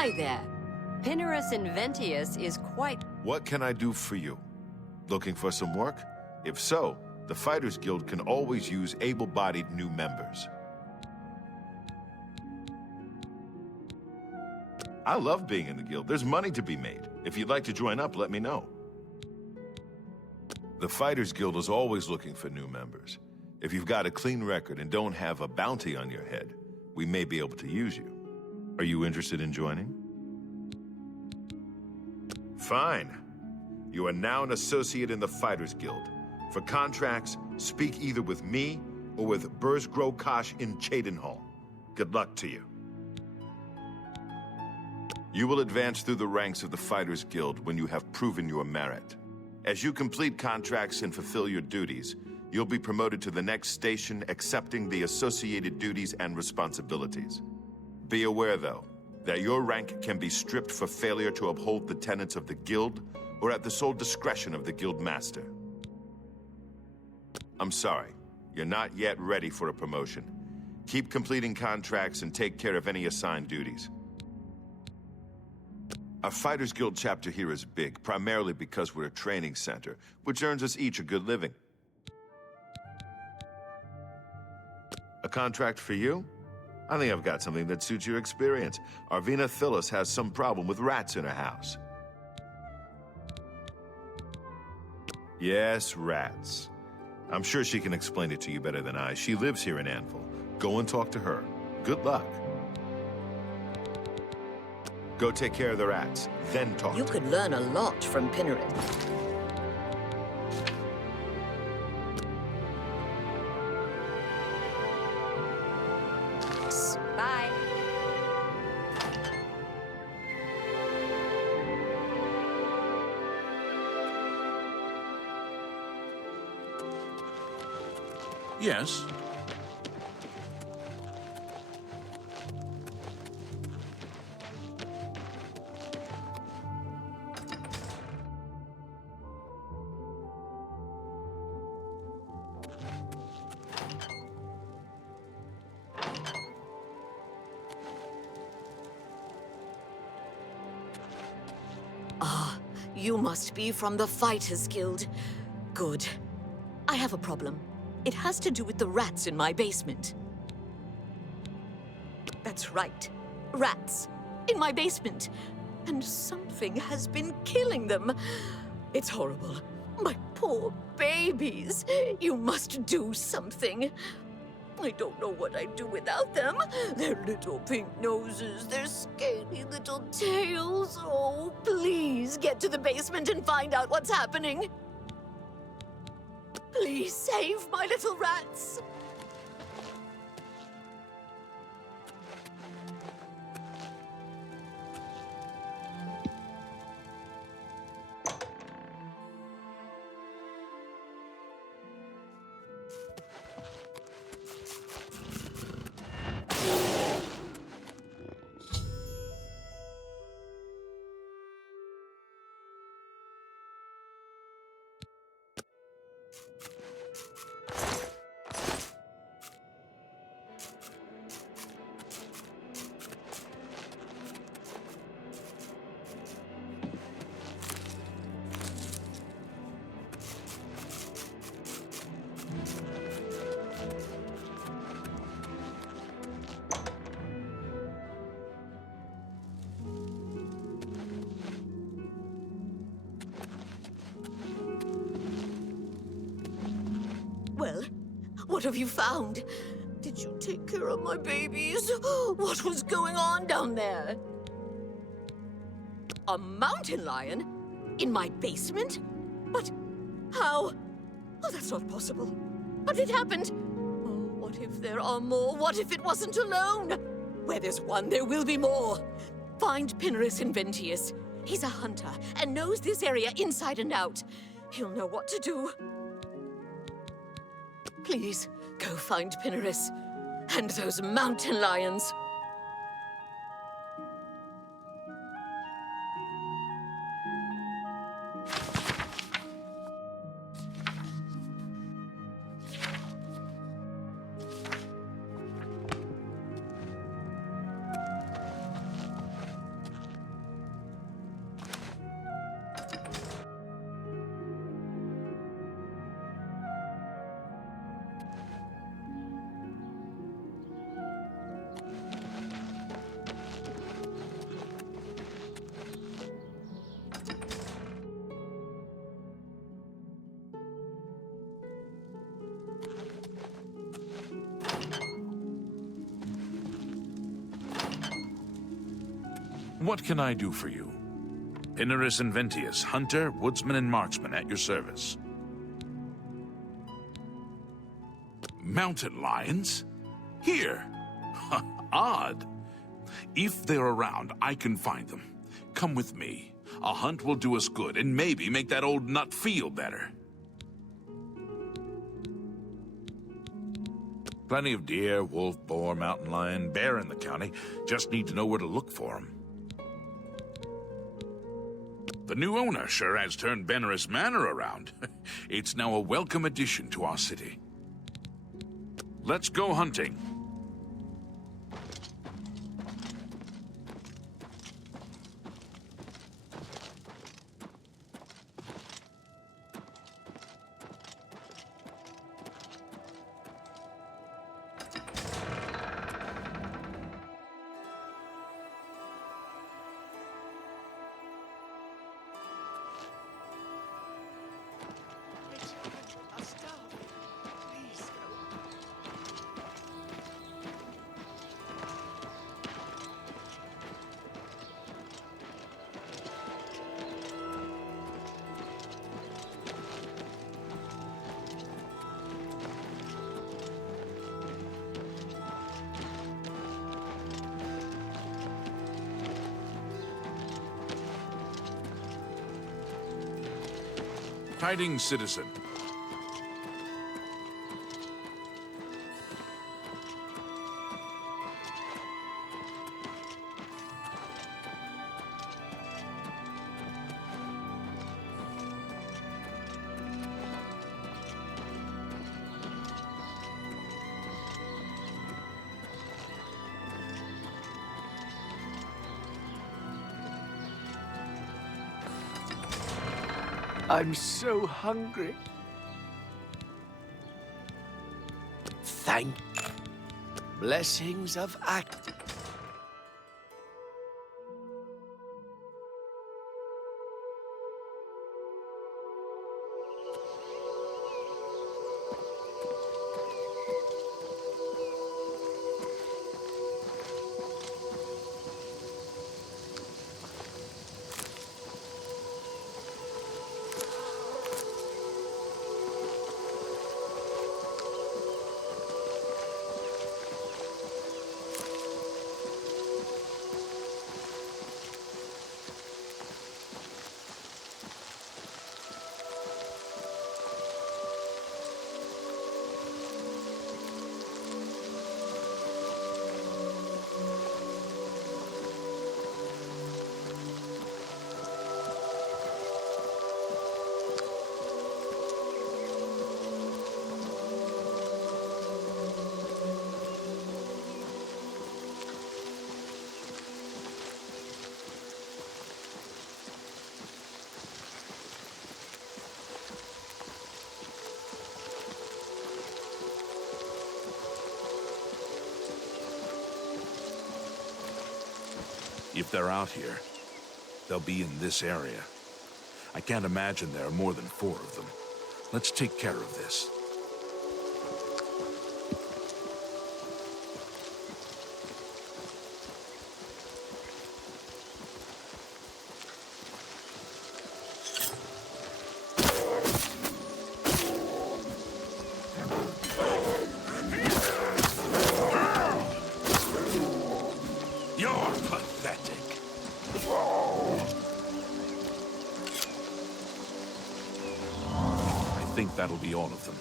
Hi there. Pinnerus Inventius is quite... What can I do for you? Looking for some work? If so, the Fighters Guild can always use able-bodied new members. I love being in the guild. There's money to be made. If you'd like to join up, let me know. The Fighters Guild is always looking for new members. If you've got a clean record and don't have a bounty on your head, we may be able to use you. Are you interested in joining? Fine. You are now an associate in the Fighters Guild. For contracts, speak either with me or with Burzgrokash in Cheydinhall. Good luck to you. You will advance through the ranks of the Fighters Guild when you have proven your merit. As you complete contracts and fulfill your duties, you'll be promoted to the next station, accepting the associated duties and responsibilities. Be aware, though, that your rank can be stripped for failure to uphold the tenets of the Guild or at the sole discretion of the Guild Master. I'm sorry, you're not yet ready for a promotion. Keep completing contracts and take care of any assigned duties. Our Fighters Guild chapter here is big, primarily because we're a training center, which earns us each a good living. A contract for you? I think I've got something that suits your experience. Arvina Phyllis has some problem with rats in her house. Yes, rats. I'm sure she can explain it to you better than I. She lives here in Anvil. Go and talk to her. Good luck. Go take care of the rats, then talk to You could learn a lot from Pinnerus. Bye. Yes. You must be from the Fighters Guild. Good. I have a problem. It has to do with the rats in my basement. That's right. Rats. In my basement. And something has been killing them. It's horrible. My poor babies. You must do something. I don't know what I'd do without them. Their little pink noses, their scaly little tails. Oh, please get to the basement and find out what's happening. Please save my little rats. Well, what have you found? Did you take care of my babies? What was going on down there? A mountain lion? In my basement? But how? Oh, that's not possible. But it happened. Oh, what if there are more? What if it wasn't alone? Where there's one, there will be more. Find Pinnerus Inventius. He's a hunter and knows this area inside and out. He'll know what to do. Please, go find Pinnerus and those mountain lions. What can I do for you? Pinnerus Inventius, hunter, woodsman, and marksman at your service. Mountain lions? Here! Odd. If they're around, I can find them. Come with me. A hunt will do us good, and maybe make that old nut feel better. Plenty of deer, wolf, boar, mountain lion, bear in the county. Just need to know where to look for them. The new owner sure has turned Benneris Manor around. It's now a welcome addition to our city. Let's go hunting. Tidings, citizen. I'm so hungry. Thank blessings of act. If they're out here, they'll be in this area. I can't imagine there are more than 4 of them. Let's take care of this. I think that'll be all of them.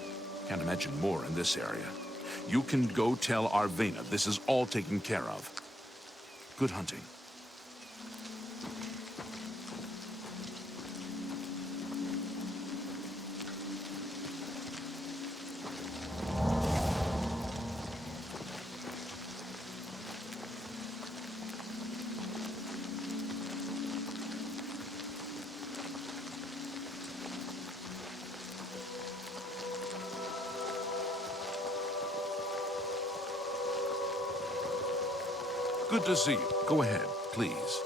Can't imagine more in this area. You can go tell Arvena this is all taken care of. Good hunting. Good to see you. Go ahead, please.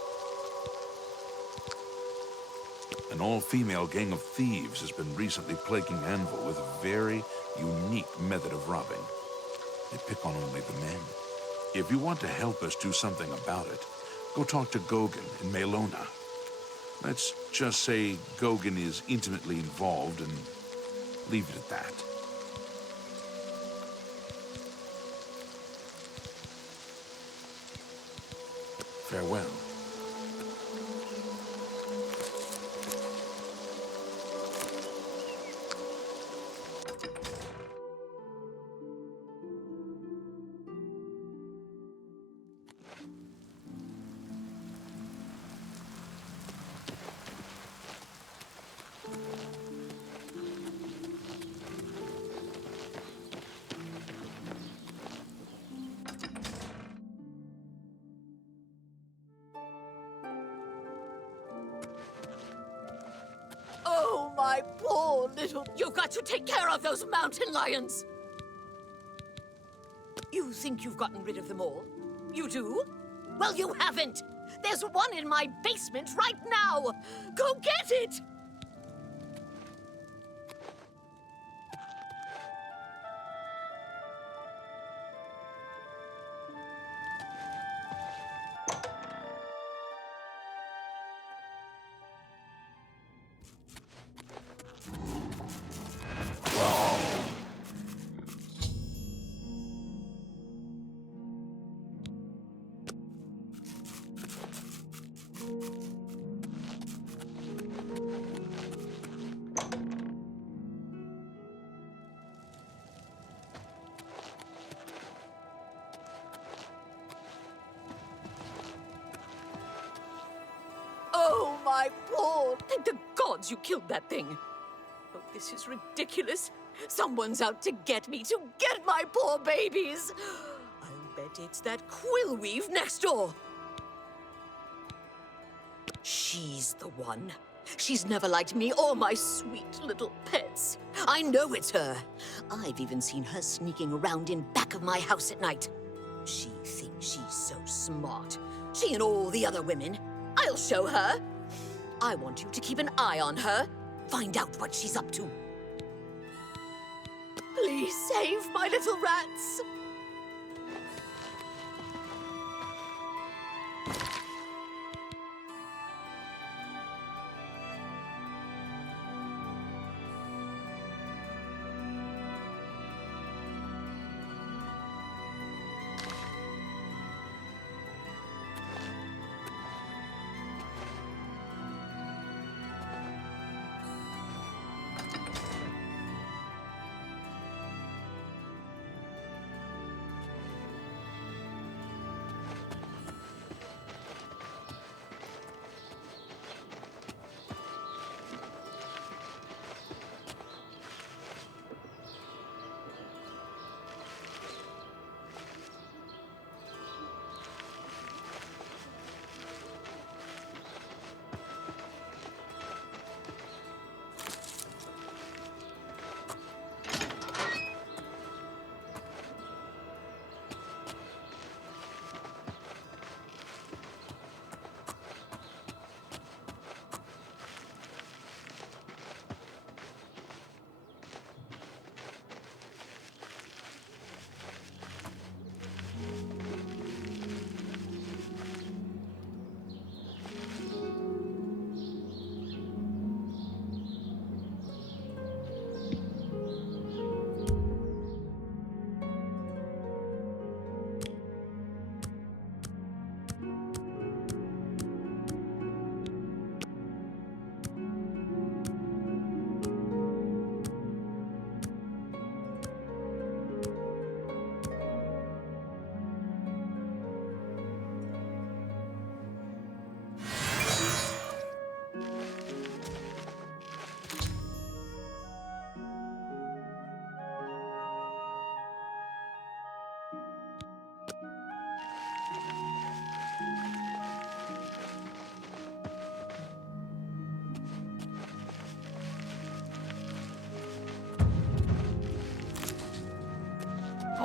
An all-female gang of thieves has been recently plaguing Anvil with a very unique method of robbing. They pick on only the men. If you want to help us do something about it, Go talk to Gauguin in Melona. Let's just say Gauguin is intimately involved and leave it at that. Farewell. Oh, my poor little... You've got to take care of those mountain lions! You think you've gotten rid of them all? You do? Well, you haven't! There's one in my basement right now! Go get it! Oh, my poor... Thank the gods you killed that thing. Oh, this is ridiculous. Someone's out to get me, to get my poor babies. I'll bet it's that quill weave next door. She's the one. She's never liked me or my sweet little pets. I know it's her. I've even seen her sneaking around in back of my house at night. She thinks she's so smart. She and all the other women. I'll show her. I want you to keep an eye on her. Find out what she's up to. Please save my little rats.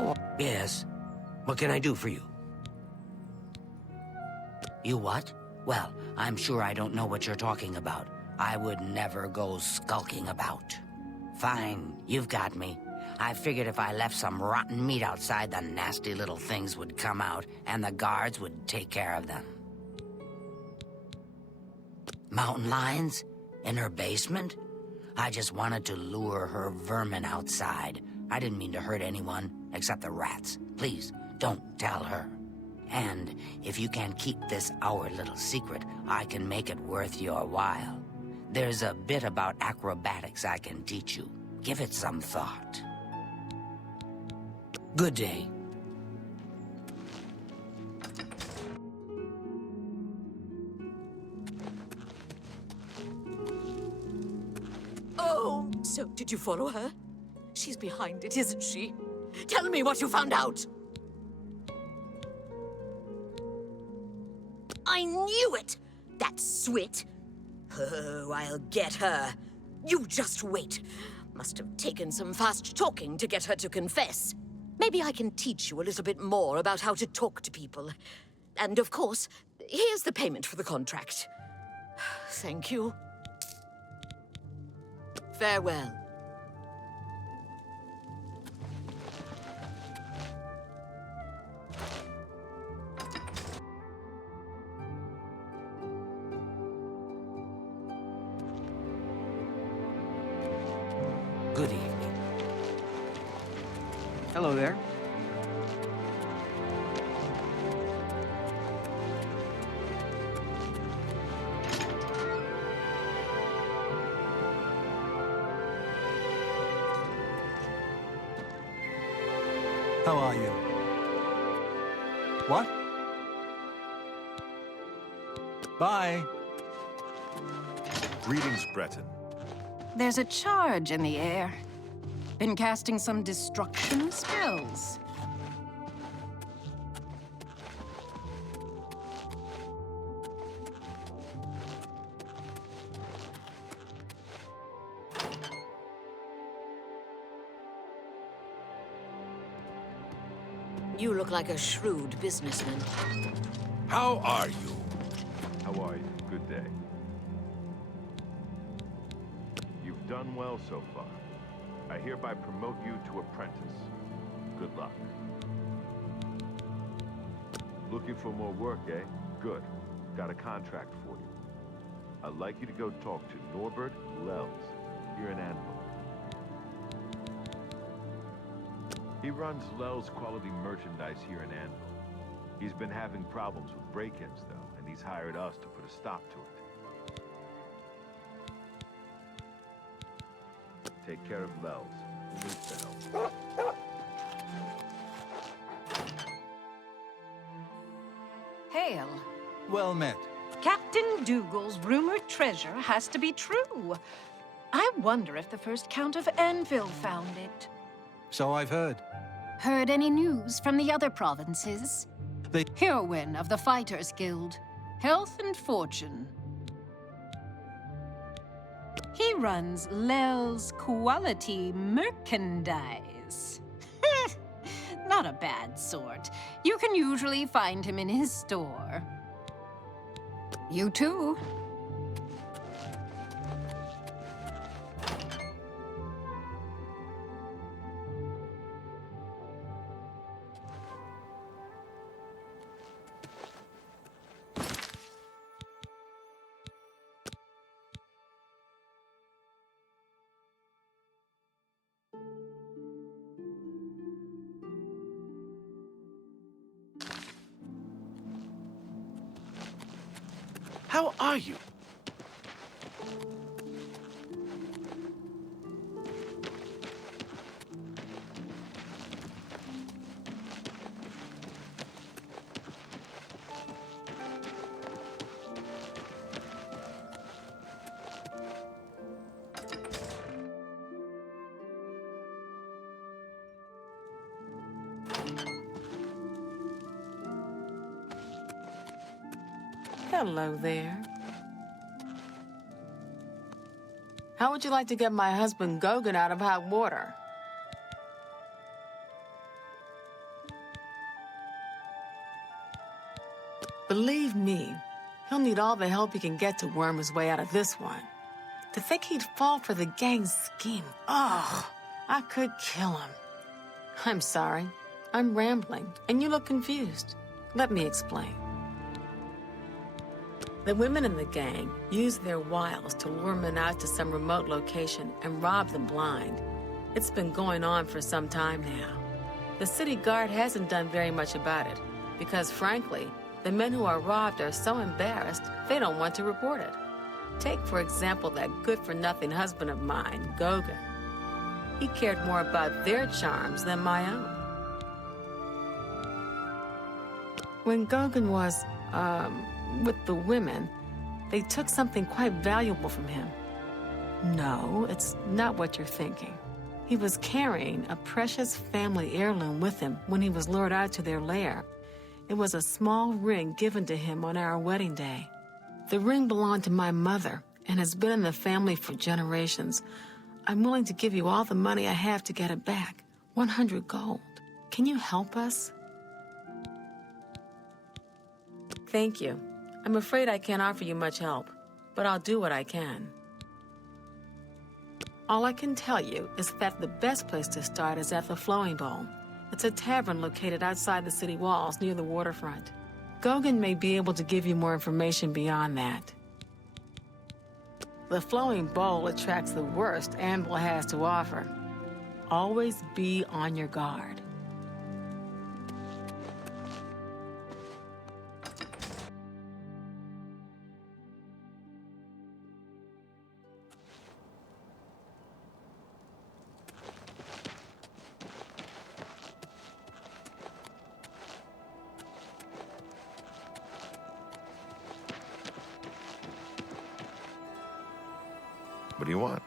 Oh, yes. What can I do for you? You what? Well, I'm sure I don't know what you're talking about. I would never go skulking about. Fine, you've got me. I figured if I left some rotten meat outside, the nasty little things would come out, and the guards would take care of them. Mountain lions? In her basement? I just wanted to lure her vermin outside. I didn't mean to hurt anyone, except the rats. Please, don't tell her. And if you can keep this our little secret, I can make it worth your while. There's a bit about acrobatics I can teach you. Give it some thought. Good day. Oh, so did you follow her? She's behind it, isn't she? Tell me what you found out! I knew it! That swit! Oh, I'll get her. You just wait. Must have taken some fast talking to get her to confess. Maybe I can teach you a little bit more about how to talk to people. And of course, here's the payment for the contract. Thank you. Farewell. Good evening. Hello there. How are you? What? Bye. Greetings, Breton. There's a charge in the air. Been casting some destruction spells. You look like a shrewd businessman. How are you? How are you? Good day. You've done well so far. I hereby promote you to apprentice. Good luck. Looking for more work, eh? Good. Got a contract for you. I'd like you to go talk to Norbert Lels here in Anvil. He runs Lels Quality Merchandise here in Anvil. He's been having problems with break-ins, though, and he's hired us to put a stop to it. Take care of Lels. Who needs the help? Hail. Well met. Captain Dougal's rumored treasure has to be true. I wonder if the first Count of Anvil found it. So I've heard. Heard any news from the other provinces? They- Heroine of the Fighters Guild. Health and fortune. He runs Lel's Quality Merchandise. Not a bad sort. You can usually find him in his store. You too. How are you? Hello there. How would you like to get my husband Gogan out of hot water? Believe me, he'll need all the help he can get to worm his way out of this one. To think he'd fall for the gang's scheme. Oh, I could kill him. I'm sorry. I'm rambling, and you look confused. Let me explain. The women in the gang use their wiles to lure men out to some remote location and rob them blind. It's been going on for some time now. The city guard hasn't done very much about it because, frankly, the men who are robbed are so embarrassed they don't want to report it. Take, for example, that good-for-nothing husband of mine, Gauguin. He cared more about their charms than my own. When Gauguin was, with the women, they took something quite valuable from him. No, it's not what you're thinking. He was carrying a precious family heirloom with him when he was lured out to their lair. It was a small ring given to him on our wedding day. The ring belonged to my mother and has been in the family for generations. I'm willing to give you all the money I have to get it back. 100 gold. Can you help us? Thank you. I'm afraid I can't offer you much help, but I'll do what I can. All I can tell you is that the best place to start is at the Flowing Bowl. It's a tavern located outside the city walls near the waterfront. Gauguin may be able to give you more information beyond that. The Flowing Bowl attracts the worst Anvil has to offer. Always be on your guard. What do you want?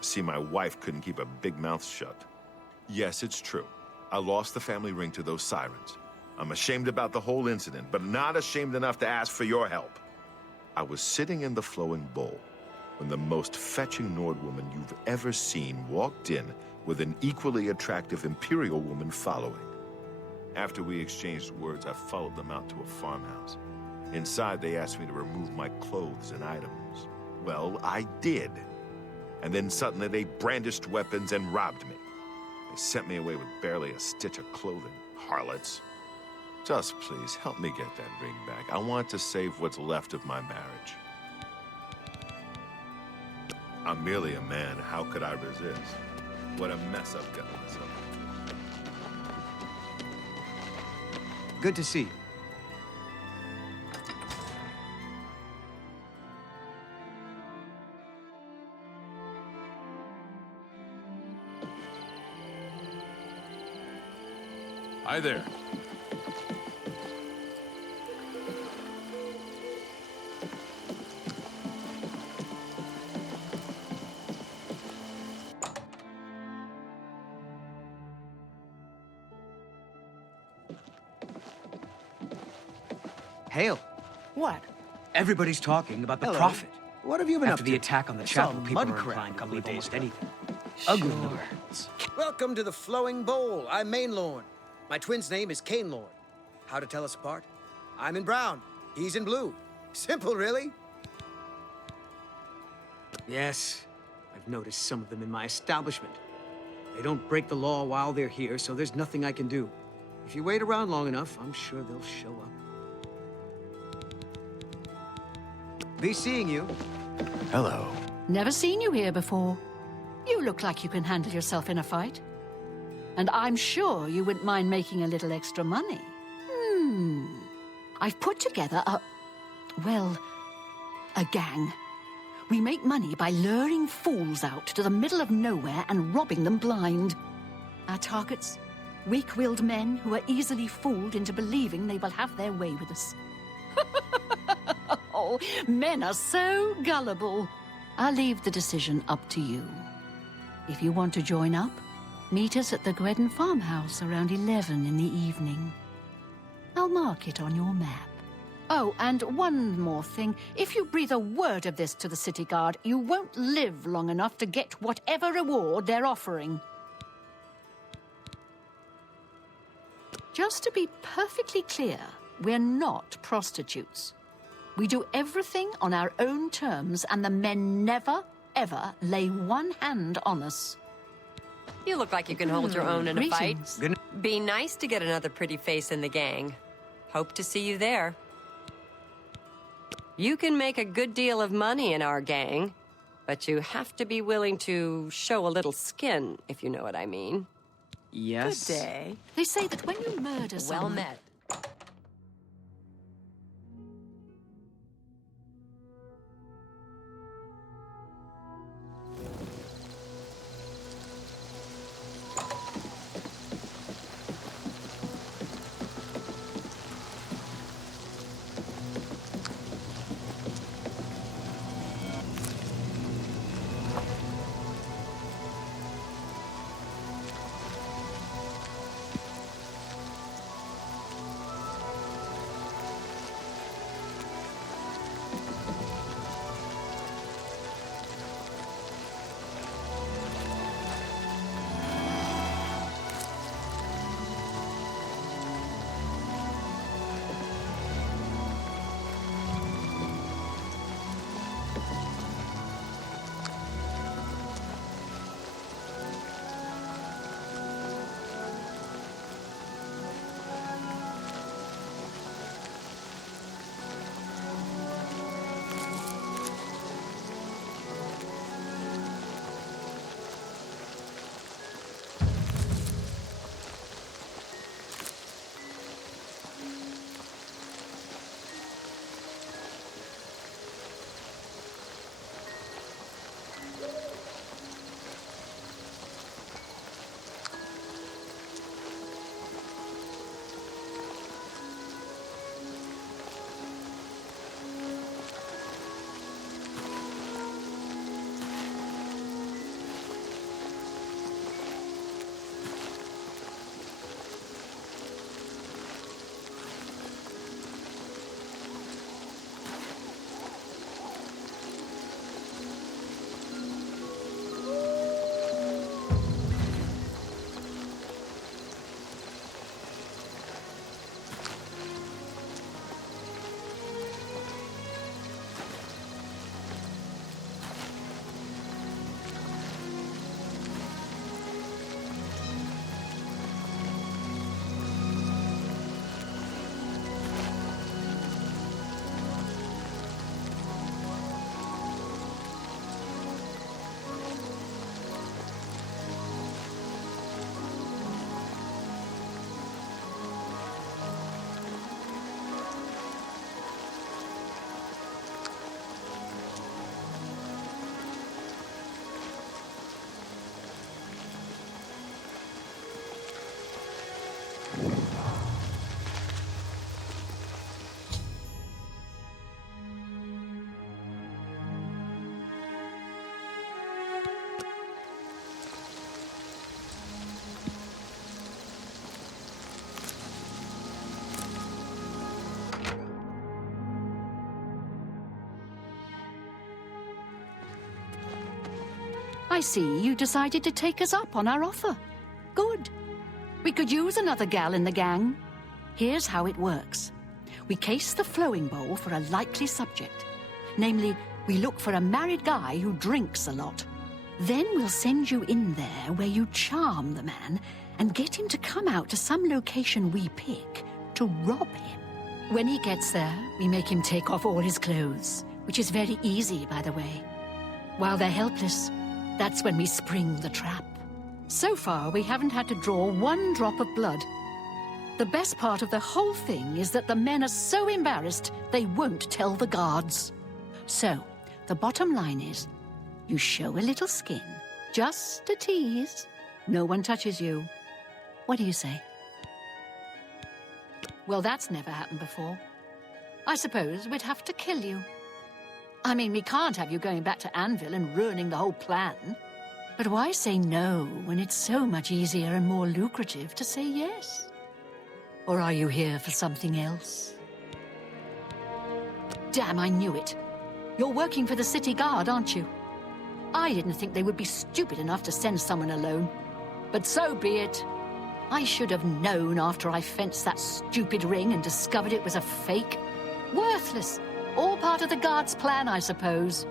See, my wife couldn't keep a big mouth shut. Yes, it's true. I lost the family ring to those sirens. I'm ashamed about the whole incident, but not ashamed enough to ask for your help. I was sitting in the Flowing Bowl when the most fetching Nord woman you've ever seen walked in with an equally attractive Imperial woman following. After we exchanged words, I followed them out to a farmhouse. Inside, they asked me to remove my clothes and items. Well, I did. And then suddenly they brandished weapons and robbed me. They sent me away with barely a stitch of clothing. Harlots. Just please, help me get that ring back. I want to save what's left of my marriage. I'm merely a man. How could I resist? What a mess I've got myself. Good to see you. Hi there. Hail. What? Everybody's talking about the Hello. Prophet. What have you been After up the to? attack on the I saw chapel, a people mud were crab inclined a to couple believe of days almost ago. anything. Ugly Sure. words. Welcome to the Flowing Bowl. I'm Mainlorn. My twin's name is Cainlorn. How to tell us apart? I'm in brown. He's in blue. Simple, really? Yes, I've noticed some of them in my establishment. They don't break the law while they're here, so there's nothing I can do. If you wait around long enough, I'm sure they'll show up. Be seeing you. Hello. Never seen you here before. You look like you can handle yourself in a fight. And I'm sure you wouldn't mind making a little extra money. I've put together a gang. We make money by luring fools out to the middle of nowhere and robbing them blind. Our targets? Weak-willed men who are easily fooled into believing they will have their way with us. Oh, men are so gullible. I'll leave the decision up to you. If you want to join up, meet us at the Gredden farmhouse around 11 in the evening. I'll mark it on your map. Oh, and one more thing. If you breathe a word of this to the city guard, you won't live long enough to get whatever reward they're offering. Just to be perfectly clear, we're not prostitutes. We do everything on our own terms, and the men never, ever lay one hand on us. You look like you can hold your own in a fight. Greetings. Be nice to get another pretty face in the gang. Hope to see you there. You can make a good deal of money in our gang, but you have to be willing to show a little skin, if you know what I mean. Yes? Good day. They say that when you murder someone... Well met. I see you decided to take us up on our offer. Good. We could use another gal in the gang. Here's how it works. We case the flowing bowl for a likely subject. Namely, we look for a married guy who drinks a lot. Then we'll send you in there where you charm the man and get him to come out to some location we pick to rob him. When he gets there, we make him take off all his clothes, which is very easy, by the way. While they're helpless, that's when we spring the trap. So far, we haven't had to draw one drop of blood. The best part of the whole thing is that the men are so embarrassed they won't tell the guards. So, the bottom line is, you show a little skin, just a tease. No one touches you. What do you say? Well, that's never happened before. I suppose we'd have to kill you. I mean, we can't have you going back to Anvil and ruining the whole plan. But why say no when it's so much easier and more lucrative to say yes? Or are you here for something else? Damn, I knew it. You're working for the city guard, aren't you? I didn't think they would be stupid enough to send someone alone. But so be it. I should have known after I fenced that stupid ring and discovered it was a fake. Worthless. All part of the guard's plan, I suppose.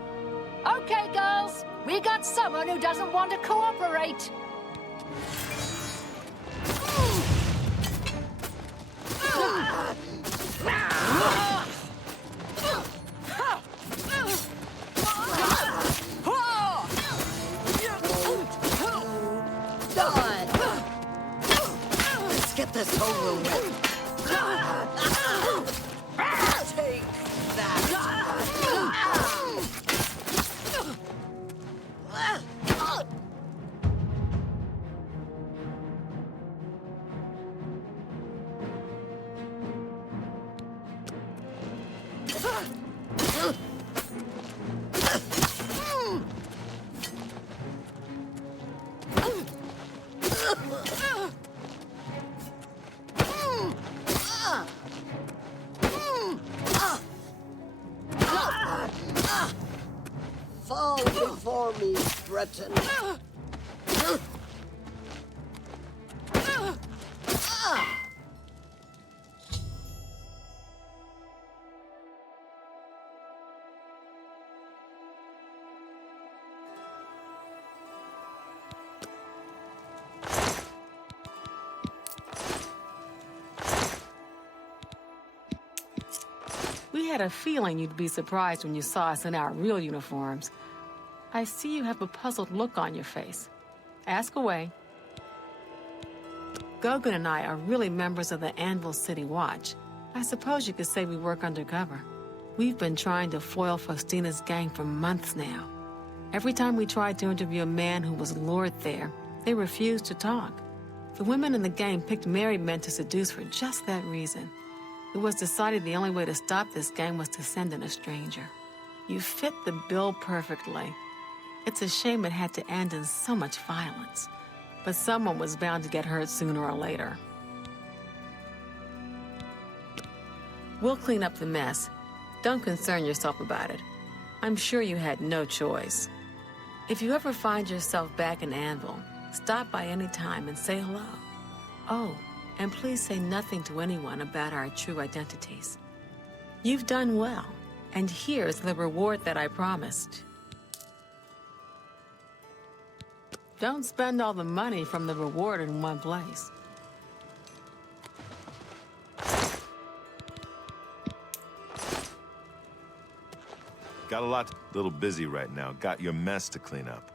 Okay, girls. We got someone who doesn't want to cooperate. Fall before me, Breton. We had a feeling you'd be surprised when you saw us in our real uniforms. I see you have a puzzled look on your face. Ask away. Gogan and I are really members of the Anvil City Watch. I suppose you could say we work undercover. We've been trying to foil Faustina's gang for months now. Every time we tried to interview a man who was lured there, they refused to talk. The women in the gang picked married men to seduce for just that reason. It was decided the only way to stop this gang was to send in a stranger. You fit the bill perfectly. It's a shame it had to end in so much violence. But someone was bound to get hurt sooner or later. We'll clean up the mess. Don't concern yourself about it. I'm sure you had no choice. If you ever find yourself back in Anvil, stop by any time and say hello. Oh, and please say nothing to anyone about our true identities. You've done well, and here's the reward that I promised. Don't spend all the money from the reward in one place. Got a little busy right now. Got your mess to clean up.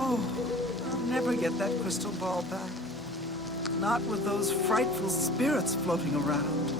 Oh, I'll never get that crystal ball back. Not with those frightful spirits floating around.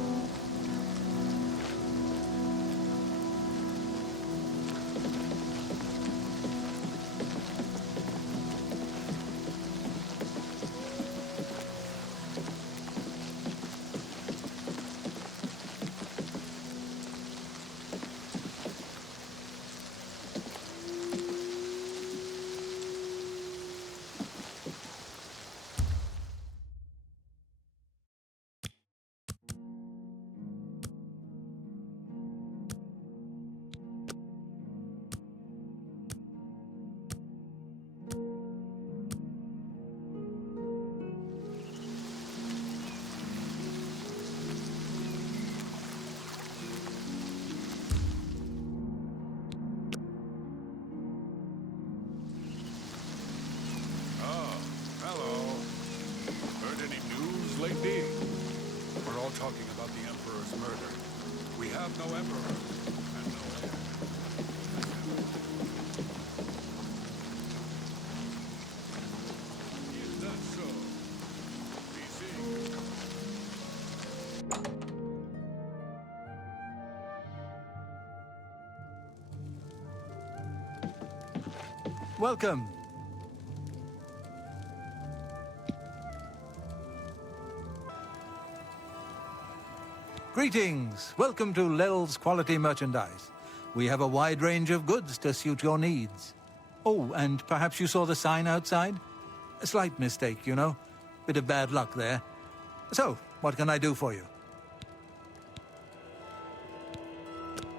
talking about the Emperor's murder. We have no Emperor, and no heir. Is that so? Be seeing. Welcome. Greetings. Welcome to Lel's Quality Merchandise. We have a wide range of goods to suit your needs. Oh, and perhaps you saw the sign outside? A slight mistake, you know. Bit of bad luck there. So, what can I do for you?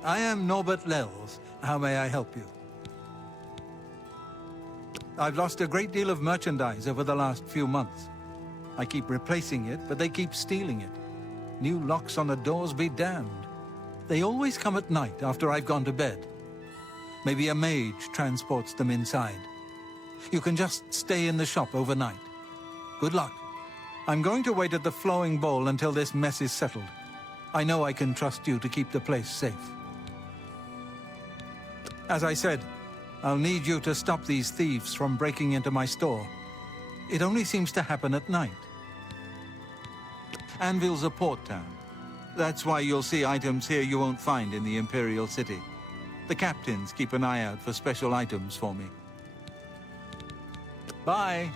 I am Norbert Lels. How may I help you? I've lost a great deal of merchandise over the last few months. I keep replacing it, but they keep stealing it. New locks on the doors be damned. They always come at night after I've gone to bed. Maybe a mage transports them inside. You can just stay in the shop overnight. Good luck. I'm going to wait at the flowing bowl until this mess is settled. I know I can trust you to keep the place safe. As I said, I'll need you to stop these thieves from breaking into my store. It only seems to happen at night. Anvil's a port town. That's why you'll see items here you won't find in the Imperial City. The captains keep an eye out for special items for me. Bye.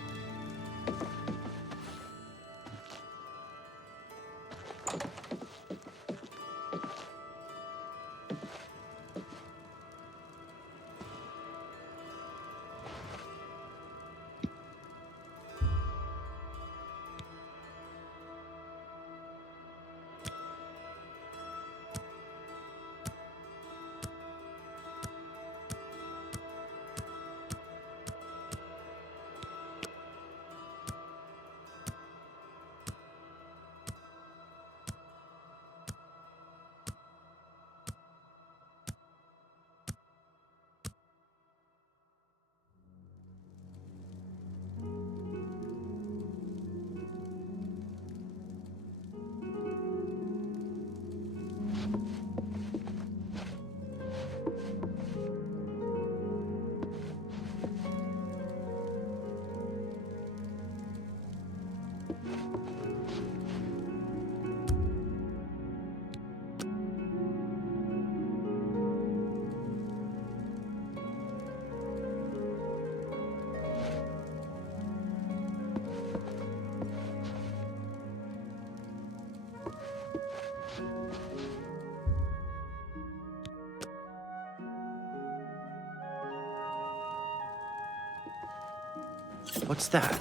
What's that?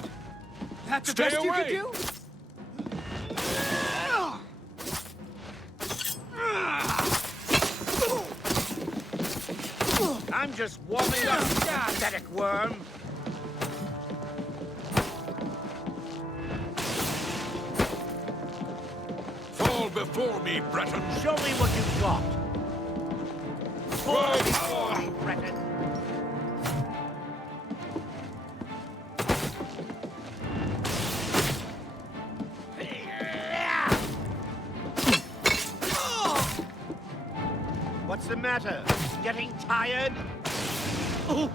That's the Stay best you away! can do? I'm just warming up, pathetic worm. Fall before me, Breton. Show me what you've got. Fall before me, Breton. What's the matter? Getting tired? Oh.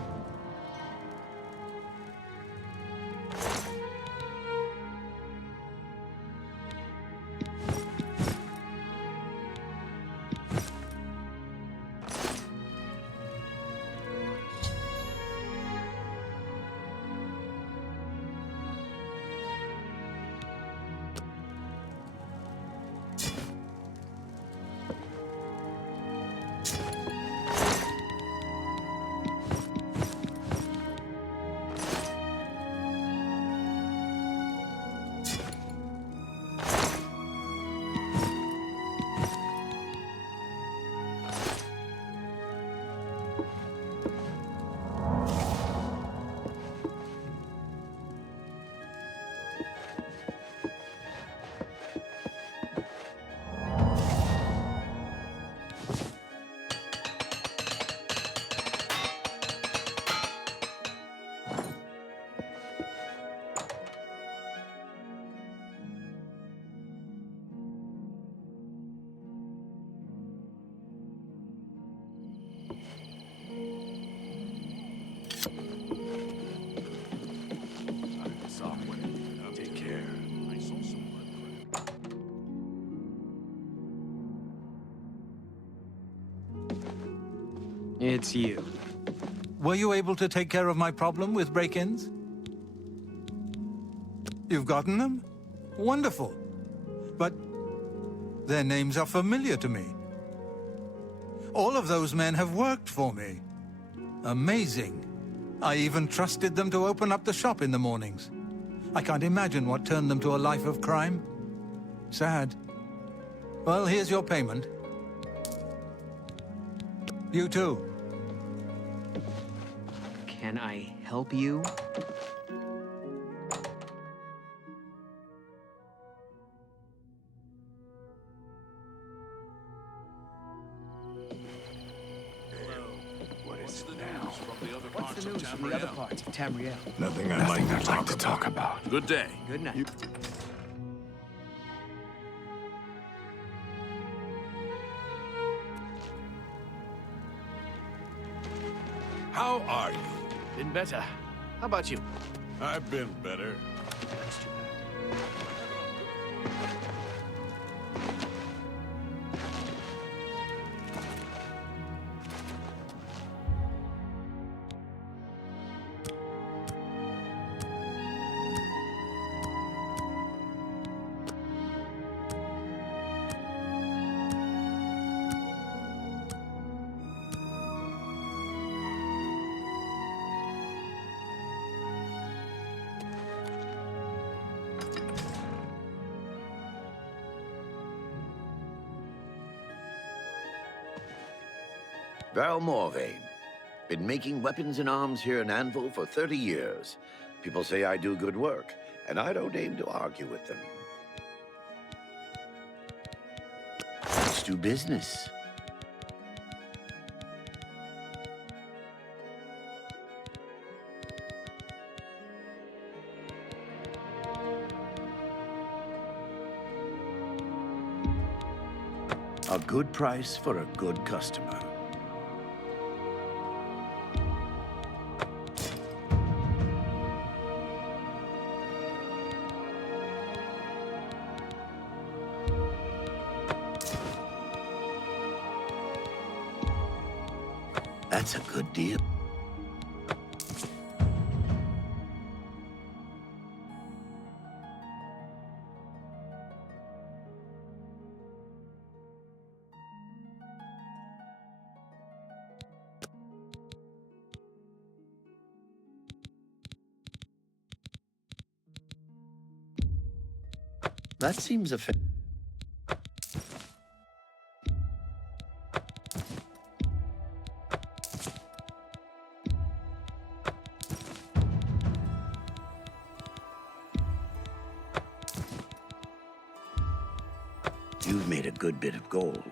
It's you. Were you able to take care of my problem with break-ins? You've gotten them? Wonderful. But their names are familiar to me. All of those men have worked for me. Amazing. I even trusted them to open up the shop in the mornings. I can't imagine what turned them to a life of crime. Sad. Well, here's your payment. You too. Can I help you? What's the news from the other parts of Tamriel? Nothing I'd like to talk about. Good day. Good night. How are you? Been better. How about you? I've been better. That's too bad. Val Morvain. Been making weapons and arms here in Anvil for 30 years. People say I do good work, and I don't aim to argue with them. Let's do business. A good price for a good customer. That's a good deal. That seems a fair. You've made a good bit of gold.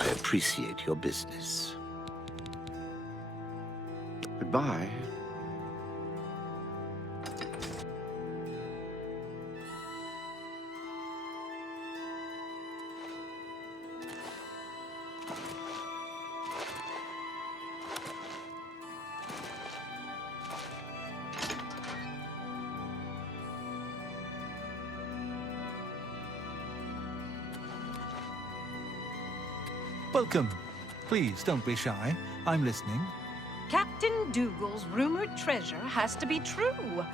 I appreciate your business. Goodbye. Welcome. Please, don't be shy. I'm listening. Captain Dougal's rumored treasure has to be true.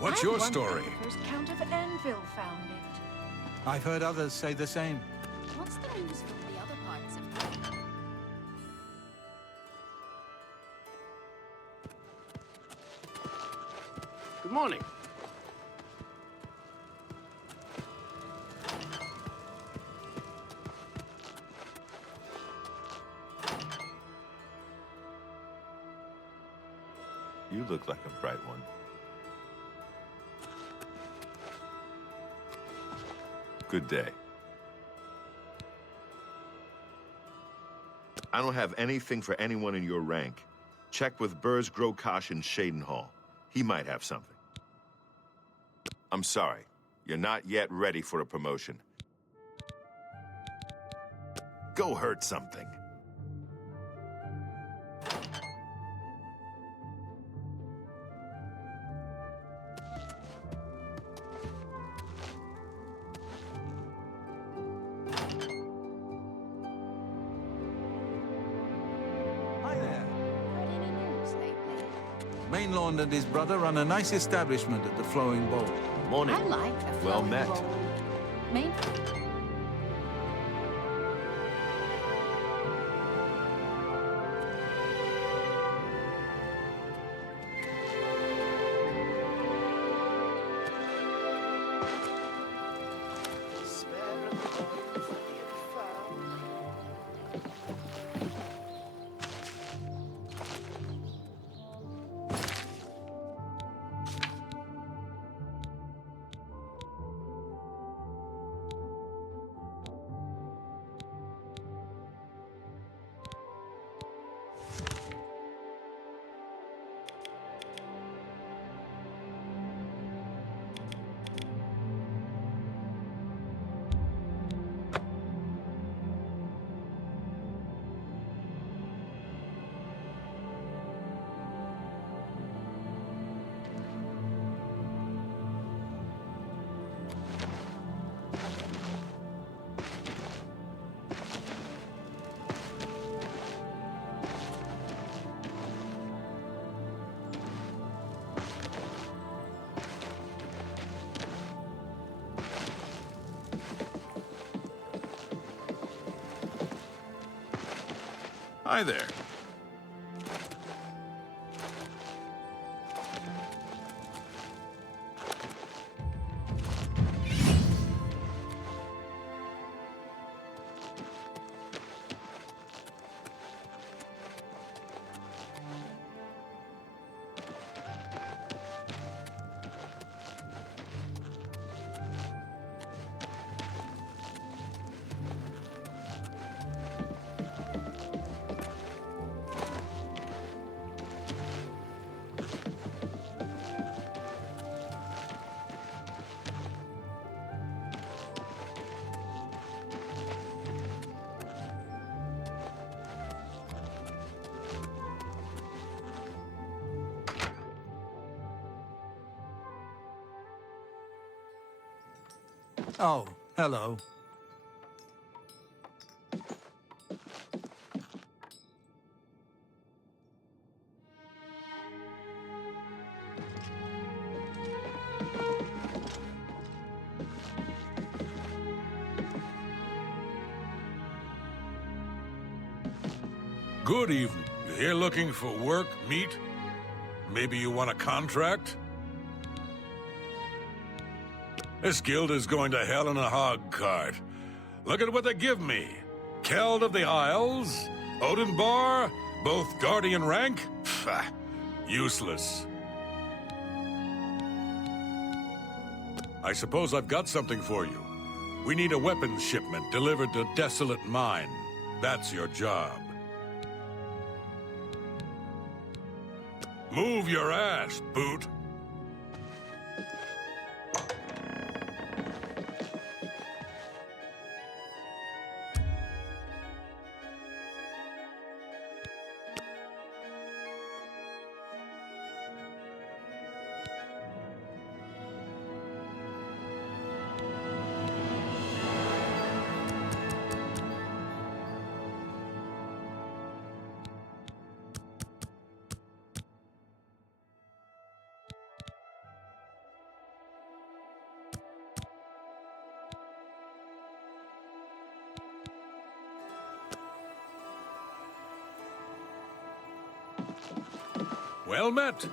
What's I your wonder story? if the first Count of Anvil found it. I've heard others say the same. What's the news from the other parts of town? Good morning. You look like a bright one. Good day. I don't have anything for anyone in your rank. Check with Burrs, Grokash, and Shadenhall. He might have something. I'm sorry. You're not yet ready for a promotion. Go hurt something. Hi there. Mainlawn and his brother run a nice establishment at the Flowing Bowl. Morning. I like the Well flowing met. bowl. Main Hi there. Oh, hello. Good evening. You here looking for work, meet? Maybe you want a contract? This guild is going to hell in a hog cart. Look at what they give me. Keld of the Isles, Odin Bar, both guardian rank? Pfft, useless. I suppose I've got something for you. We need a weapons shipment delivered to Desolate Mine. That's your job. Move your ass, boot. Well met.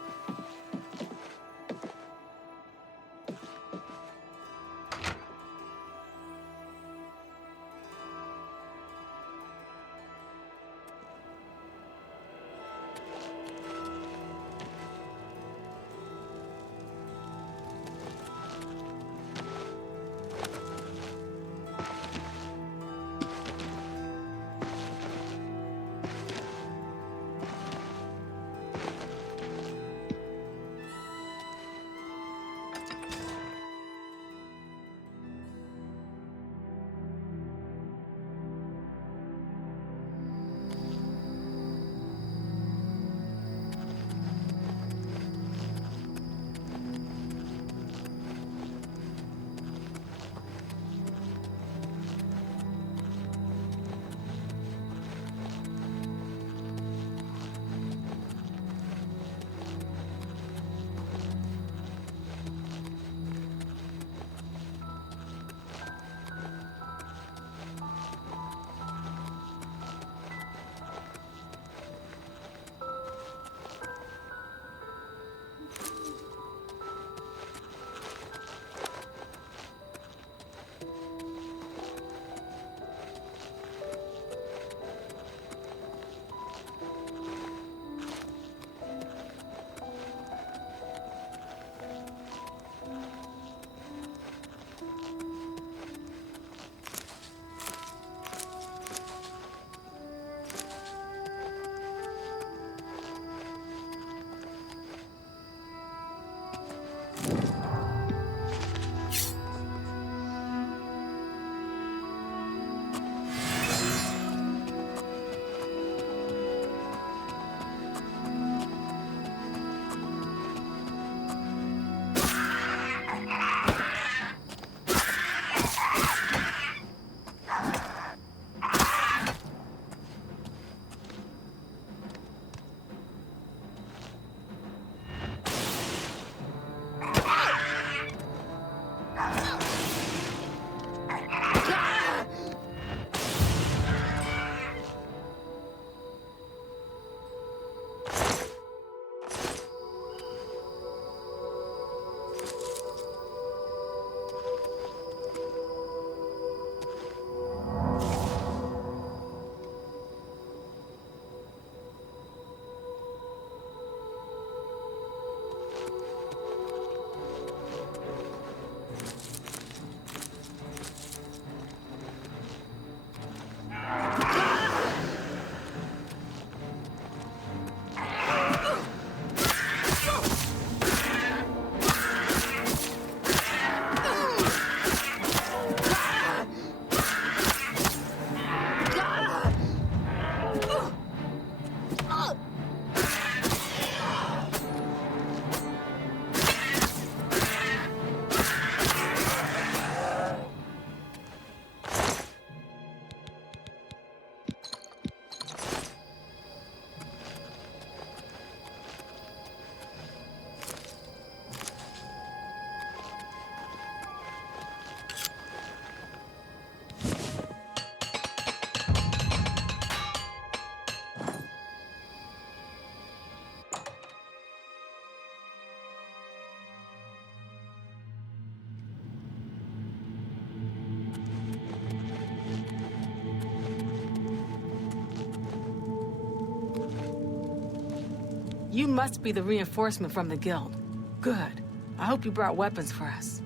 You must be the reinforcement from the guild. Good. I hope you brought weapons for us.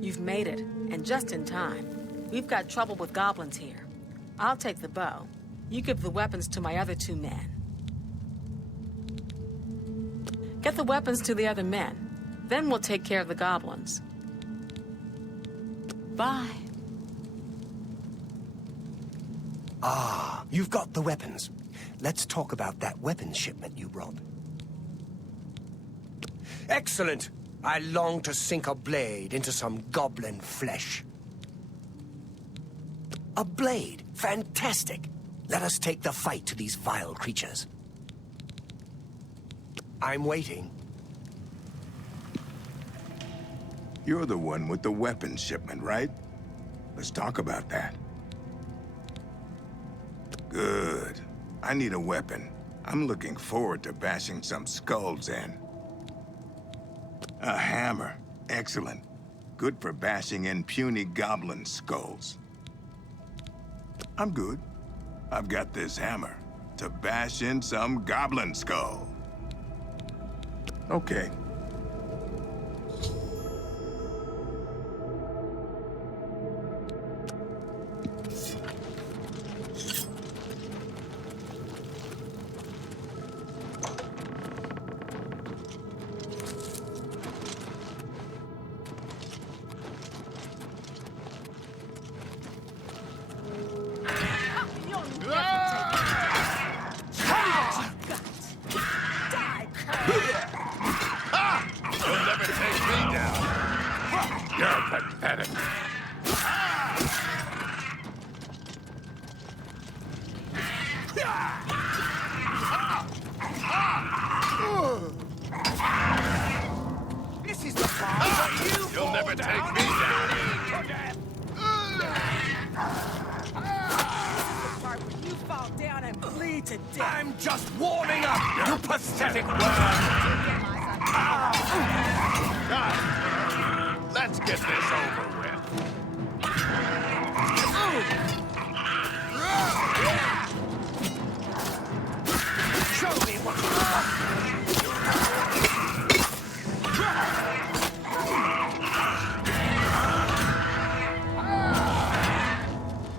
You've made it, and just in time. We've got trouble with goblins here. I'll take the bow. You give the weapons to my other 2 men. Get the weapons to the other men. Then we'll take care of the goblins. Bye. Ah, you've got the weapons. Let's talk about that weapons shipment you brought. Excellent! I long to sink a blade into some goblin flesh. A blade? Fantastic! Let us take the fight to these vile creatures. I'm waiting. You're the one with the weapons shipment, right? Let's talk about that. Good. I need a weapon. I'm looking forward to bashing some skulls in. A hammer. Excellent. Good for bashing in puny goblin skulls. I'm good. I've got this hammer to bash in some goblin skull. Okay. This is the part where you'll never take me down. You fall down and bleed to death. I'm just warming up, you pathetic worm! God, let's get this over with. Show me what you got!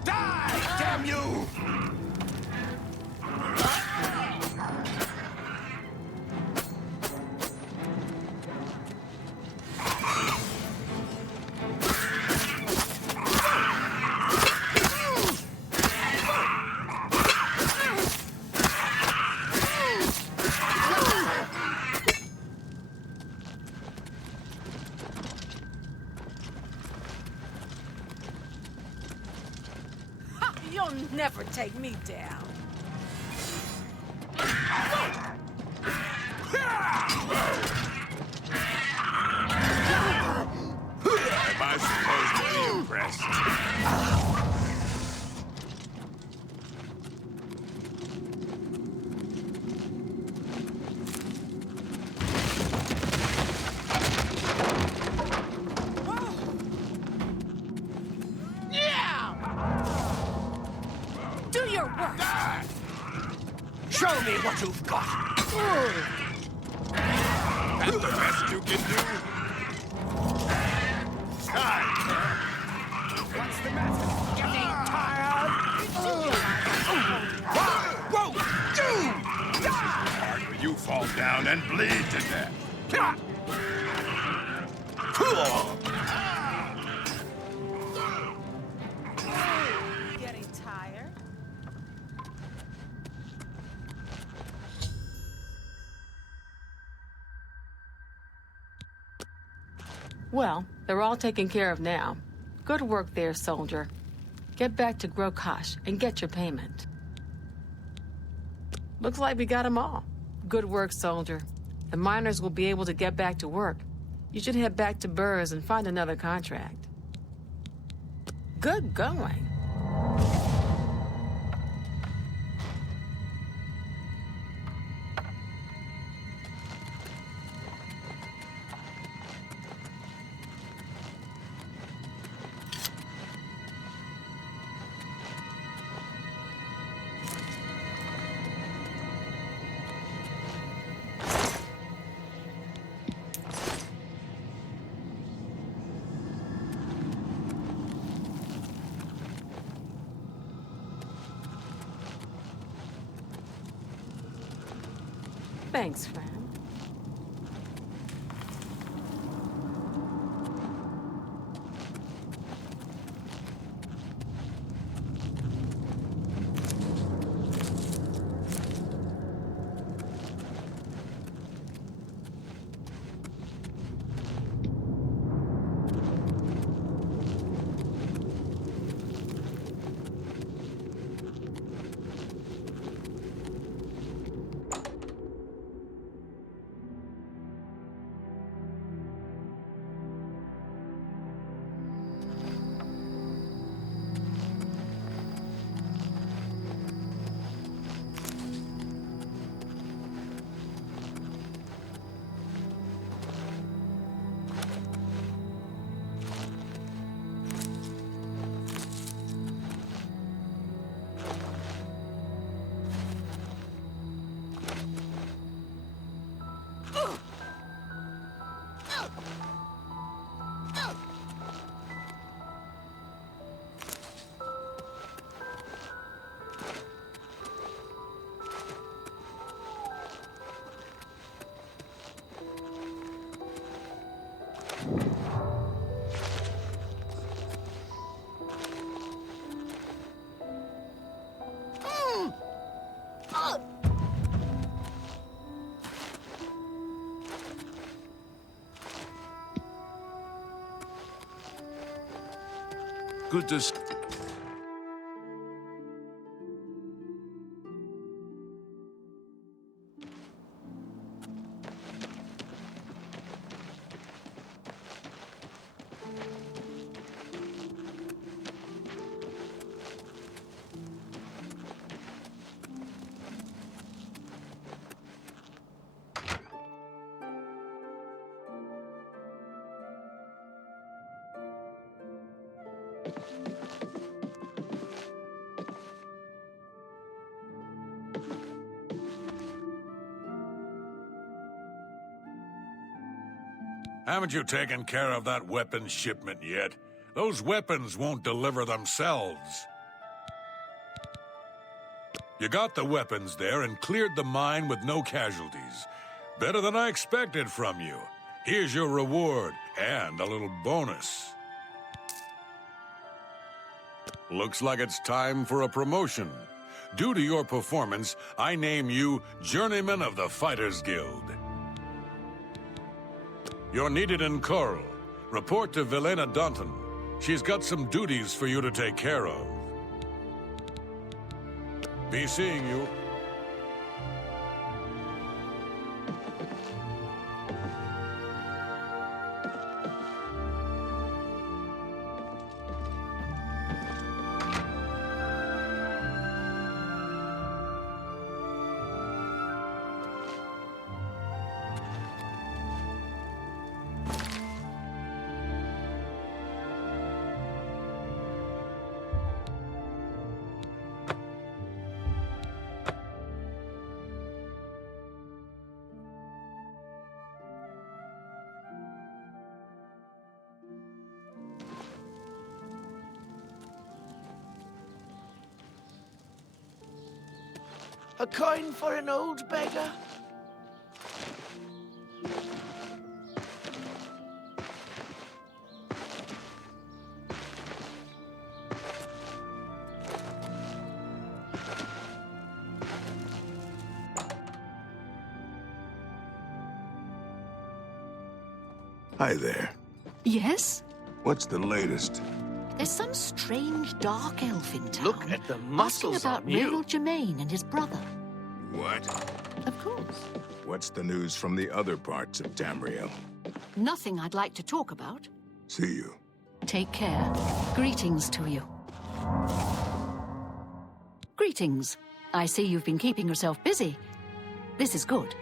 Die, damn you! You'll never take me down. Am I supposed to be impressed? Do your work. Show me what you've got! That's the best you can do? What's the matter? Getting tired? Whoa! Die! You fall down and bleed to death. Getting tired? Well, they're all taken care of now. Good work there, soldier. Get back to Grokash and get your payment. Looks like we got 'em all. Good work, soldier. The miners will be able to get back to work. You should head back to Burrs and find another contract. Good going. Thanks, friend. Good to see. Haven't you taken care of that weapons shipment yet? Those weapons won't deliver themselves. You got the weapons there and cleared the mine with no casualties. Better than I expected from you. Here's your reward and a little bonus. Looks like it's time for a promotion. Due to your performance, I name you Journeyman of the Fighters Guild. You're needed in Coral. Report to Velena Dunton. She's got some duties for you to take care of. Be seeing you. A coin for an old beggar? Hi there. Yes? What's the latest? There's some strange dark elf in town. Look at the muscles asking about on you. Reynold Germain and his brother. What? Of course. What's the news from the other parts of Tamriel? Nothing I'd like to talk about. See you. Take care. Greetings to you. Greetings. I see you've been keeping yourself busy. This is good.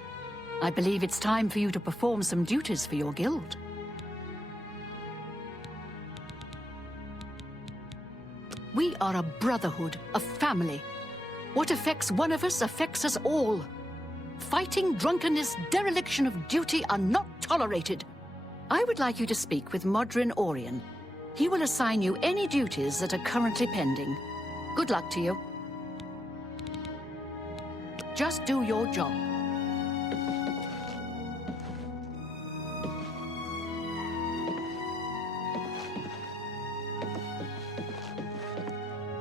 I believe it's time for you to perform some duties for your guild. We are a brotherhood, a family. What affects one of us affects us all. Fighting, drunkenness, dereliction of duty are not tolerated. I would like you to speak with Modrin Orion. He will assign you any duties that are currently pending. Good luck to you. Just do your job.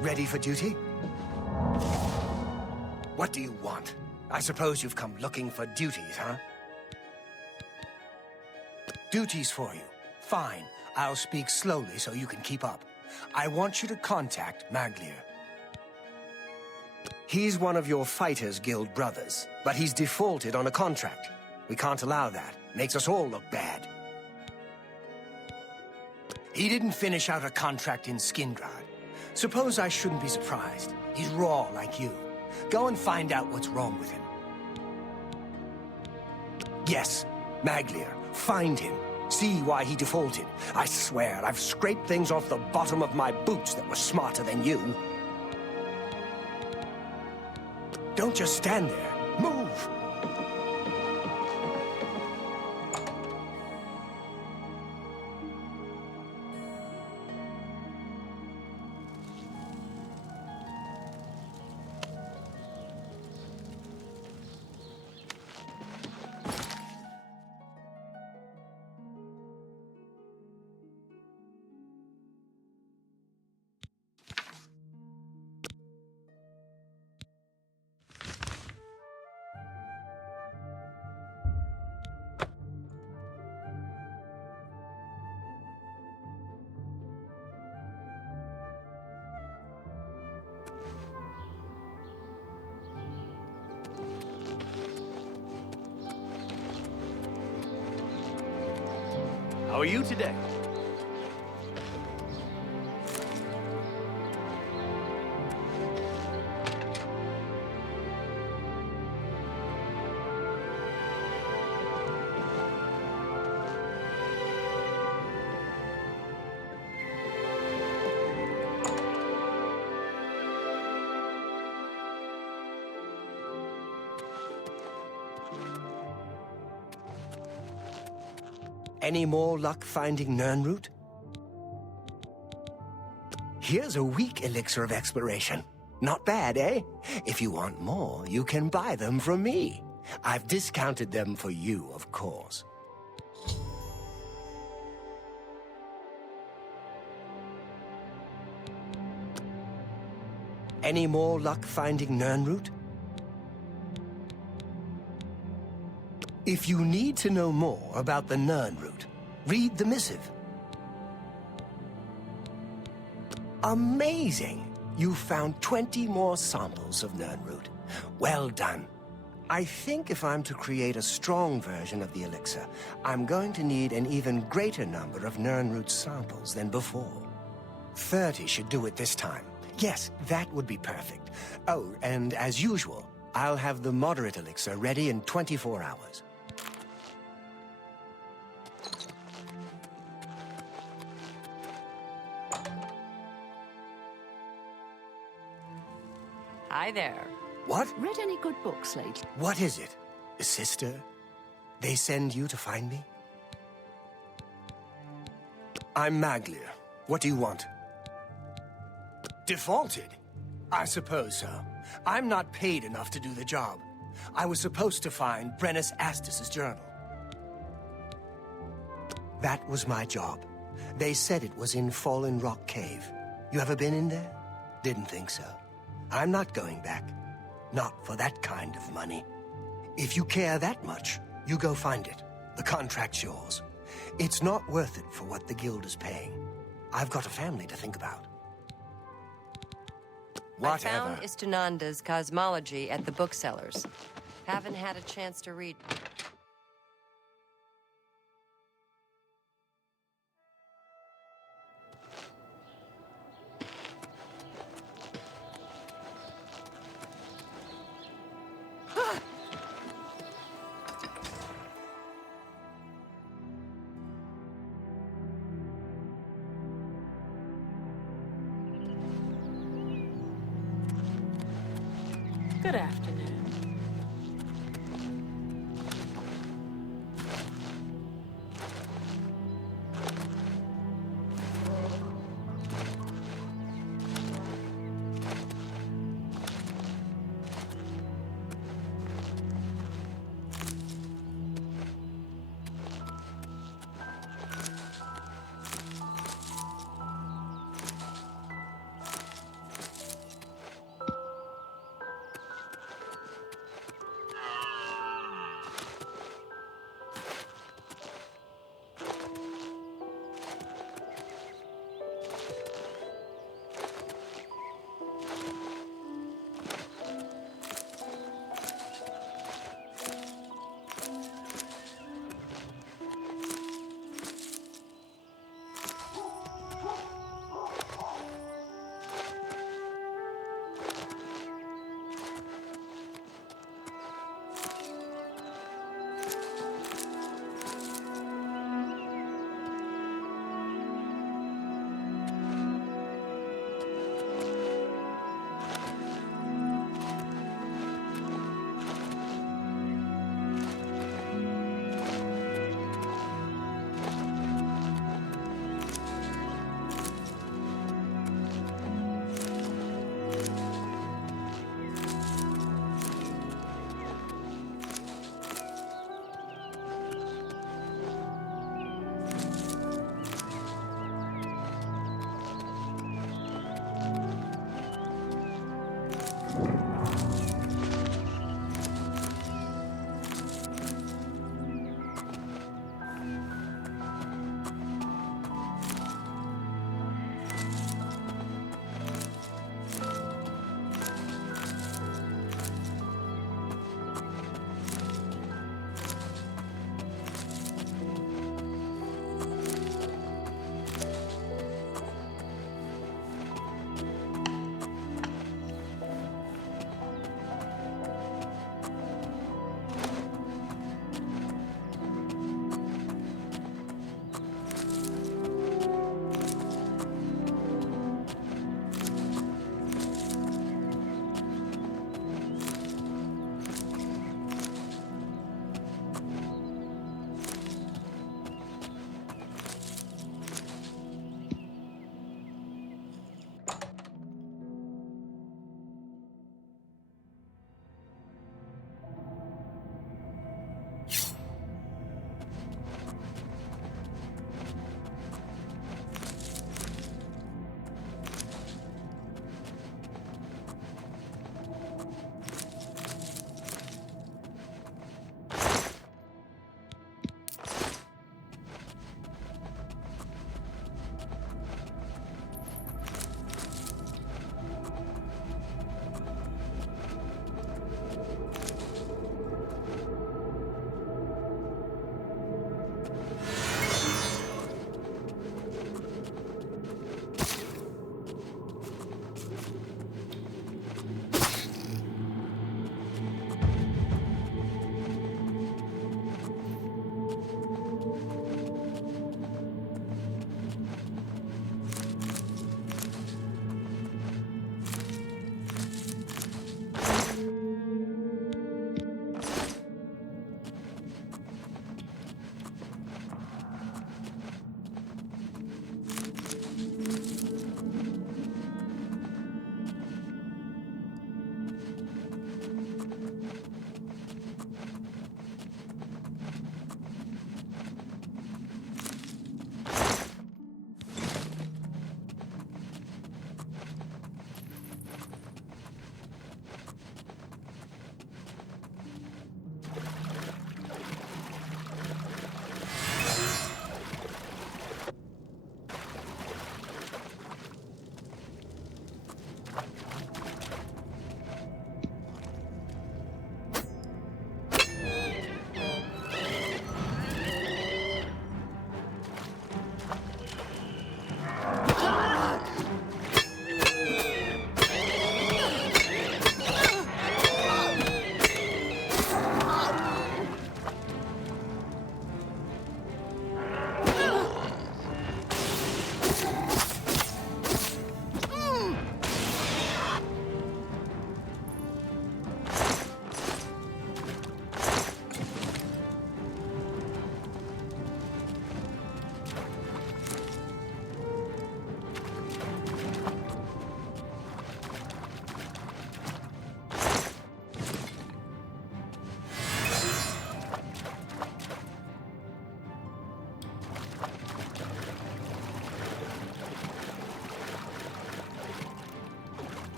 Ready for duty? What do you want? I suppose you've come looking for duties, huh? Duties for you. Fine. I'll speak slowly so you can keep up. I want you to contact Maglier. He's one of your Fighters Guild brothers, but he's defaulted on a contract. We can't allow that. Makes us all look bad. He didn't finish out a contract in Skingrad. Suppose I shouldn't be surprised. He's raw like you. Go and find out what's wrong with him. Yes, Maglier. Find him. See why he defaulted. I swear, I've scraped things off the bottom of my boots that were smarter than you. Don't just stand there. Move! How are you today? Any more luck finding Nirnroot? Here's a weak elixir of exploration. Not bad, eh? If you want more, you can buy them from me. I've discounted them for you, of course. Any more luck finding Nirnroot? If you need to know more about the Nirnroot, read the missive. Amazing! You found 20 more samples of Nirnroot. Well done. I think if I'm to create a strong version of the elixir, I'm going to need an even greater number of Nirnroot samples than before. 30 should do it this time. Yes, that would be perfect. Oh, and as usual, I'll have the moderate elixir ready in 24 hours. Hi there. What? Read any good books lately? What is it? A sister? They send you to find me? I'm Maglier. What do you want? Defaulted? I suppose so. I'm not paid enough to do the job. I was supposed to find Brennus Astus's journal. That was my job. They said it was in Fallen Rock Cave. You ever been in there? Didn't think so. I'm not going back. Not for that kind of money. If you care that much, you go find it. The contract's yours. It's not worth it for what the guild is paying. I've got a family to think about. Whatever. I found Istunanda's cosmology at the booksellers. Haven't had a chance to read. Good afternoon.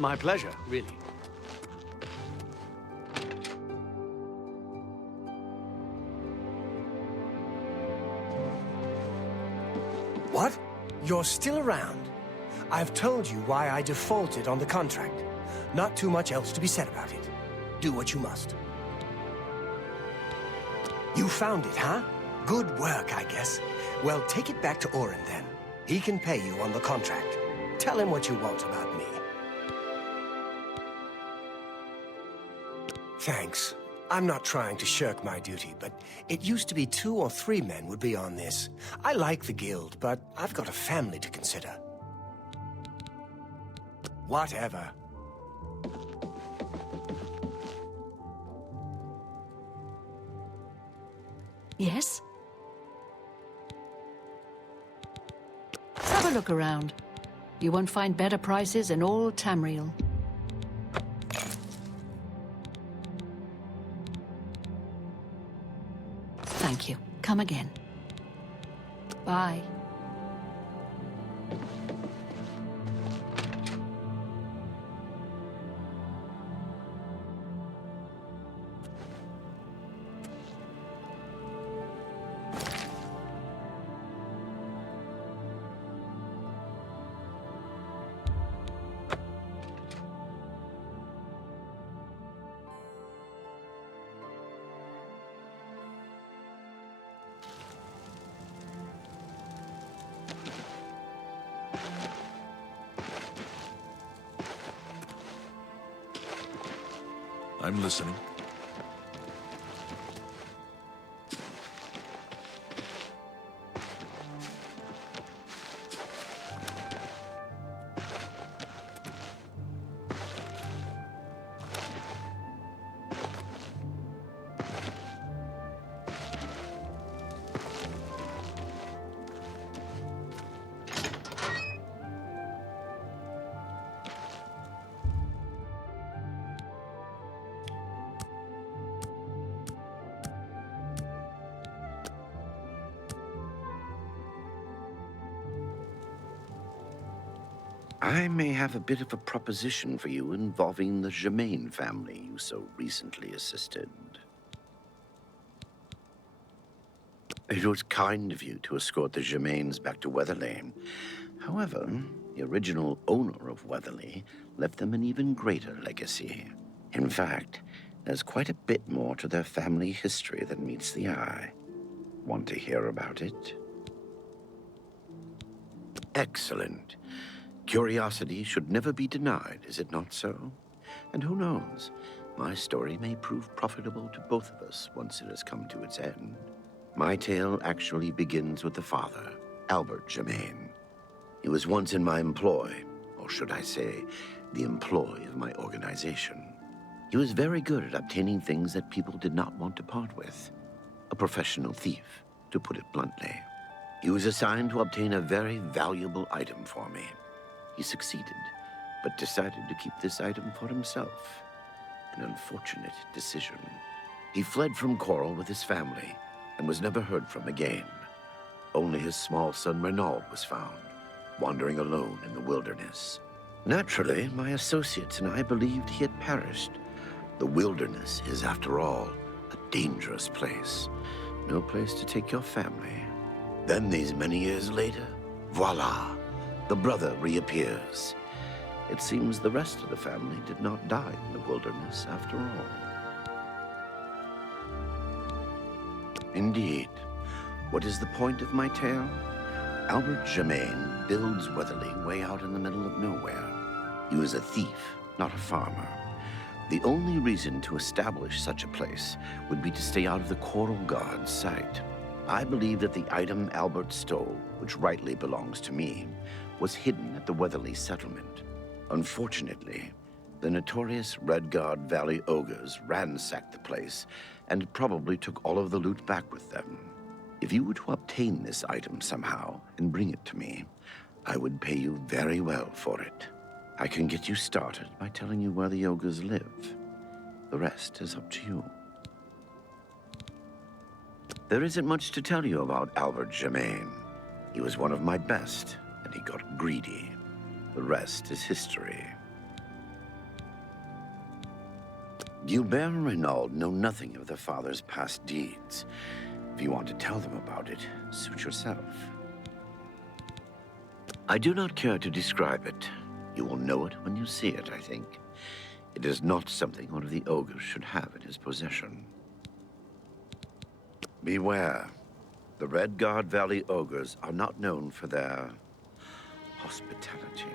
My pleasure, really. What? You're still around? I've told you why I defaulted on the contract. Not too much else to be said about it. Do what you must. You found it, huh? Good work, I guess. Well, take it back to Orin, then. He can pay you on the contract. Tell him what you want about me. Thanks. I'm not trying to shirk my duty, but it used to be 2 or 3 men would be on this. I like the guild, but I've got a family to consider. Whatever. Yes? Let's have a look around. You won't find better prices in all Tamriel. Thank you. Come again. Bye. I'm listening. I may have a bit of a proposition for you involving the Germain family you so recently assisted. It was kind of you to escort the Germains back to Weatherlane. However, the original owner of Weatherly left them an even greater legacy. In fact, there's quite a bit more to their family history than meets the eye. Want to hear about it? Excellent. Curiosity should never be denied, is it not so? And who knows, my story may prove profitable to both of us once it has come to its end. My tale actually begins with the father, Albert Germain. He was once in my employ, or should I say, the employ of my organization. He was very good at obtaining things that people did not want to part with. A professional thief, to put it bluntly. He was assigned to obtain a very valuable item for me. He succeeded, but decided to keep this item for himself. An unfortunate decision. He fled from Coral with his family and was never heard from again. Only his small son Renaud was found, wandering alone in the wilderness. Naturally, my associates and I believed he had perished. The wilderness is, after all, a dangerous place. No place to take your family. Then, these many years later, voila! The brother reappears. It seems the rest of the family did not die in the wilderness after all. Indeed. What is the point of my tale? Albert Germain builds Weatherly way out in the middle of nowhere. He was a thief, not a farmer. The only reason to establish such a place would be to stay out of the Coral Guard's sight. I believe that the item Albert stole, which rightly belongs to me, was hidden at the Weatherly settlement. Unfortunately, the notorious Redguard Valley ogres ransacked the place and probably took all of the loot back with them. If you were to obtain this item somehow and bring it to me, I would pay you very well for it. I can get you started by telling you where the ogres live. The rest is up to you. There isn't much to tell you about Albert Germain. He was one of my best, and he got greedy. The rest is history. Gilbert and Renaud know nothing of their father's past deeds. If you want to tell them about it, suit yourself. I do not care to describe it. You will know it when you see it, I think. It is not something one of the ogres should have in his possession. Beware. The Red Guard Valley ogres are not known for their hospitality.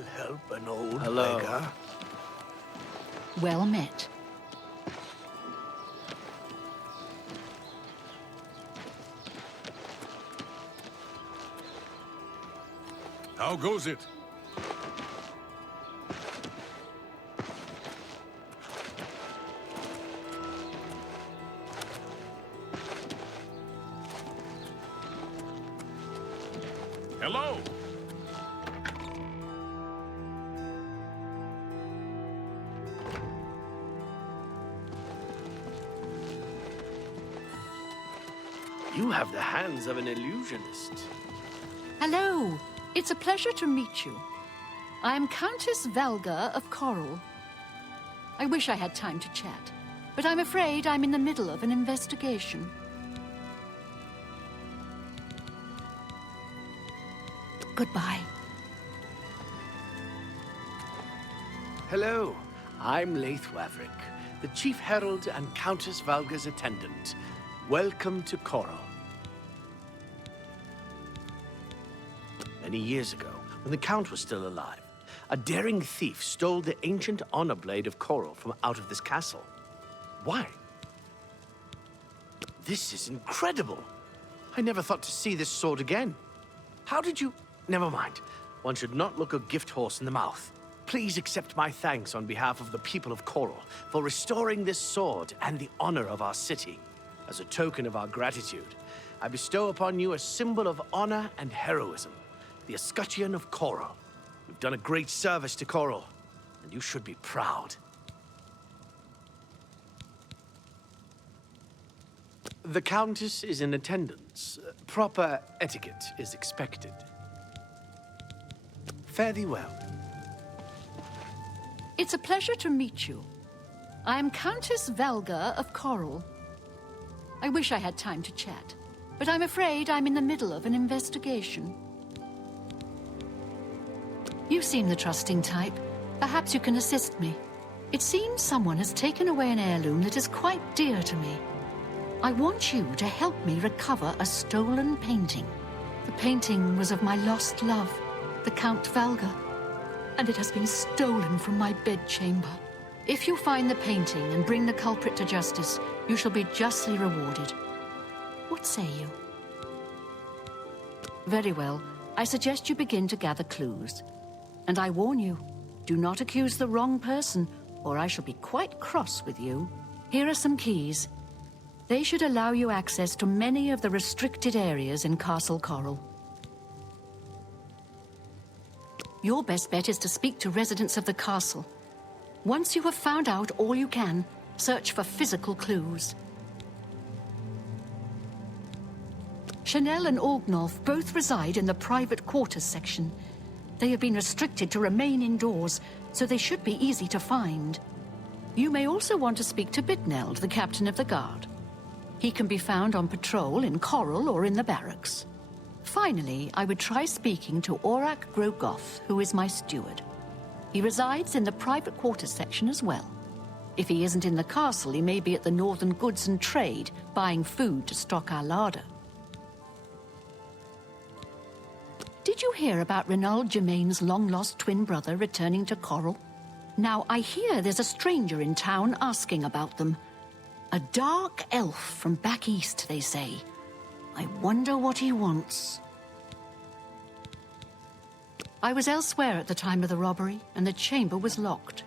will help an old Hello. beggar. Well met. How goes it? Hello? You have the hands of an illusionist. Hello. It's a pleasure to meet you. I am Countess Valga of Coral. I wish I had time to chat, but I'm afraid I'm in the middle of an investigation. Goodbye. Hello, I'm Laith Wavrick, the Chief Herald and Countess Valga's attendant. Welcome to Coral. Many years ago, when the Count was still alive, a daring thief stole the ancient honor blade of Coral from out of this castle. Why? This is incredible. I never thought to see this sword again. How did you... Never mind. One should not look a gift horse in the mouth. Please accept my thanks on behalf of the people of Coral for restoring this sword and the honor of our city. As a token of our gratitude, I bestow upon you a symbol of honor and heroism, the escutcheon of Coral. You've done a great service to Coral, and you should be proud. The Countess is in attendance. Proper etiquette is expected. Fare thee well. It's a pleasure to meet you. I am Countess Valga of Coral. I wish I had time to chat, but I'm afraid I'm in the middle of an investigation. You seem the trusting type. Perhaps you can assist me. It seems someone has taken away an heirloom that is quite dear to me. I want you to help me recover a stolen painting. The painting was of my lost love, the Count Valga, and it has been stolen from my bedchamber. If you find the painting and bring the culprit to justice, you shall be justly rewarded. What say you? Very well. I suggest you begin to gather clues. And I warn you, do not accuse the wrong person, or I shall be quite cross with you. Here are some keys. They should allow you access to many of the restricted areas in Castle Coral. Your best bet is to speak to residents of the castle. Once you have found out all you can, search for physical clues. Chanel and Orgnolf both reside in the private quarters section. They have been restricted to remain indoors, so they should be easy to find. You may also want to speak to Bitneld, the captain of the guard. He can be found on patrol in Coral or in the barracks. Finally, I would try speaking to Aurak Grogoth, who is my steward. He resides in the private quarters section as well. If he isn't in the castle, he may be at the Northern Goods and Trade, buying food to stock our larder. Did you hear about Renaud Germain's long-lost twin brother returning to Coral? Now, I hear there's a stranger in town asking about them. A dark elf from back east, they say. I wonder what he wants. I was elsewhere at the time of the robbery, and the chamber was locked.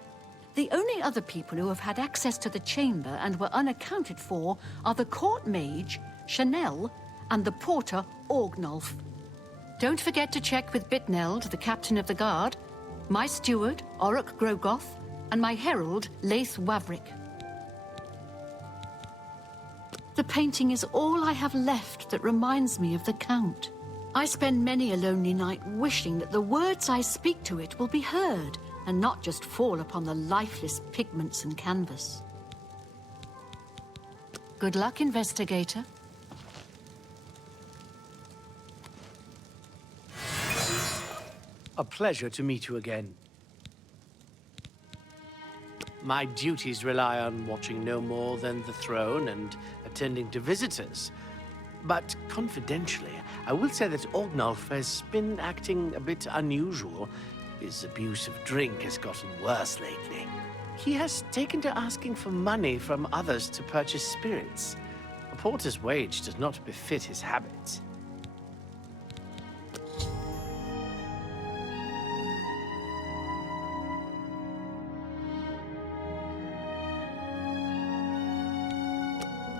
The only other people who have had access to the chamber and were unaccounted for are the court mage, Chanel, and the porter, Orgnolf. Don't forget to check with Bitneld, the captain of the guard, my steward, Aurak Grogoth, and my herald, Laith Wavrick. The painting is all I have left that reminds me of the Count. I spend many a lonely night wishing that the words I speak to it will be heard and not just fall upon the lifeless pigments and canvas. Good luck, investigator. A pleasure to meet you again. My duties rely on watching no more than the throne and attending to visitors. But confidentially, I will say that Orgnolf has been acting a bit unusual. His abuse of drink has gotten worse lately. He has taken to asking for money from others to purchase spirits. A porter's wage does not befit his habits.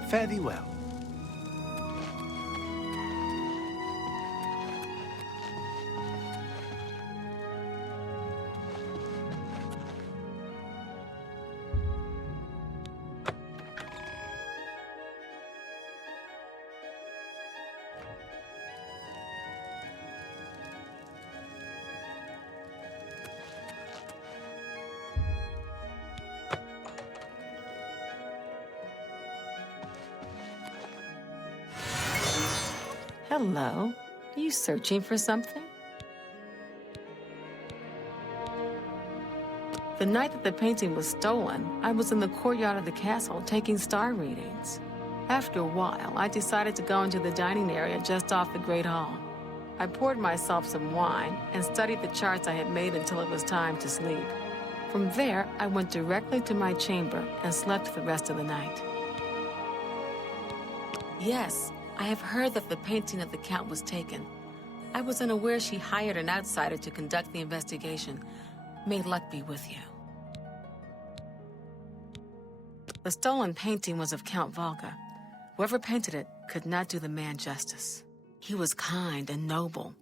Fare thee well. Hello. Are you searching for something? The night that the painting was stolen, I was in the courtyard of the castle taking star readings. After a while, I decided to go into the dining area just off the Great Hall. I poured myself some wine and studied the charts I had made until it was time to sleep. From there, I went directly to my chamber and slept the rest of the night. Yes, I have heard that the painting of the Count was taken. I was unaware she hired an outsider to conduct the investigation. May luck be with you. The stolen painting was of Count Volga. Whoever painted it could not do the man justice. He was kind and noble,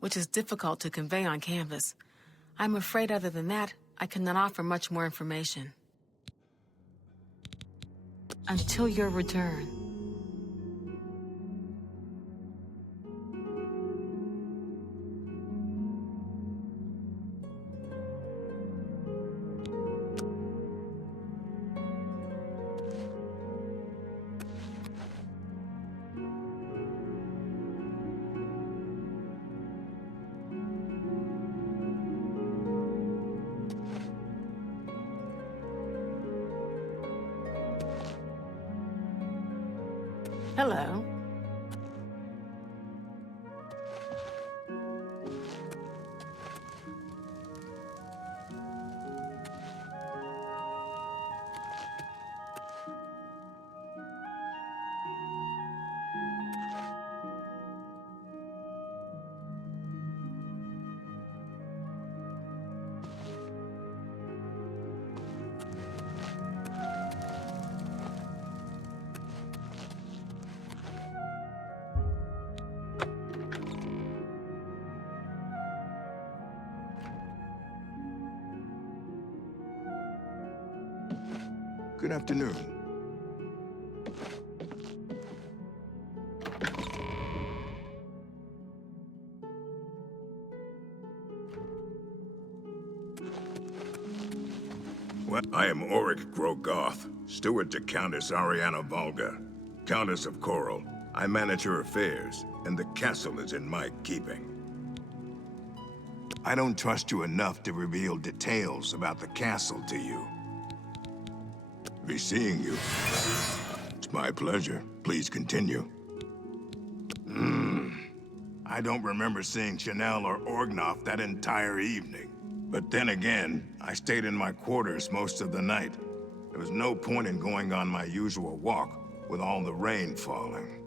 which is difficult to convey on canvas. I'm afraid other than that, I cannot offer much more information. Until your return. Hello. Good afternoon. Well, I am Auric Grogoth, steward to Countess Ariana Volga, Countess of Coral. I manage her affairs, and the castle is in my keeping. I don't trust you enough to reveal details about the castle to you. Be seeing you. It's my pleasure. Please continue. I don't remember seeing Chanel or Orgnoff that entire evening. But then again, I stayed in my quarters most of the night. There was no point in going on my usual walk with all the rain falling.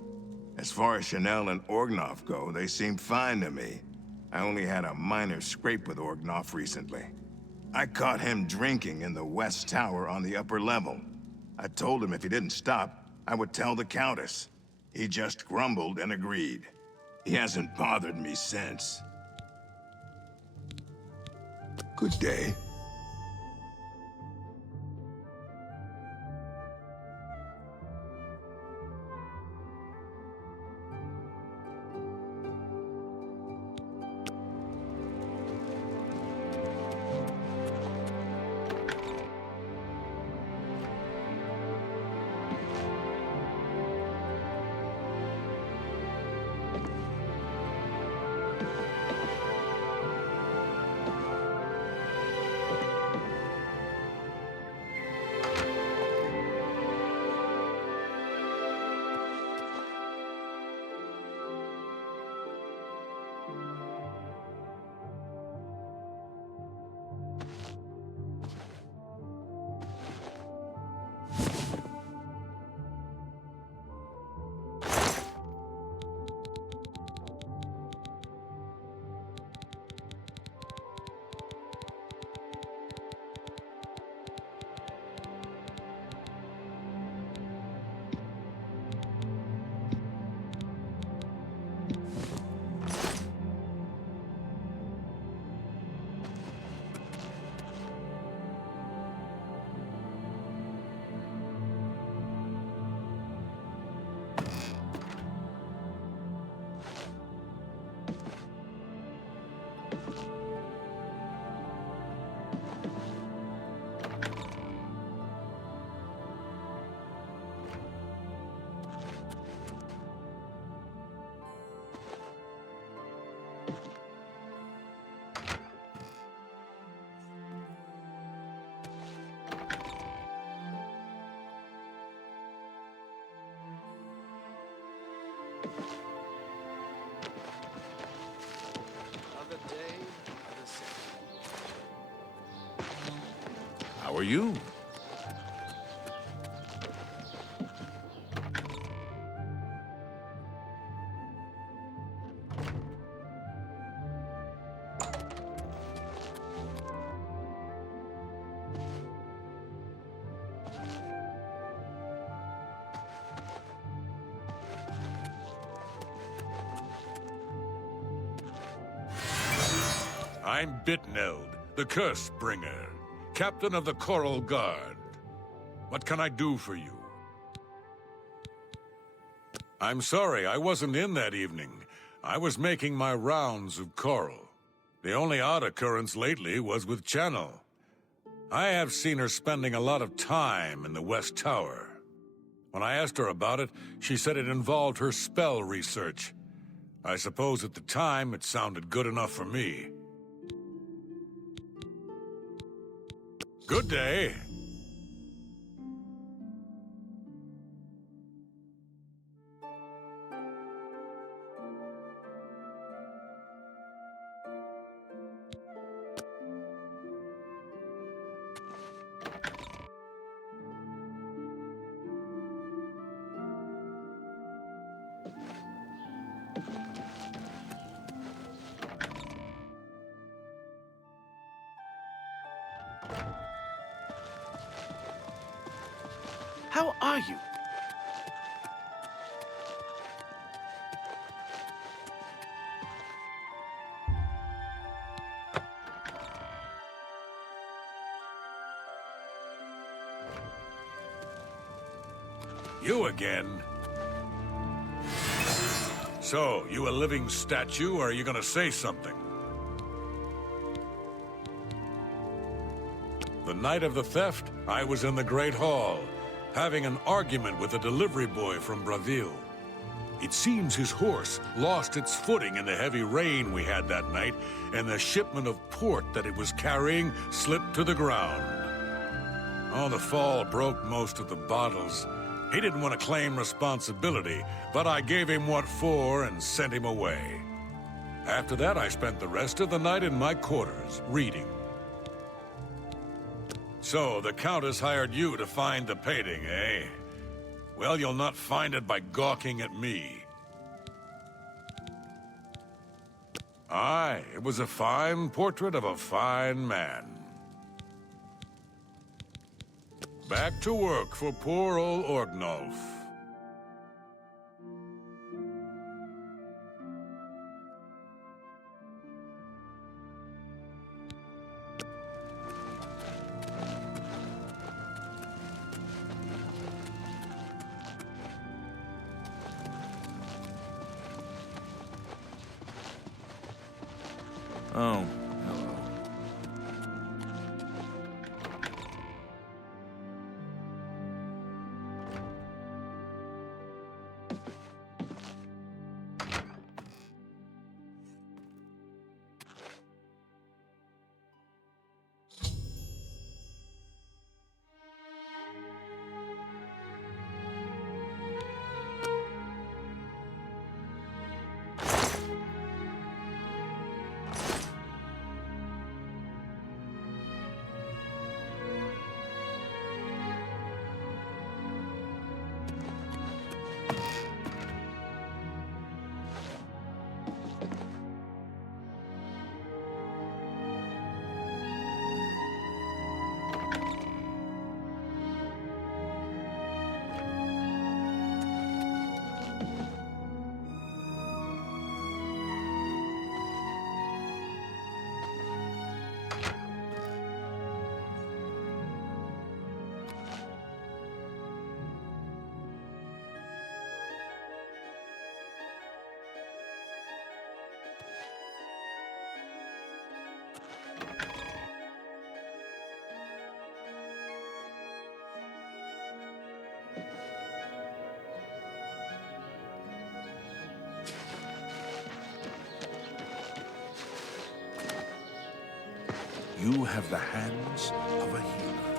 As far as Chanel and Orgnoff go, they seemed fine to me. I only had a minor scrape with Orgnoff recently. I caught him drinking in the West Tower on the upper level. I told him if he didn't stop, I would tell the Countess. He just grumbled and agreed. He hasn't bothered me since. Good day. How are you? I'm Bitneld, the Curse Bringer, captain of the Coral Guard. What can I do for you? I'm sorry, I wasn't in that evening. I was making my rounds of Coral. The only odd occurrence lately was with Channel. I have seen her spending a lot of time in the West Tower. When I asked her about it, she said it involved her spell research. I suppose at the time it sounded good enough for me. Good day. How are you? You again? So, you a living statue, or are you gonna say something? The night of the theft, I was in the Great Hall, having an argument with a delivery boy from Braville. It seems his horse lost its footing in the heavy rain we had that night, and the shipment of port that it was carrying slipped to the ground. Oh, the fall broke most of the bottles. He didn't want to claim responsibility, but I gave him what for and sent him away. After that, I spent the rest of the night in my quarters, reading. So, the Countess hired you to find the painting, eh? Well, you'll not find it by gawking at me. Aye, it was a fine portrait of a fine man. Back to work for poor old Orgnolf. Oh, hello. You have the hands of a healer.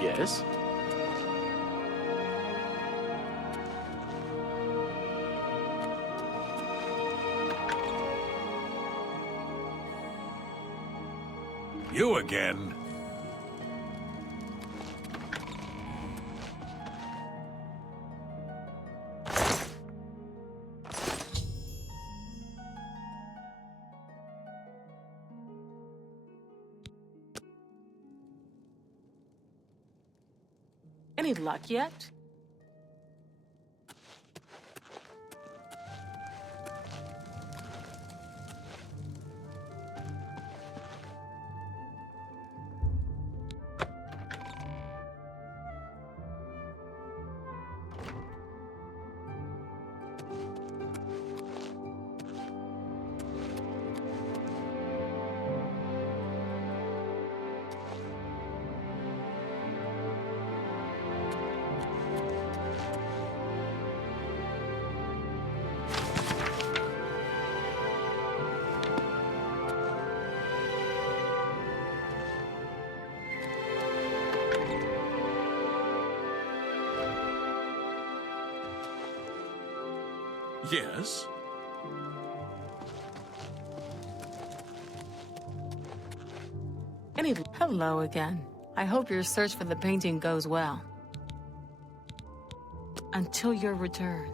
Yes? You again? Any luck yet? Yes? Hello again. I hope your search for the painting goes well. Until your return.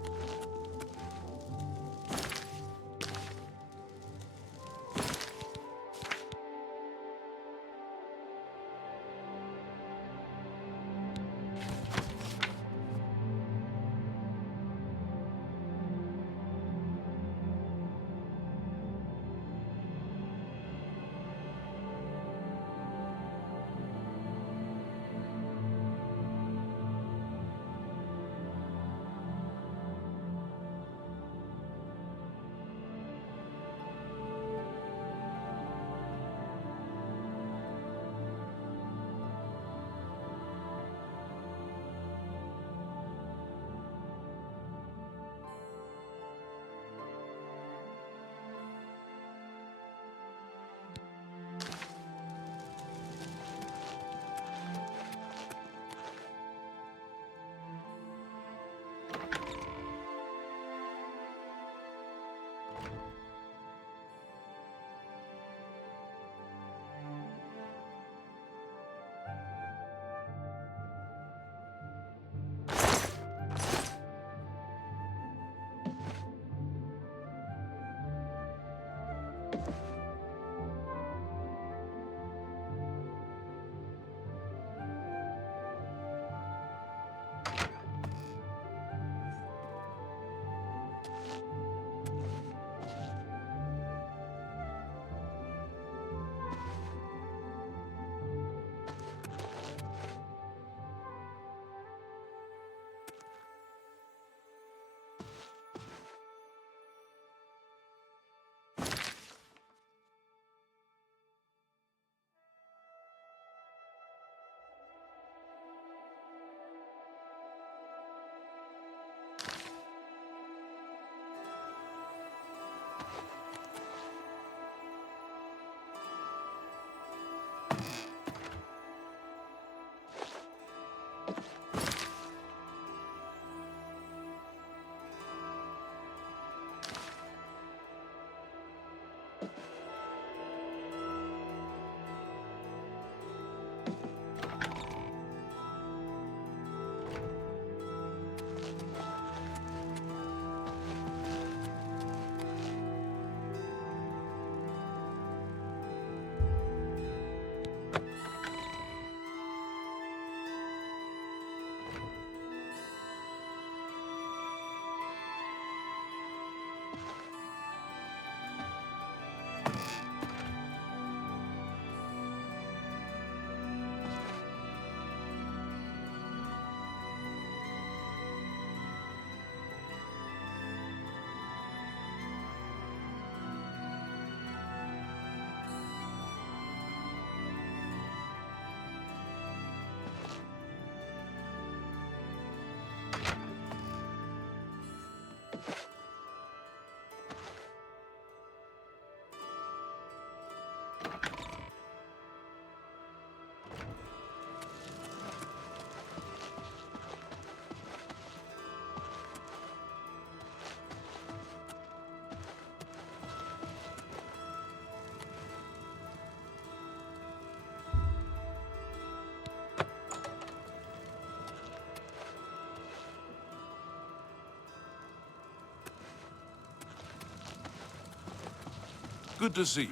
Good to see you.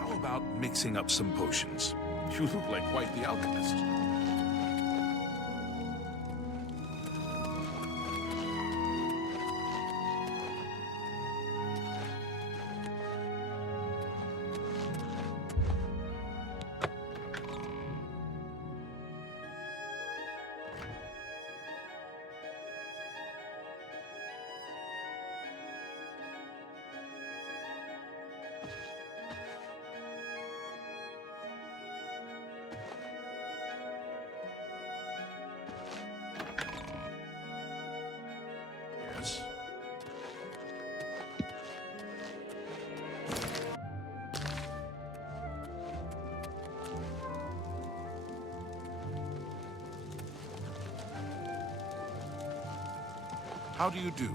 How about mixing up some potions? You look like quite the alchemist. Yes. How do you do?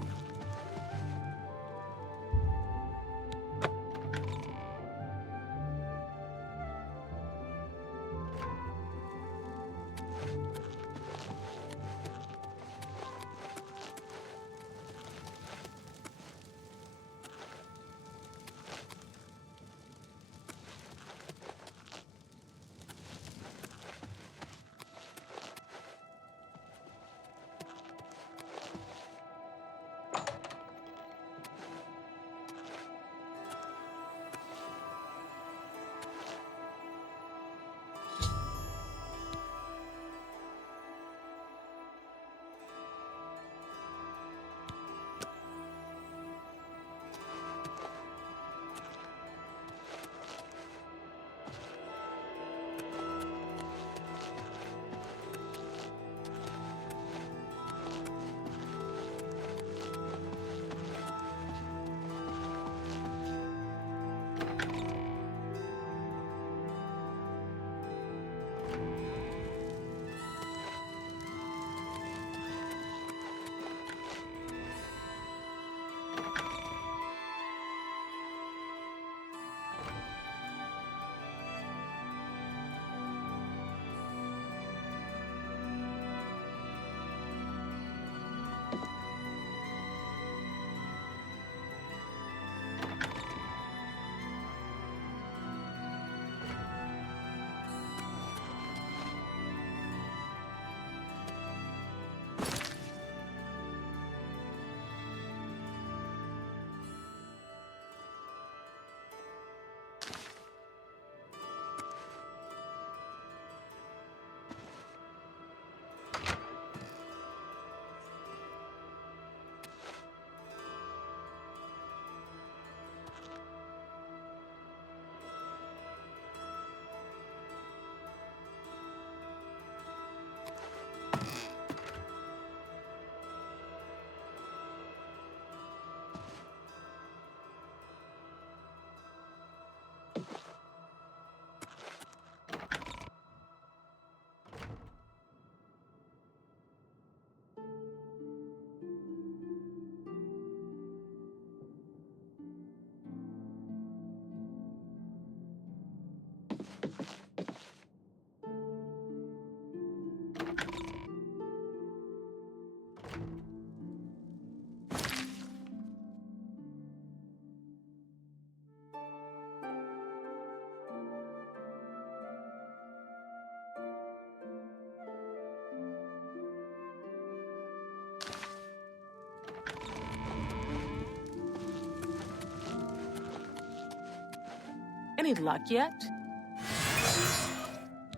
Any luck yet?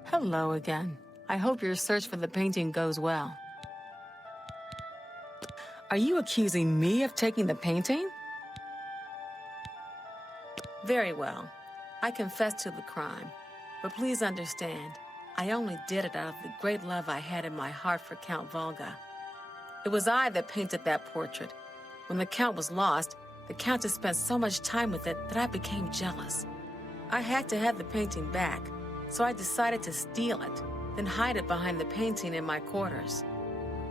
Hello again. I hope your search for the painting goes well. Are you accusing me of taking the painting? Very well. I confess to the crime. But please understand, I only did it out of the great love I had in my heart for Count Volga. It was I that painted that portrait, When the Count was lost, the Countess spent so much time with it that I became jealous. I had to have the painting back, so I decided to steal it, then hide it behind the painting in my quarters.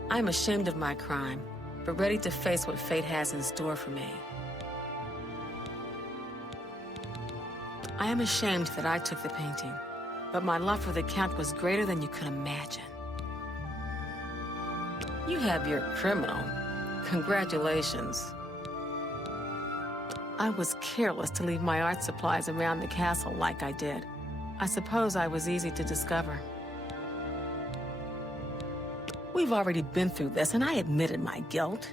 I'm ashamed of my crime, but ready to face what fate has in store for me. I am ashamed that I took the painting, but my love for the Count was greater than you could imagine. You have your criminal. Congratulations. I was careless to leave my art supplies around the castle like I did. I suppose I was easy to discover. We've already been through this, and I admitted my guilt.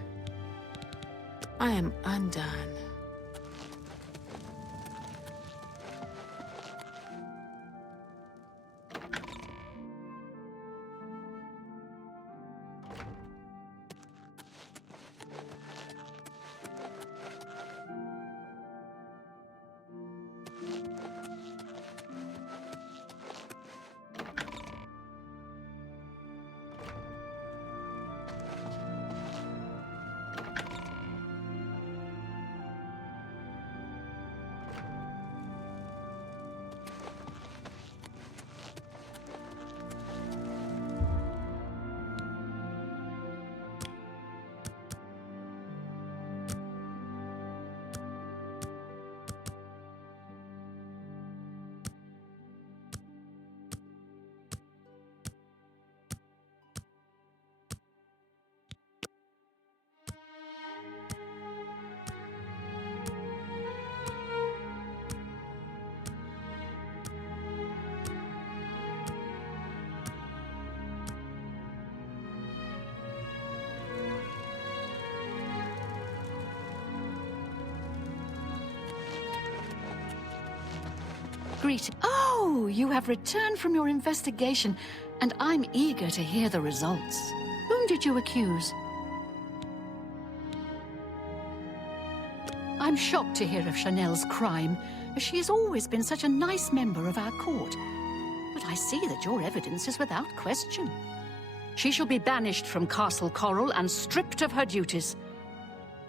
I am undone. Greeting. Oh, you have returned from your investigation, and I'm eager to hear the results. Whom did you accuse? I'm shocked to hear of Chanel's crime, as she has always been such a nice member of our court. But I see that your evidence is without question. She shall be banished from Castle Coral and stripped of her duties.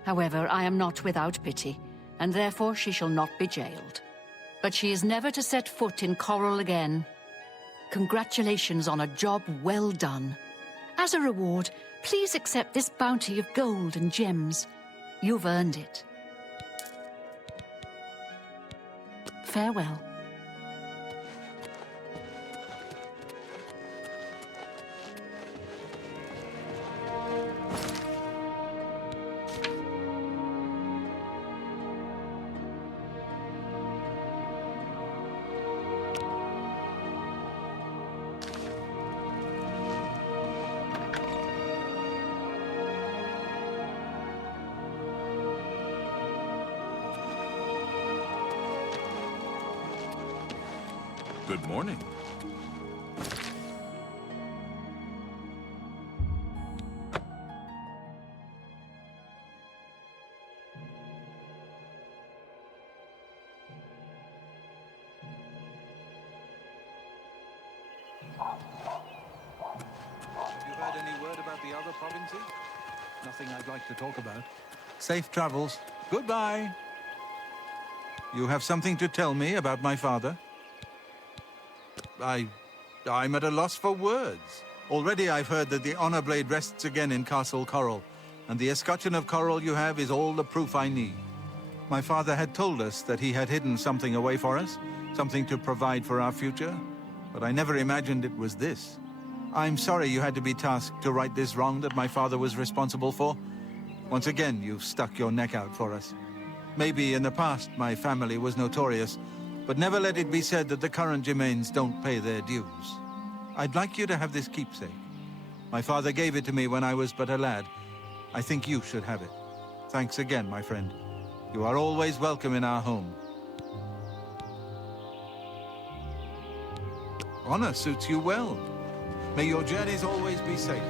However, I am not without pity, and therefore she shall not be jailed. But she is never to set foot in Coral again. Congratulations on a job well done. As a reward, please accept this bounty of gold and gems. You've earned it. Farewell. Good morning. Have you heard any word about the other provinces? Nothing I'd like to talk about. Safe travels. Goodbye. You have something to tell me about my father? I'm at a loss for words. Already I've heard that the honor blade rests again in Castle Coral, and the escutcheon of coral you have is all the proof I need. My father had told us that he had hidden something away for us, something to provide for our future, but I never imagined it was this. I'm sorry you had to be tasked to right this wrong that my father was responsible for. Once again, you've stuck your neck out for us. Maybe in the past my family was notorious, but never let it be said that the current Germains don't pay their dues. I'd like you to have this keepsake. My father gave it to me when I was but a lad. I think you should have it. Thanks again, my friend. You are always welcome in our home. Honor suits you well. May your journeys always be safe.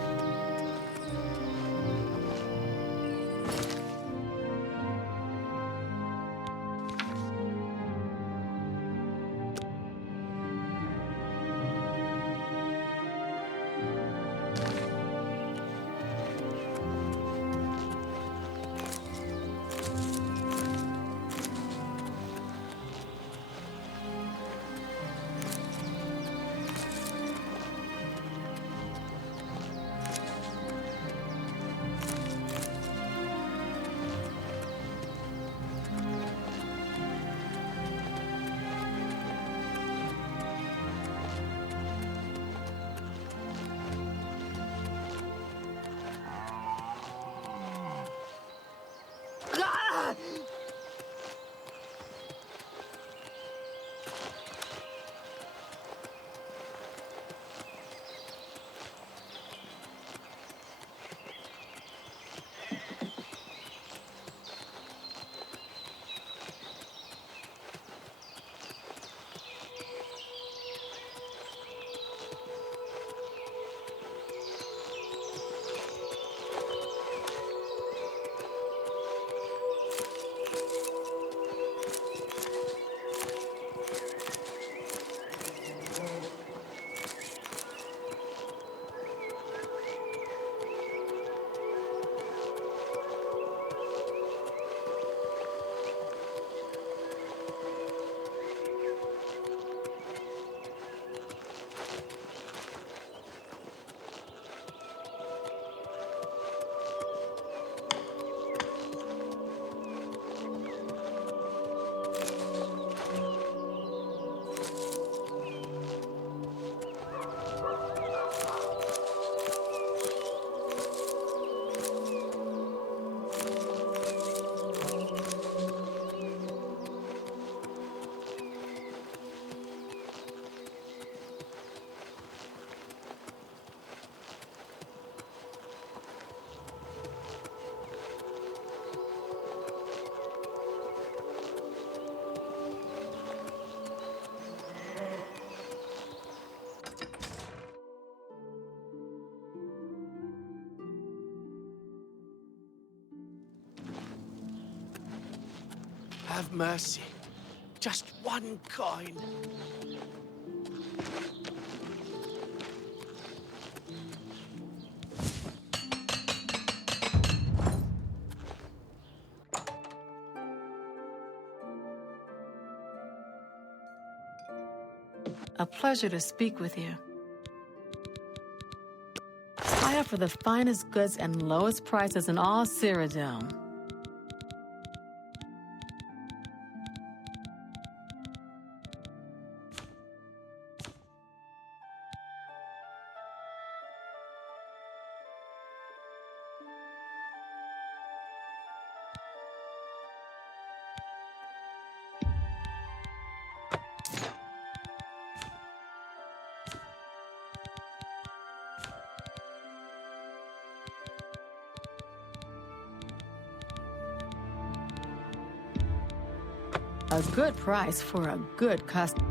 Have mercy. Just one coin. A pleasure to speak with you. I offer the finest goods and lowest prices in all Cyrodiil. A good price for a good customer.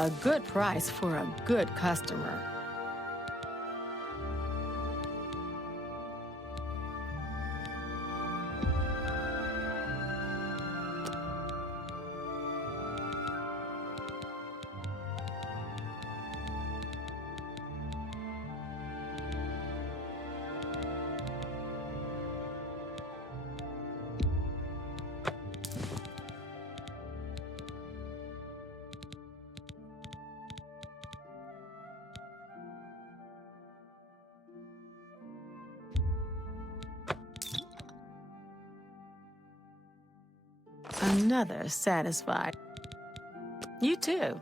A good price for a good customer. Another satisfied. You too.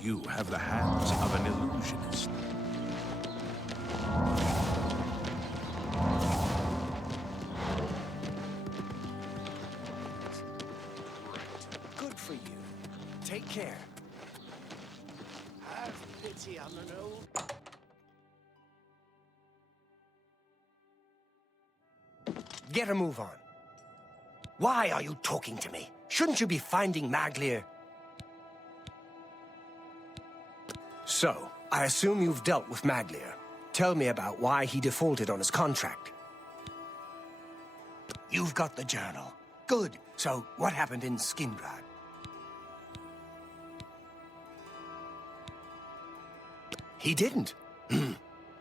You have the hands of an illusionist. Good for you. Take care. Have pity on an old... Get a move on. Why are you talking to me? Shouldn't you be finding Maglier? So, I assume you've dealt with Maglier. Tell me about why he defaulted on his contract. You've got the journal. Good. So, what happened in Skingrad? He didn't.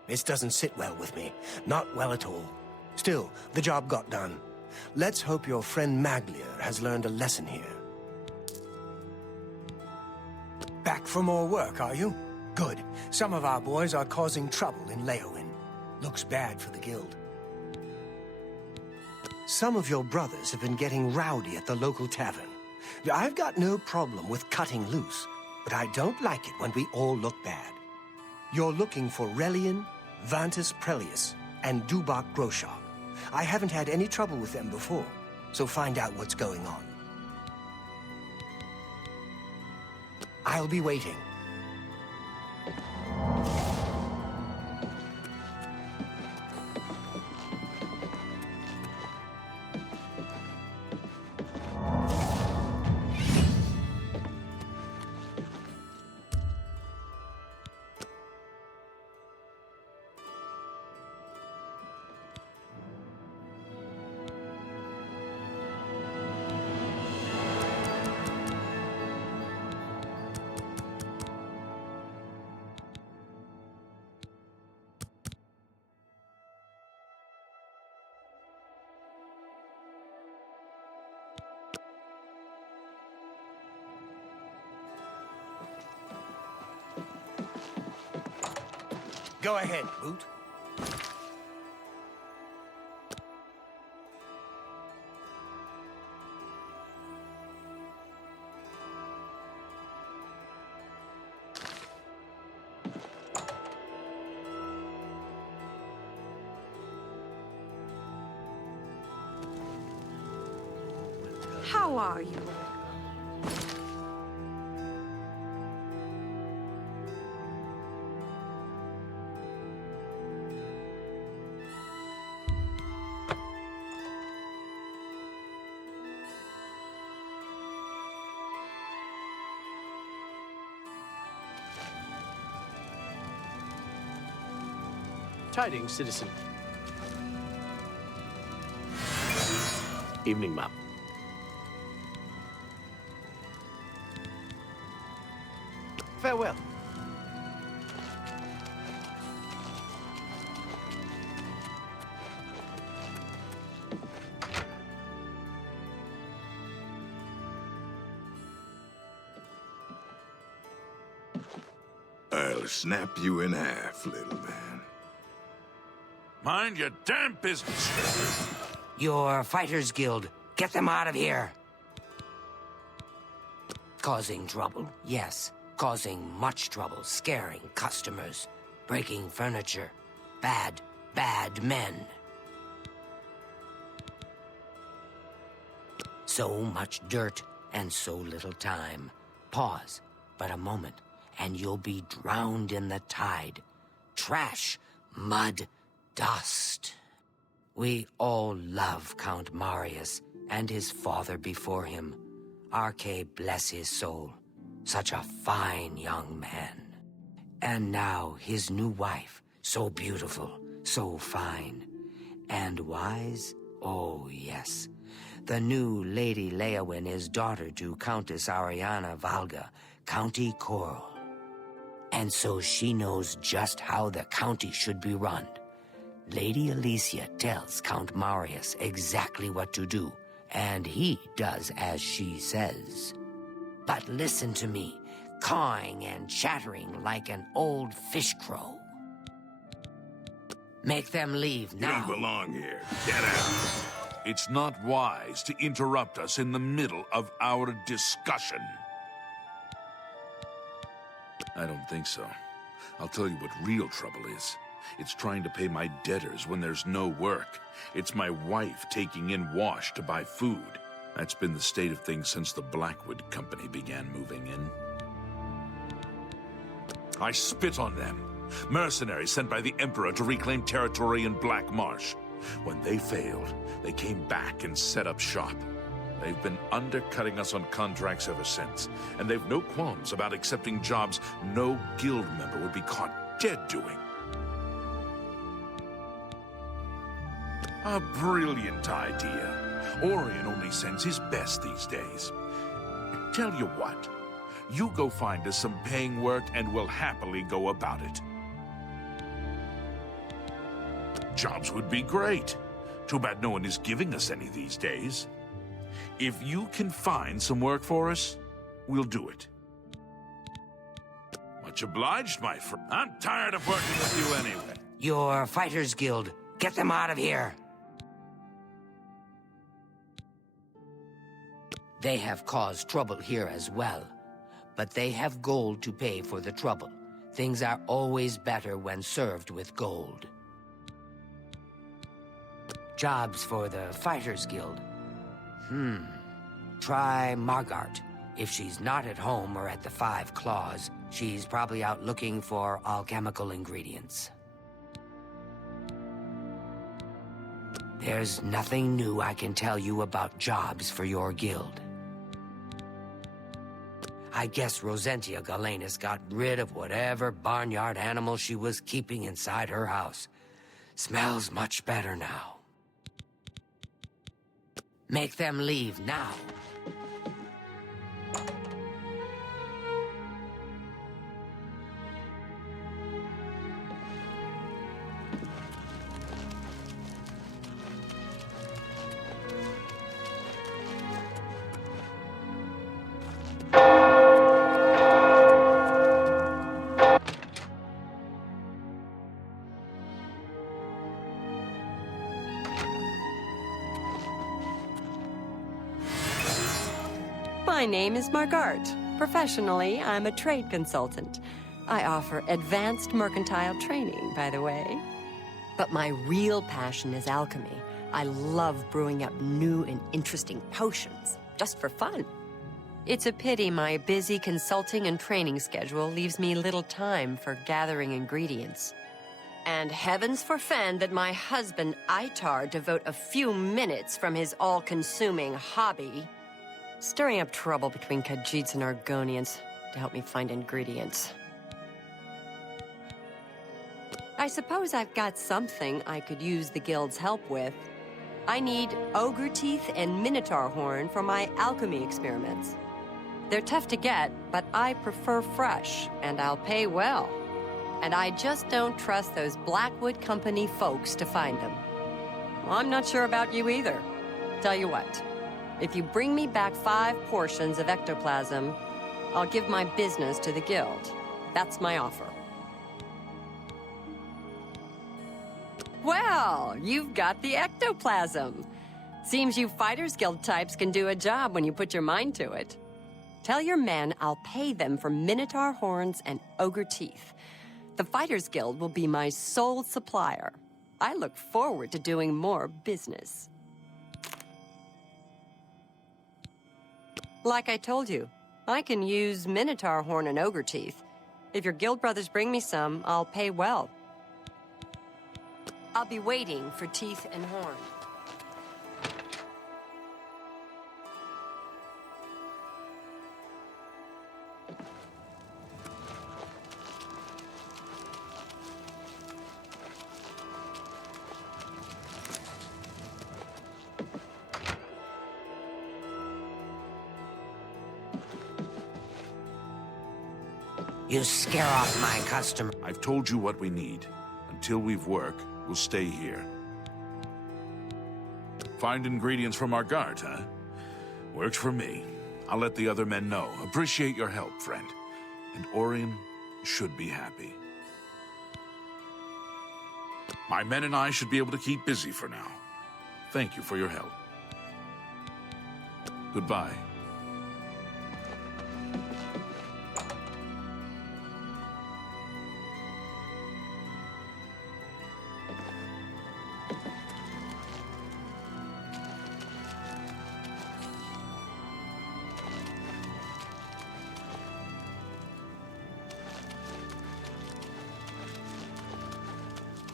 This doesn't sit well with me. Not well at all. Still, the job got done. Let's hope your friend Maglier has learned a lesson here. Back for more work, are you? Good. Some of our boys are causing trouble in Leowin. Looks bad for the guild. Some of your brothers have been getting rowdy at the local tavern. I've got no problem with cutting loose, but I don't like it when we all look bad. You're looking for Relian, Vantus Prelius, and Dubak Groshok. I haven't had any trouble with them before, so find out what's going on. I'll be waiting. Go ahead, Boot. How are you? Tidings, citizen. Evening, ma'am. Farewell. I'll snap you in half, little man. Mind your damn business. Your Fighters Guild. Get them out of here. Causing trouble? Yes. Causing much trouble. Scaring customers. Breaking furniture. Bad, bad men. So much dirt and so little time. Pause but a moment, and you'll be drowned in the tide. Trash, mud, dust. We all love Count Marius and his father before him. Arche bless his soul. Such a fine young man. And now his new wife, so beautiful, so fine. And wise? Oh, yes. The new Lady Leowyn is daughter to Countess Ariana Valga, County Coral. And so she knows just how the county should be run. Lady Alicia tells Count Marius exactly what to do, and he does as she says. But listen to me, cawing and chattering like an old fish crow. Make them leave now. You don't belong here. Get out. It's not wise to interrupt us in the middle of our discussion. I don't think so. I'll tell you what real trouble is. It's trying to pay my debtors when there's no work. It's my wife taking in wash to buy food. That's been the state of things since the Blackwood Company began moving in. I spit on them. Mercenaries sent by the Emperor to reclaim territory in Black Marsh. When they failed, they came back and set up shop. They've been undercutting us on contracts ever since, and they've no qualms about accepting jobs no guild member would be caught dead doing. A brilliant idea. Orion only sends his best these days. Tell you what, you go find us some paying work and we'll happily go about it. Jobs would be great. Too bad no one is giving us any these days. If you can find some work for us, we'll do it. Much obliged, my friend. I'm tired of working with you anyway. Your Fighters Guild. Get them out of here. They have caused trouble here as well. But they have gold to pay for the trouble. Things are always better when served with gold. Jobs for the Fighters Guild. Try Margart. If she's not at home or at the Five Claws, she's probably out looking for alchemical ingredients. There's nothing new I can tell you about jobs for your guild. I guess Rosentia Galenus got rid of whatever barnyard animal she was keeping inside her house. Smells much better now. Make them leave now. My name is Margart. Professionally, I'm a trade consultant. I offer advanced mercantile training, by the way. But my real passion is alchemy. I love brewing up new and interesting potions, just for fun. It's a pity my busy consulting and training schedule leaves me little time for gathering ingredients. And heavens forfend that my husband, Itar, devote a few minutes from his all-consuming hobby stirring up trouble between Khajiits and Argonians to help me find ingredients. I suppose I've got something I could use the guild's help with. I need ogre teeth and minotaur horn for my alchemy experiments. They're tough to get, but I prefer fresh, and I'll pay well. And I just don't trust those Blackwood Company folks to find them. Well, I'm not sure about you either. Tell you what, if you bring me back 5 portions of ectoplasm, I'll give my business to the guild. That's my offer. Well, you've got the ectoplasm. Seems you Fighters Guild types can do a job when you put your mind to it. Tell your men I'll pay them for minotaur horns and ogre teeth. The Fighters Guild will be my sole supplier. I look forward to doing more business. Like I told you, I can use minotaur horn and ogre teeth. If your guild brothers bring me some, I'll pay well. I'll be waiting for teeth and horn. You scare off my customer. I've told you what we need. Until we've work, we'll stay here. Find ingredients from our guard, huh? Works for me. I'll let the other men know. Appreciate your help, friend. And Orion should be happy. My men and I should be able to keep busy for now. Thank you for your help. Goodbye.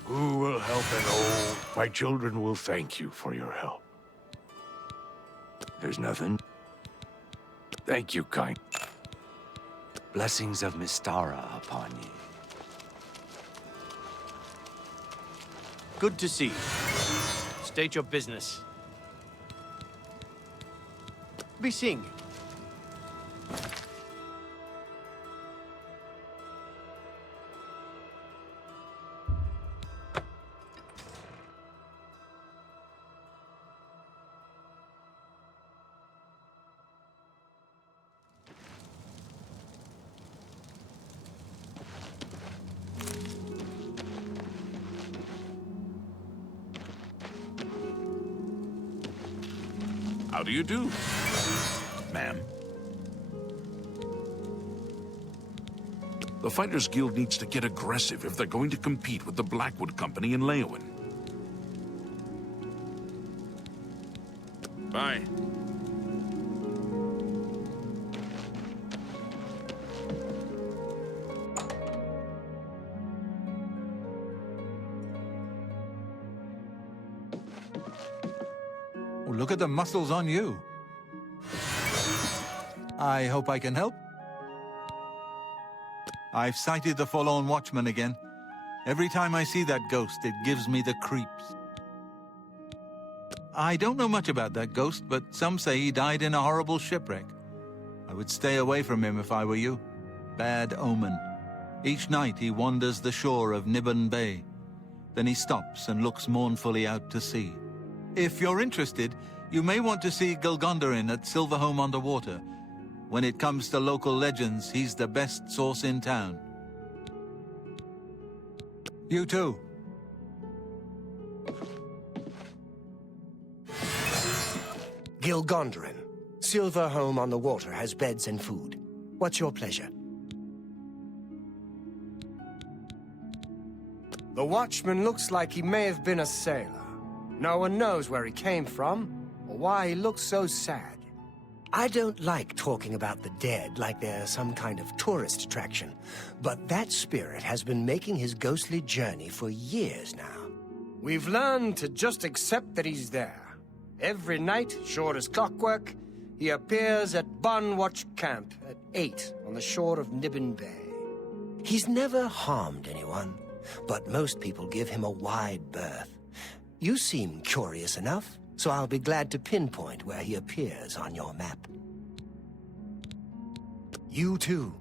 Who will help an old? My children will thank you for your help. There's nothing. Thank you, kind. Blessings of Mystara upon you. Good to see you. State your business. Be seeing you. How do you do, ma'am? The Fighters Guild needs to get aggressive if they're going to compete with the Blackwood Company in Leyawen. Bye. Oh, look at the muscles on you. I hope I can help. I've sighted the Forlorn Watchman again. Every time I see that ghost, it gives me the creeps. I don't know much about that ghost, but some say he died in a horrible shipwreck. I would stay away from him if I were you. Bad omen. Each night he wanders the shore of Nibbon Bay. Then he stops and looks mournfully out to sea. If you're interested, you may want to see Gilgondarin at Silverhome Underwater. When it comes to local legends, he's the best source in town. You too. Gilgondarin. Silverhome on the water has beds and food. What's your pleasure? The watchman looks like he may have been a sailor. No one knows where he came from, or why he looks so sad. I don't like talking about the dead like they're some kind of tourist attraction, but that spirit has been making his ghostly journey for years now. We've learned to just accept that he's there. Every night, sure as clockwork, he appears at Bunwatch Camp at 8 on the shore of Nibbon Bay. He's never harmed anyone, but most people give him a wide berth. You seem curious enough, so I'll be glad to pinpoint where he appears on your map. You too.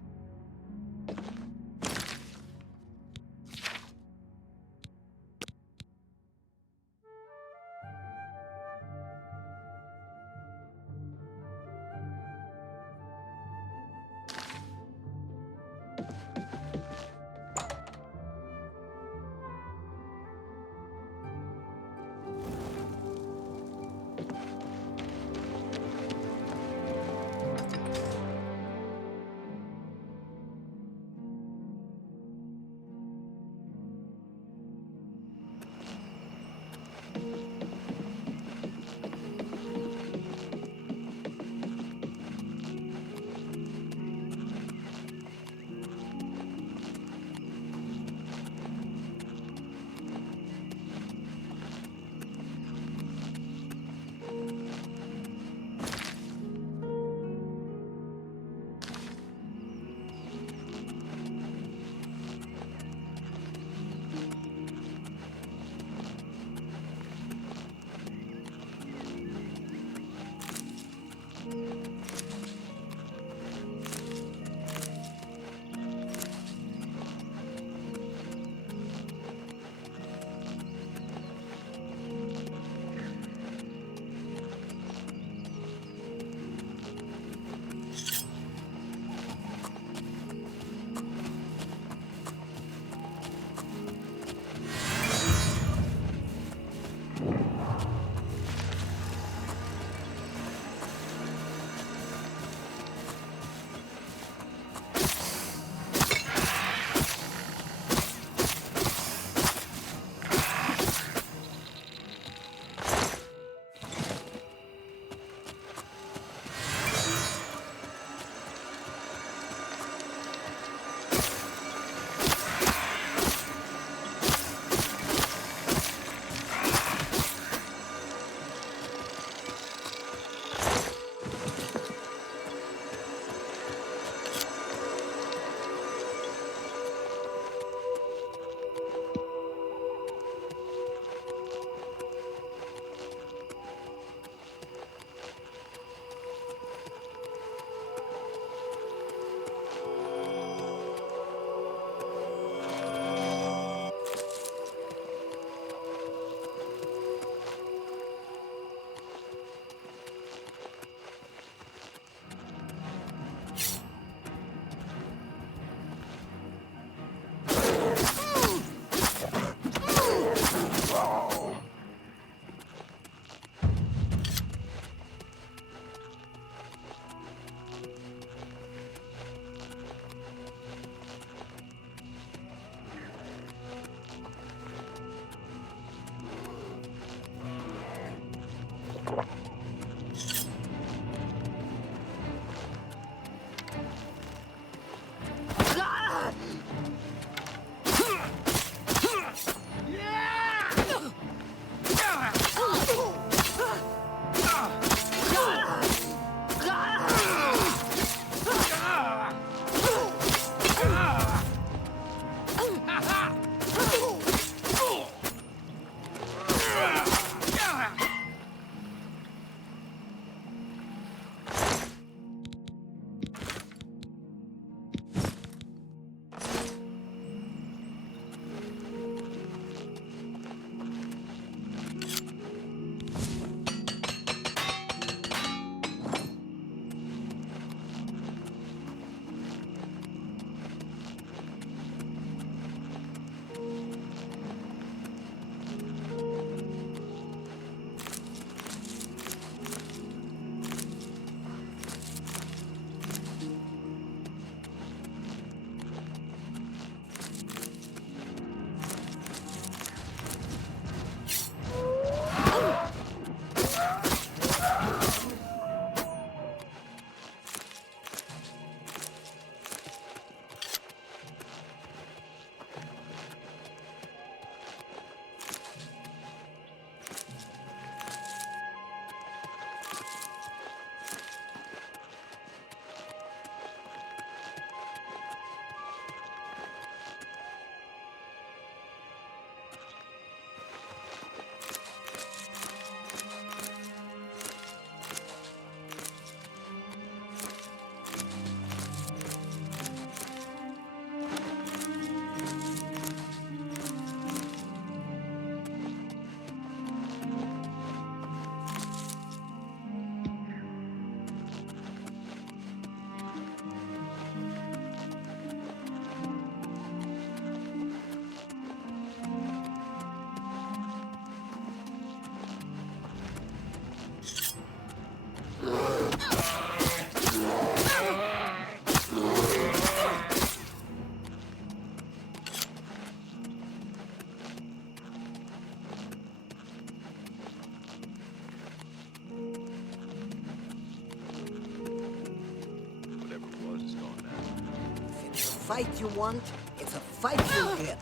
fight you want, it's a fight you'll get.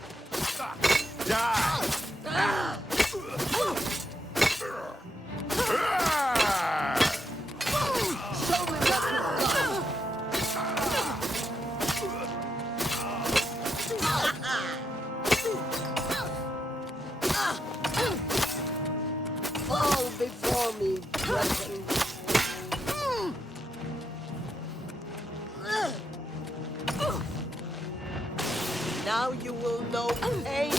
Die! Show me what you've got. Fall before me, Dragon. Now you will know pain.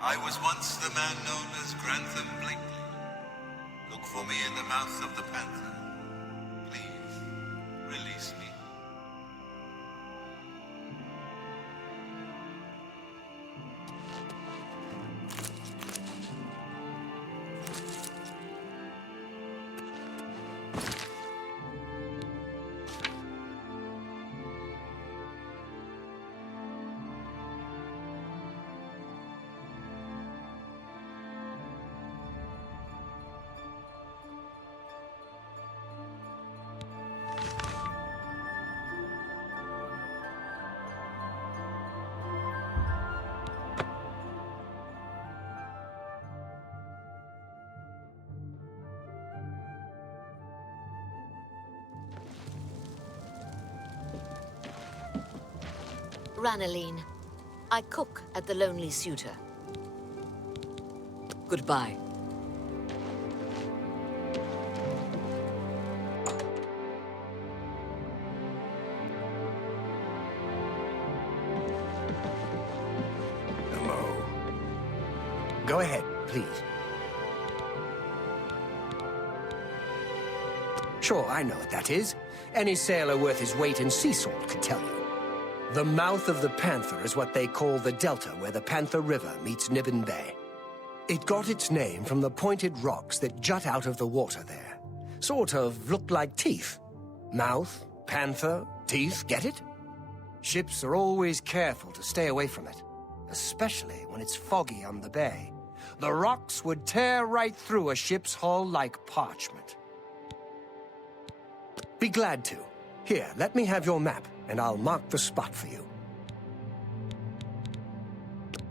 I was once the man known as Grantham Blakely. Look for me in the mouth of the panther. Please, release me. Ranaline. I cook at the Lonely Suitor. Goodbye. Hello. Go ahead, please. Sure, I know what that is. Any sailor worth his weight in sea salt could tell you. The mouth of the Panther is what they call the delta where the Panther River meets Nibbin Bay. It got its name from the pointed rocks that jut out of the water there. Sort of look like teeth. Mouth, panther, teeth, get it? Ships are always careful to stay away from it, especially when it's foggy on the bay. The rocks would tear right through a ship's hull like parchment. Be glad to. Here, let me have your map, and I'll mark the spot for you.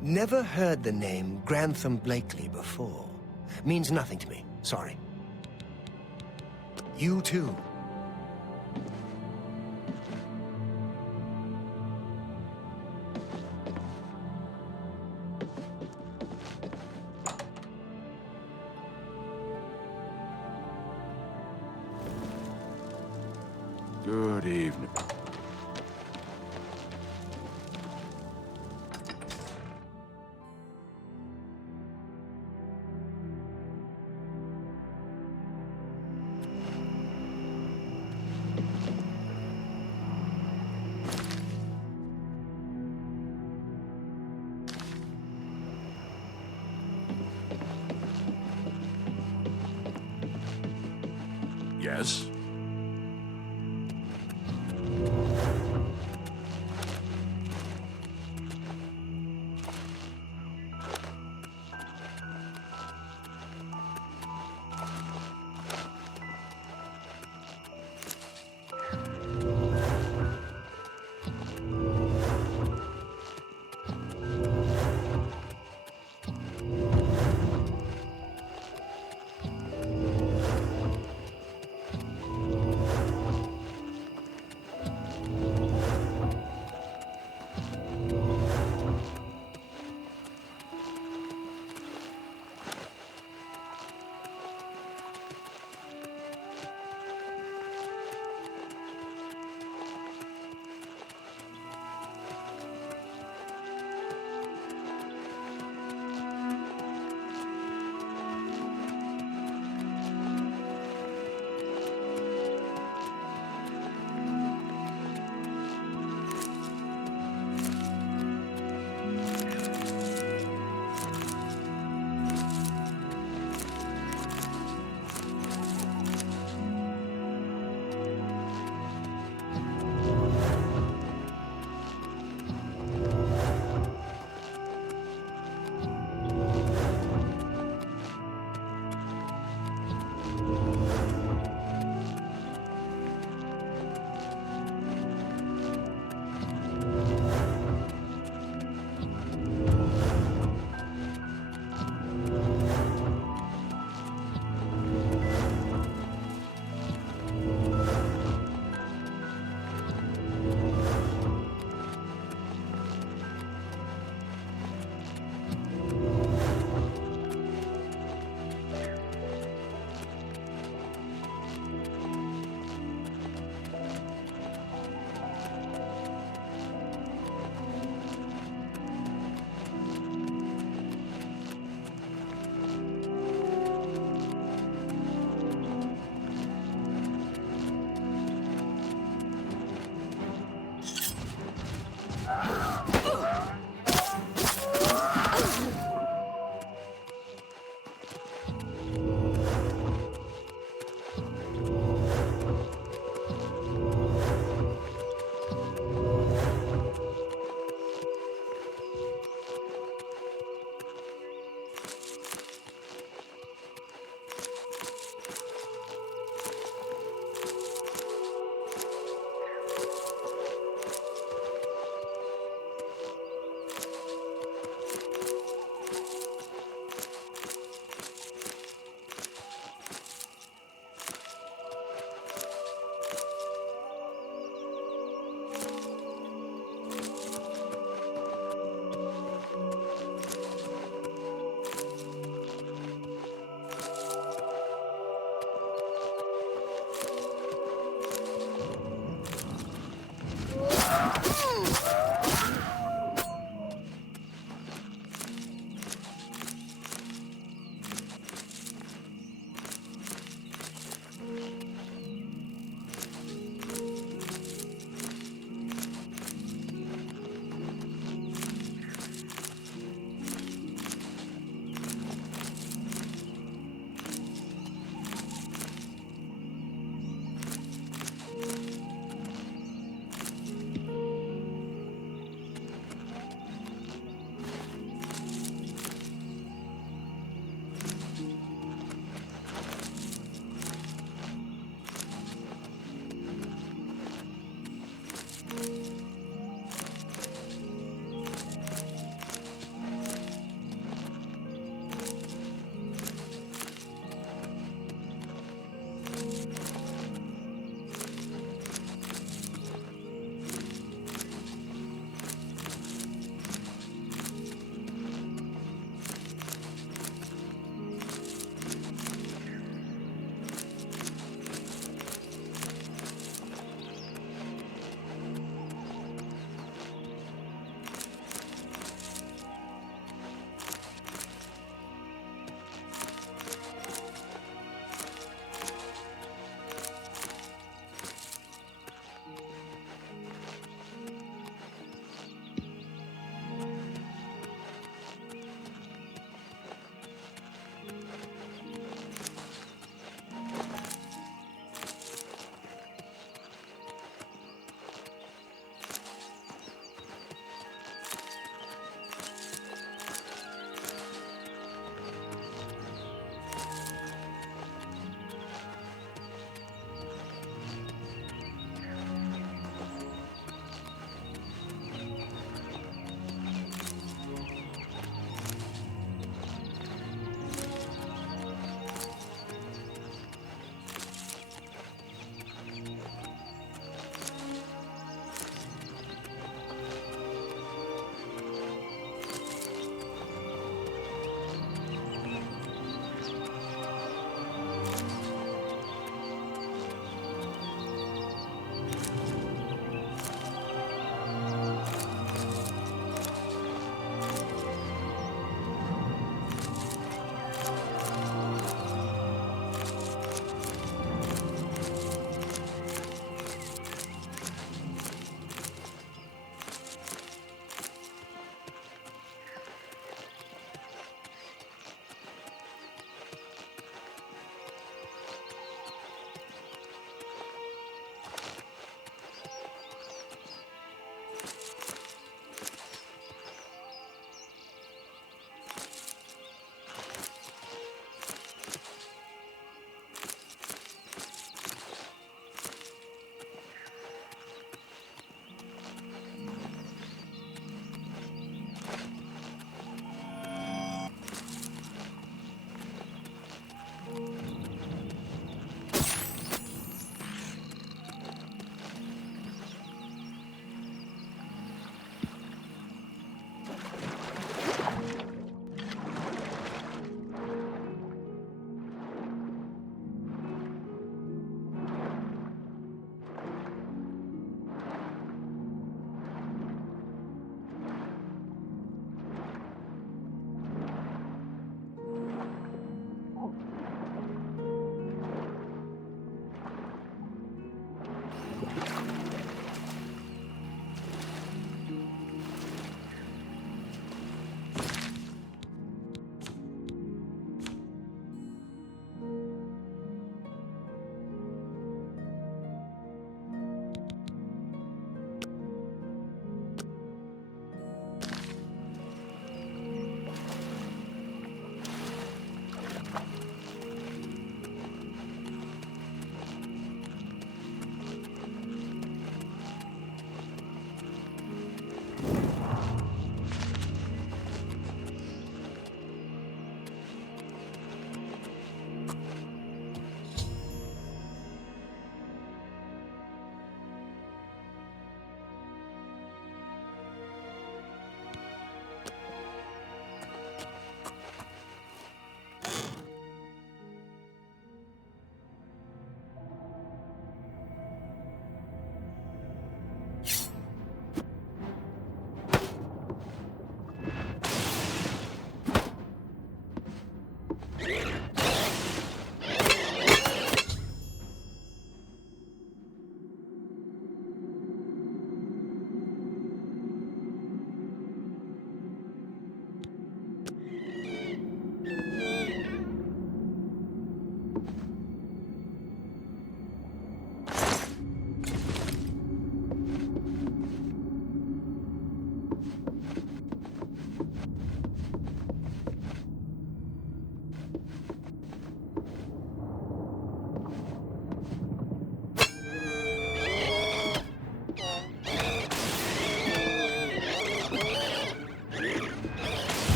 Never heard the name Grantham Blakely before. Means nothing to me. Sorry. You too. Good evening. Yes?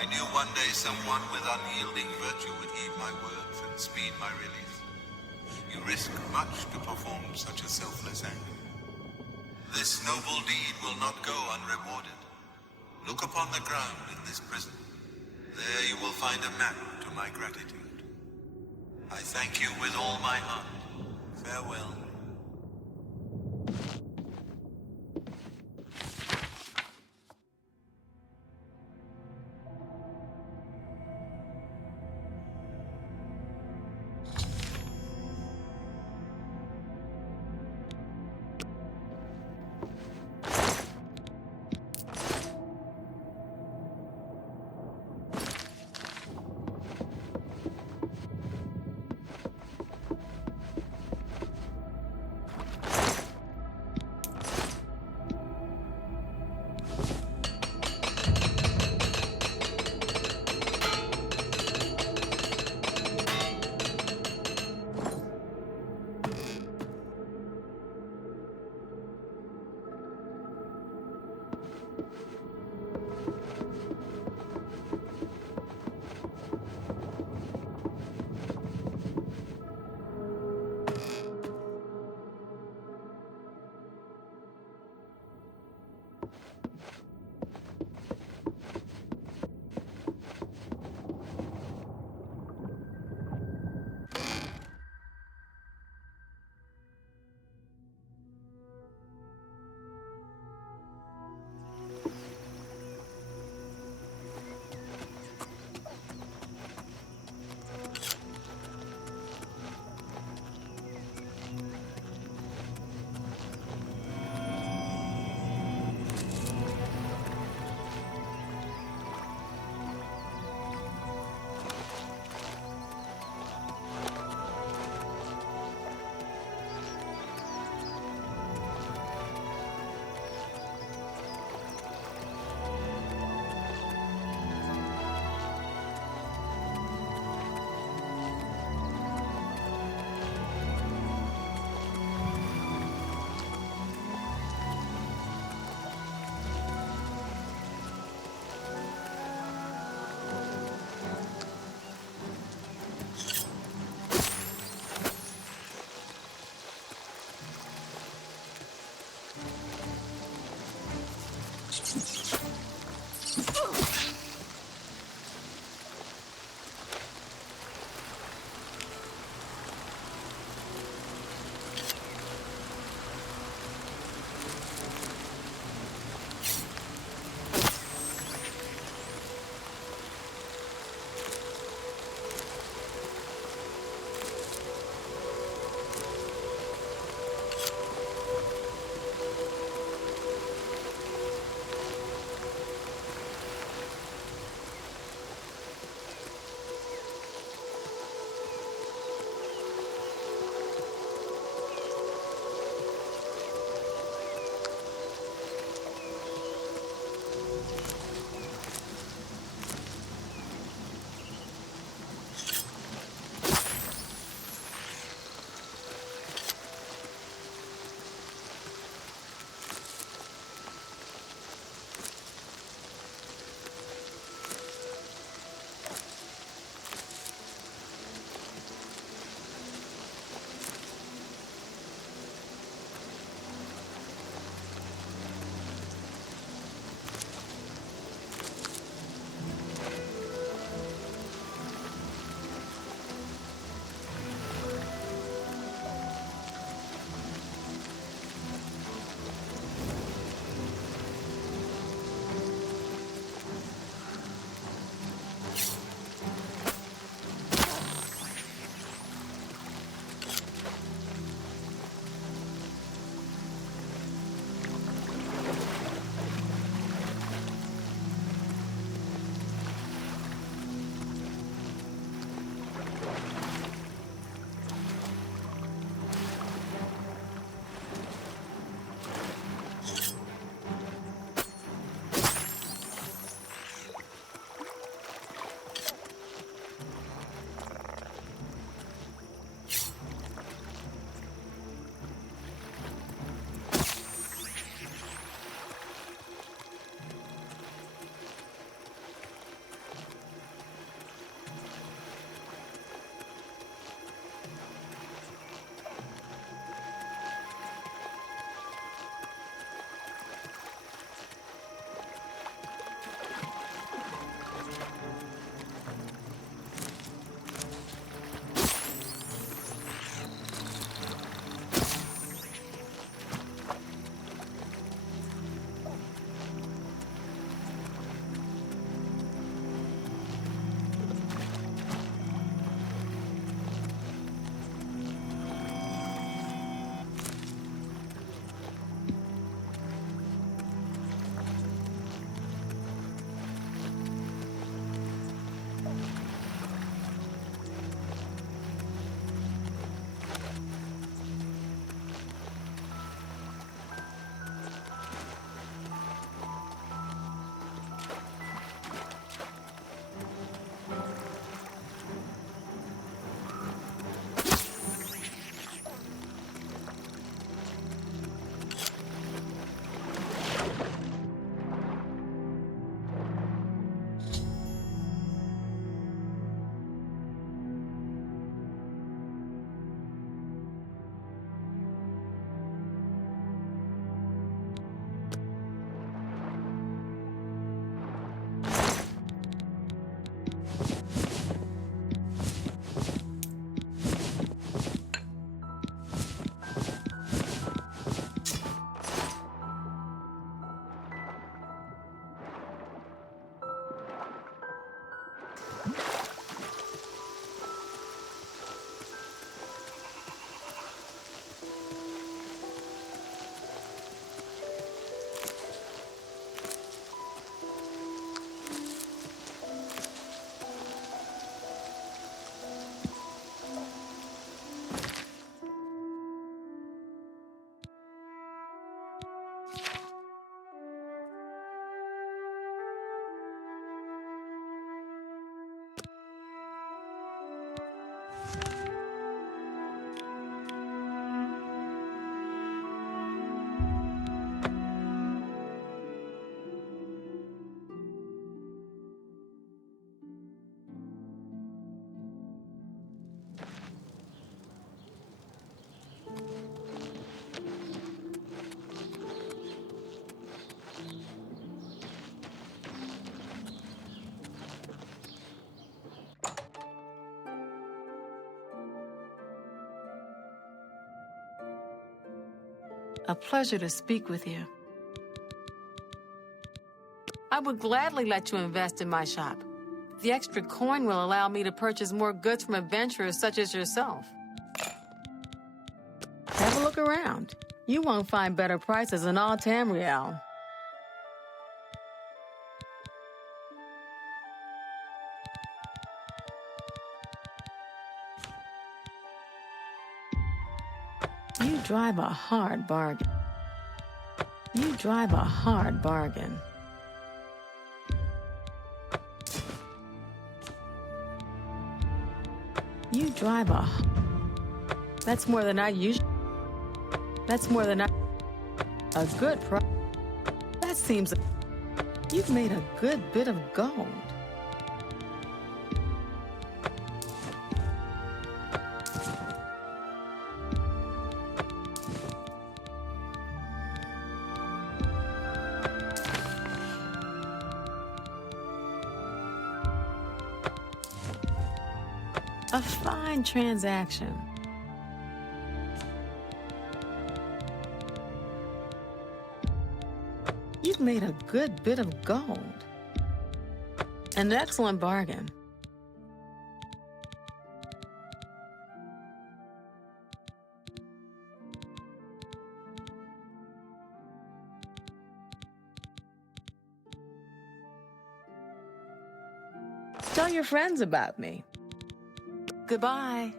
I knew one day someone with unyielding virtue would heed my words and speed my release. You risk much to perform such a selfless act. This noble deed will not go unrewarded. Look upon the ground in this prison. There you will find a map to my gratitude. I thank you with all my heart. Farewell. A pleasure to speak with you. I would gladly let you invest in my shop. The extra coin will allow me to purchase more goods from adventurers such as yourself. Have a look around. You won't find better prices in all Tamriel. You drive a hard bargain. You drive a hard bargain. You drive a... That's more than I usually... That's more than I... A good price. That seems... You've made a good bit of gold. A fine transaction. You've made a good bit of gold. An excellent bargain. Tell your friends about me. Goodbye.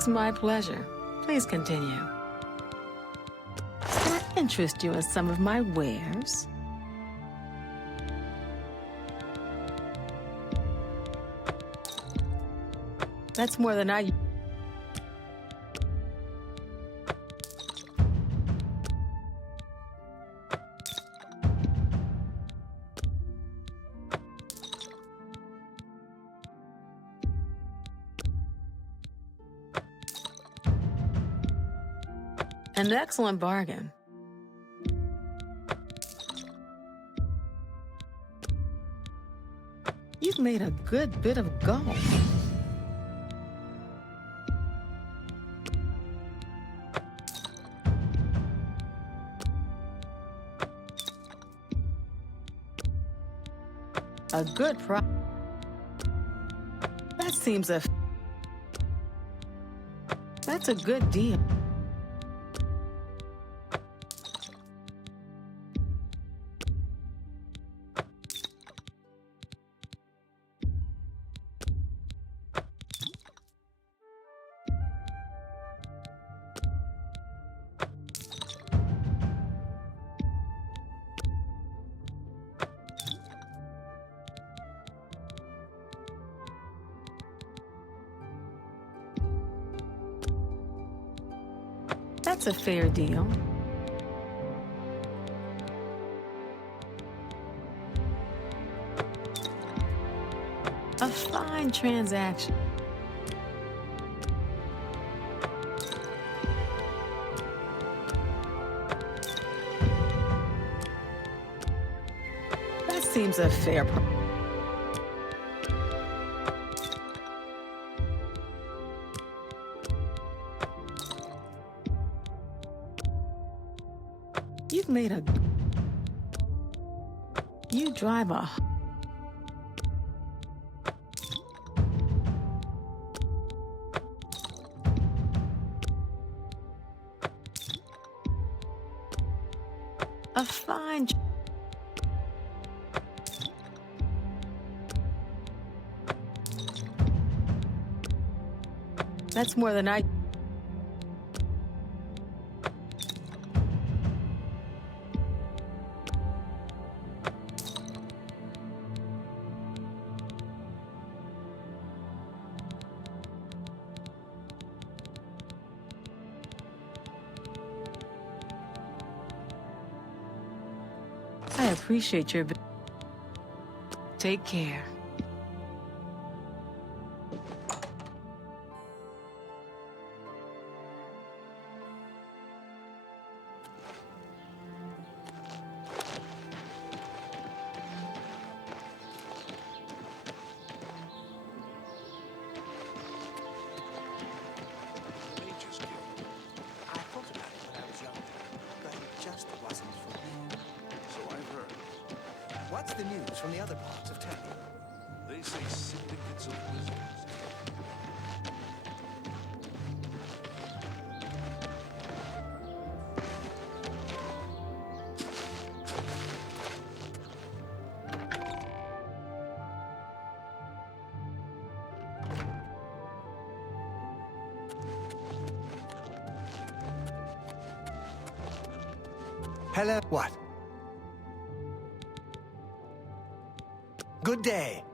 It's my pleasure. Please continue. Can I interest you in some of my wares? That's more than I... An excellent bargain. You've made a good bit of gold. A good price. That seems a... That's a good deal. That's a fair deal. A fine transaction. That seems a fair price. You've made a... You drive a... A fine... That's more than I... I appreciate your... Take care. I thought about it when I was younger, but it just wasn't for me. So I've heard. What's the news from the other parts of town? They say syndicates of wizards. Hello? What? Good day.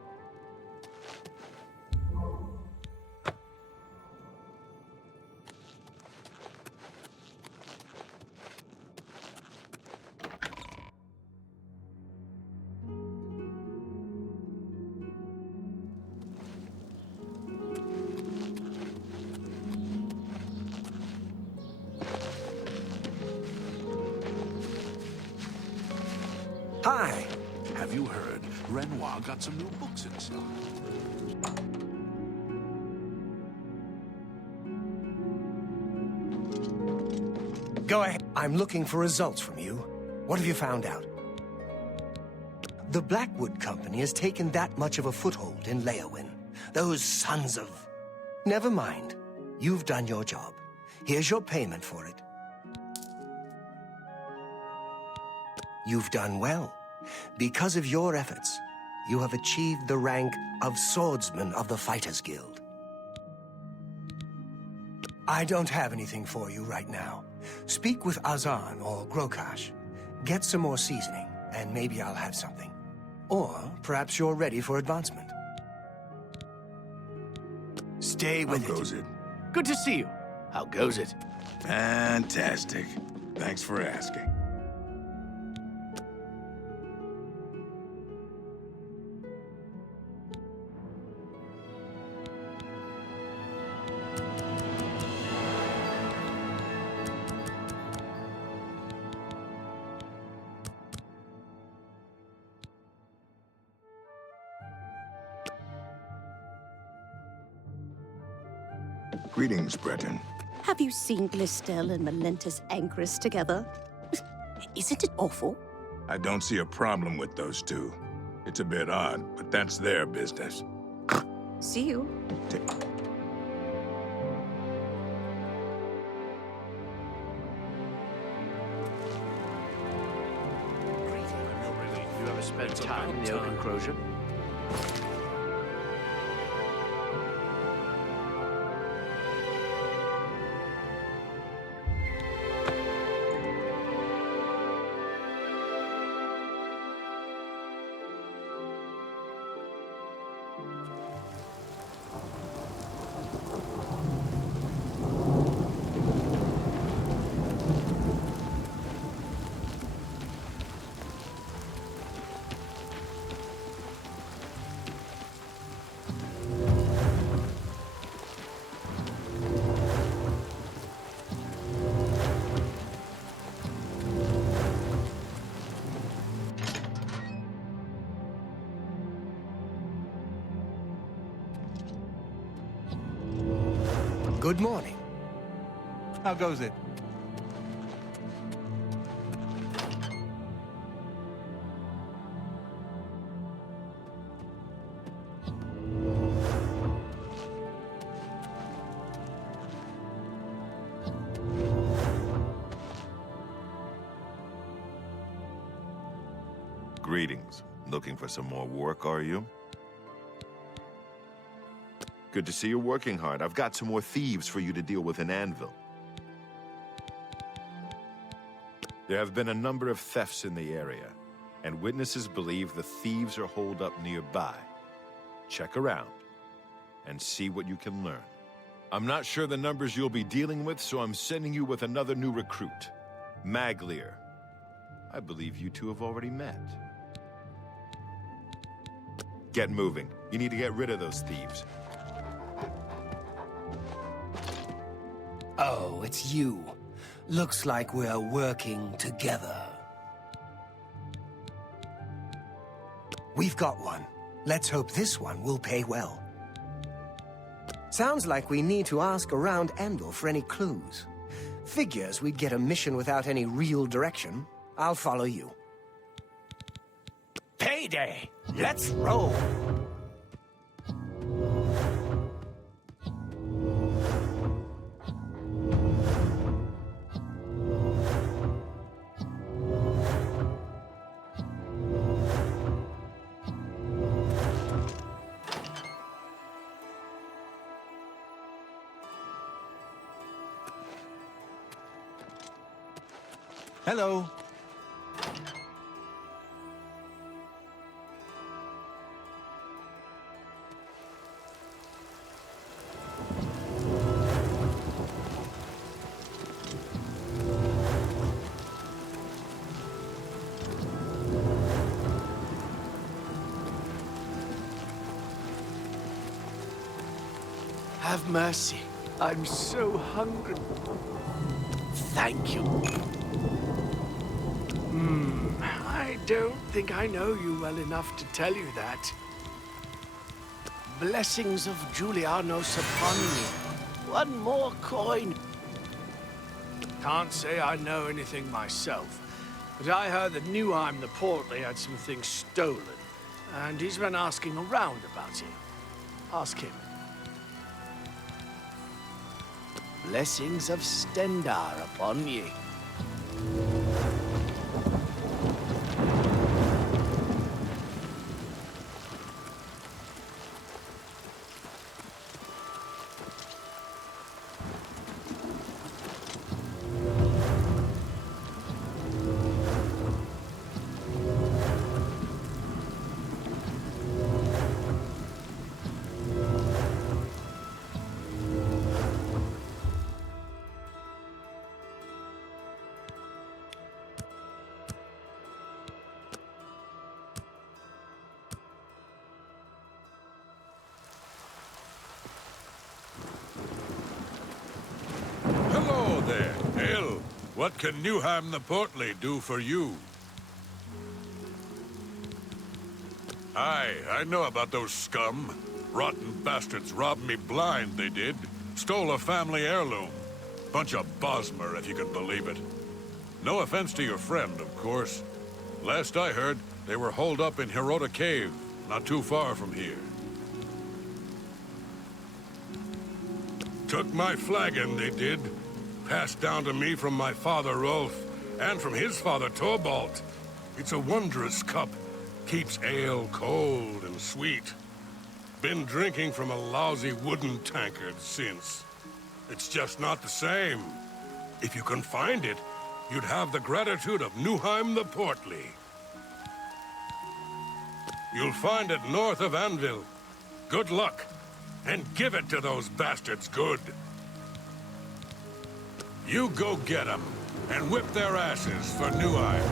Hi. Have you heard? Renoir got some new books in stock. Go ahead. I'm looking for results from you. What have you found out? The Blackwood Company has taken that much of a foothold in Leowin. Those sons of... Never mind. You've done your job. Here's your payment for it. You've done well. Because of your efforts, you have achieved the rank of Swordsman of the Fighters Guild. I don't have anything for you right now. Speak with Azan or Grokash. Get some more seasoning, and maybe I'll have something. Or perhaps you're ready for advancement. Stay with it. How goes it? Good to see you. How goes it? Fantastic. Thanks for asking. Greetings, Breton. Have you seen Glistel and Melentus Anchorus together? Isn't it awful? I don't see a problem with those two. It's a bit odd, but that's their business. See you. You ever spent time in the oak enclosure? Good morning. How goes it? Greetings. Looking for some more work, are you? Good to see you're working hard. I've got some more thieves for you to deal with in Anvil. There have been a number of thefts in the area, and witnesses believe the thieves are holed up nearby. Check around and see what you can learn. I'm not sure the numbers you'll be dealing with, so I'm sending you with another new recruit, Maglier. I believe you two have already met. Get moving. You need to get rid of those thieves. Oh, it's you. Looks like we're working together. We've got one. Let's hope this one will pay well. Sounds like we need to ask around Anvil for any clues. Figures we'd get a mission without any real direction. I'll follow you. Payday! Let's roll! Hello. Have mercy. I'm so hungry. Thank you. I don't think I know you well enough to tell you that. Blessings of Julianos upon you. One more coin. Can't say I know anything myself, but I heard that Newheim the Portly had some things stolen, and he's been asking around about it. Ask him. Blessings of Stendar upon ye. What can Newham the Portly do for you? Aye, I know about those scum. Rotten bastards robbed me blind, they did. Stole a family heirloom. Bunch of Bosmer, if you can believe it. No offense to your friend, of course. Last I heard, they were holed up in Hirota Cave, not too far from here. Took my flagon, they did. Passed down to me from my father Rolf, and from his father Torvald. It's a wondrous cup. Keeps ale cold and sweet. Been drinking from a lousy wooden tankard since. It's just not the same. If you can find it, you'd have the gratitude of Newham the Portly. You'll find it north of Anvil. Good luck, and give it to those bastards good. You go get 'em, and whip their asses for Newham.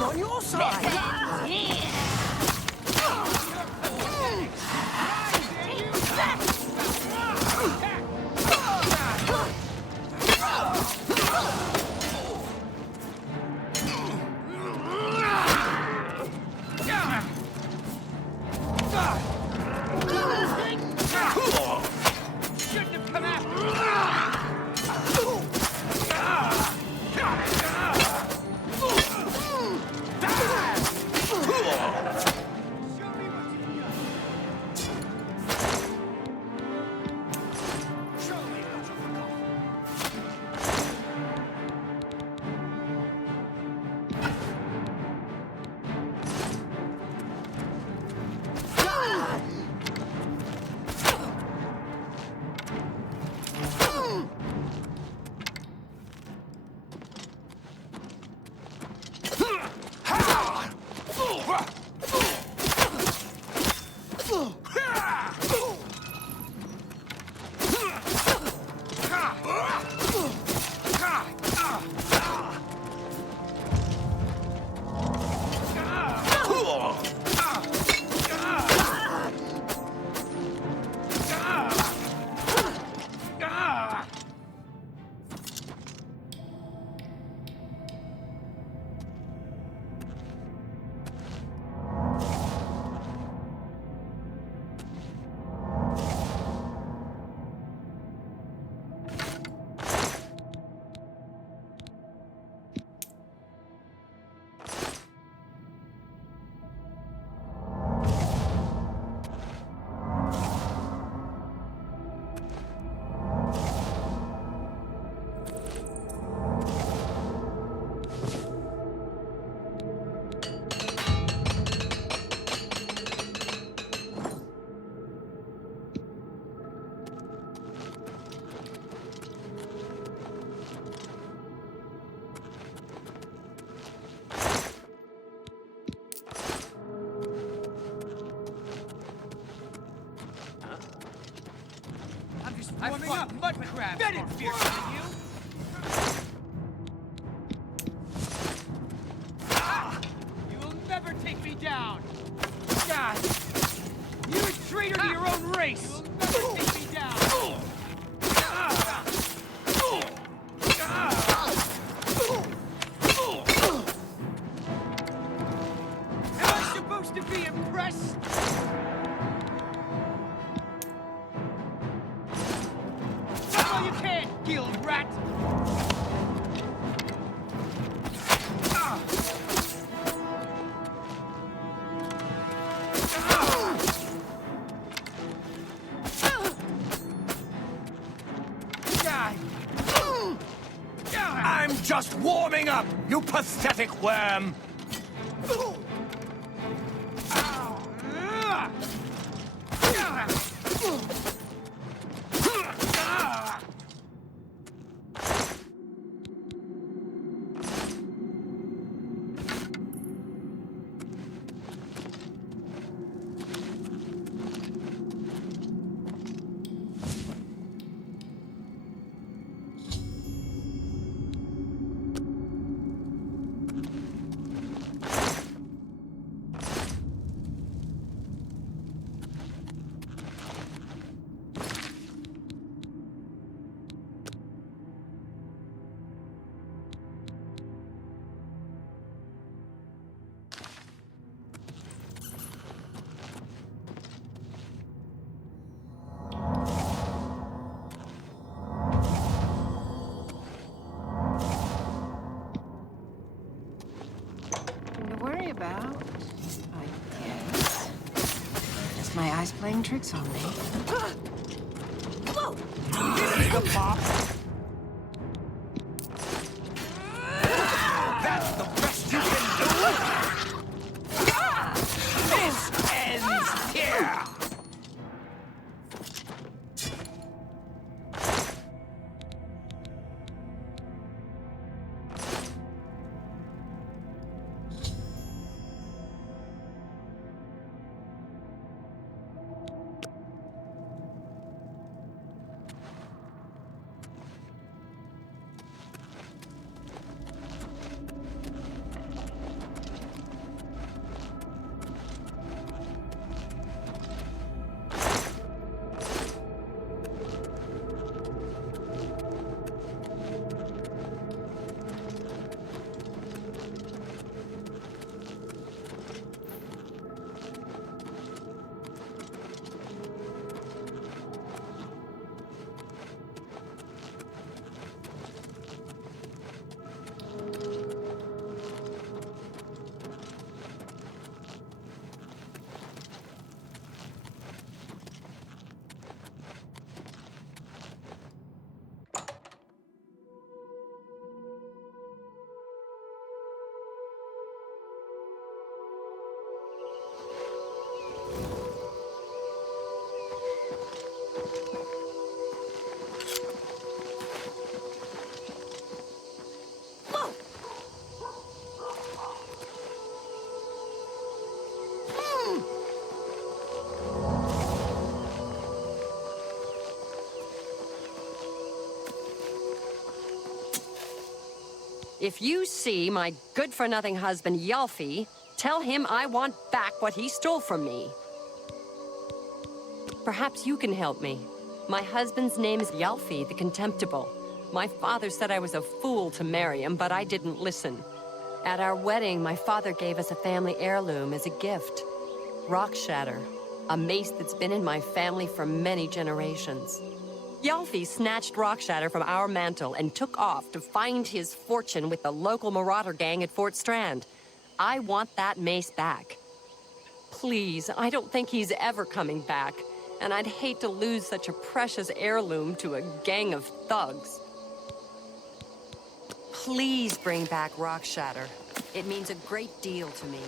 I'm on your side. Shouldn't have come after warming up mud crabs. Bedded fiercer than you. You will never take me down. God, you're a traitor to your own race. You will never take me down. Am I supposed to be impressed? No, you can't, guild rat! I'm just warming up, you pathetic worm! Nothing to worry about, I guess. Just my eyes playing tricks on me. Whoa! This is the pop! That's the best you can do! This ends here! If you see my good-for-nothing husband, Yalfi, tell him I want back what he stole from me. Perhaps you can help me. My husband's name is Yalfi the Contemptible. My father said I was a fool to marry him, but I didn't listen. At our wedding, my father gave us a family heirloom as a gift. Rock Shatter, a mace that's been in my family for many generations. Yalfi snatched Rock Shatter from our mantle and took off to find his fortune with the local marauder gang at Fort Strand. I want that mace back. Please, I don't think he's ever coming back, and I'd hate to lose such a precious heirloom to a gang of thugs. Please bring back Rock Shatter. It means a great deal to me.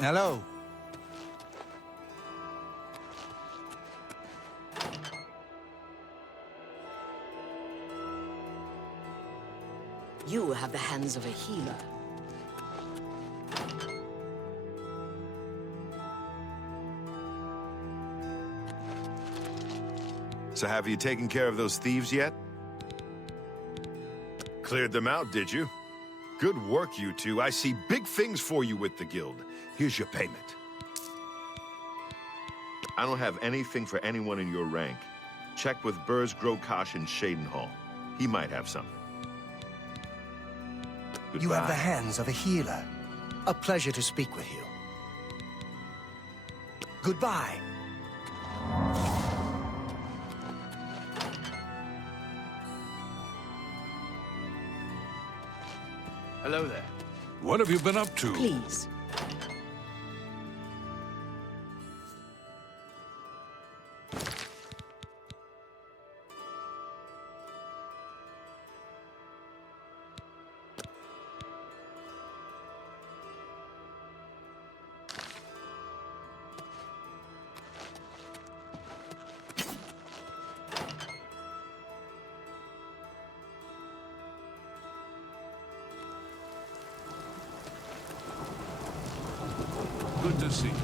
Hello. You have the hands of a healer. So have you taken care of those thieves yet? Cleared them out, did you? Good work, you two. I see big things for you with the guild. Here's your payment. I don't have anything for anyone in your rank. Check with Burrs, Grokash, and Shadenhall. He might have something. Goodbye. You have the hands of a healer. A pleasure to speak with you. Goodbye. Hello there. What have you been up to? Please. Good to see you.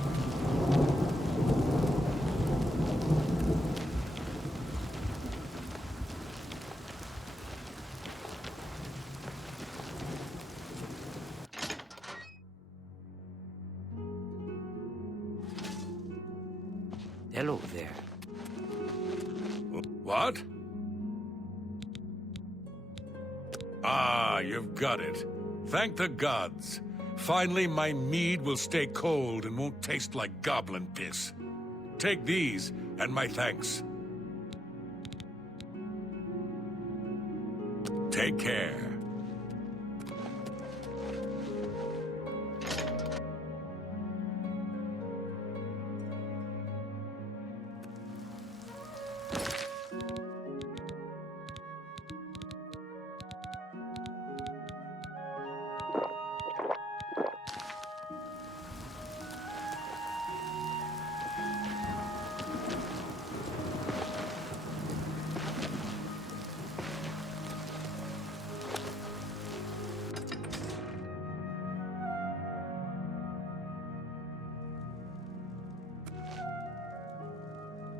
Hello there. What? Ah, you've got it. Thank the gods. Finally, my mead will stay cold and won't taste like goblin piss. Take these, and my thanks. Take care.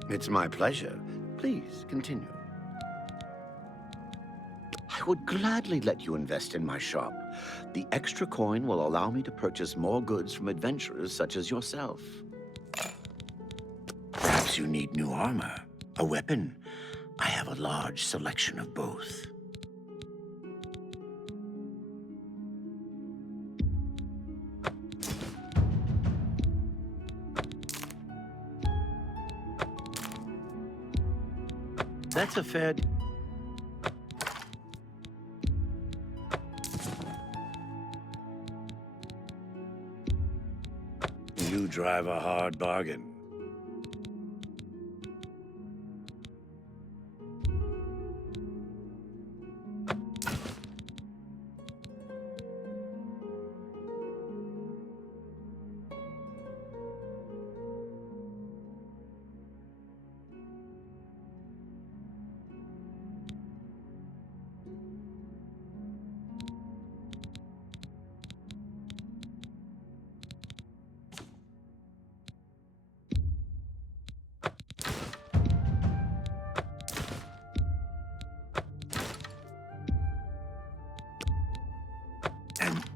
It's my pleasure. Please, continue. I would gladly let you invest in my shop. The extra coin will allow me to purchase more goods from adventurers such as yourself. Perhaps you need new armor, a weapon. I have a large selection of both. That's a fair... You drive a hard bargain.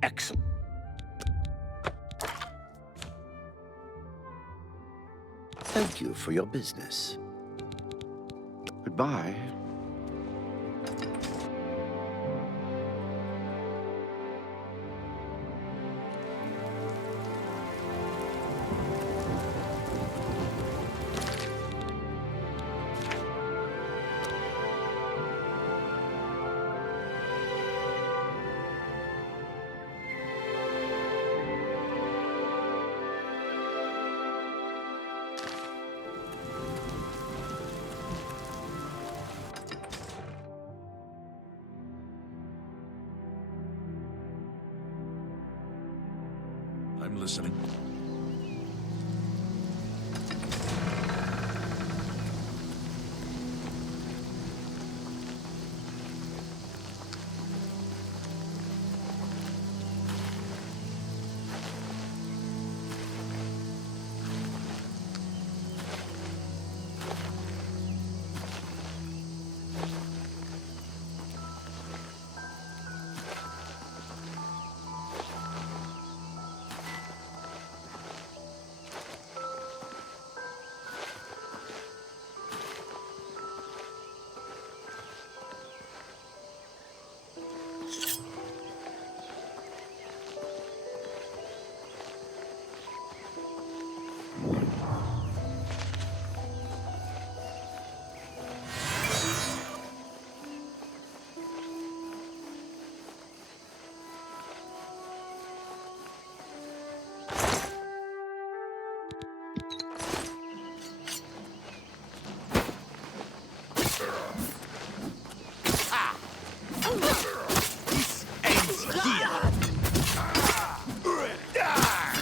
Excellent. Thank you for your business. Goodbye. I'm listening.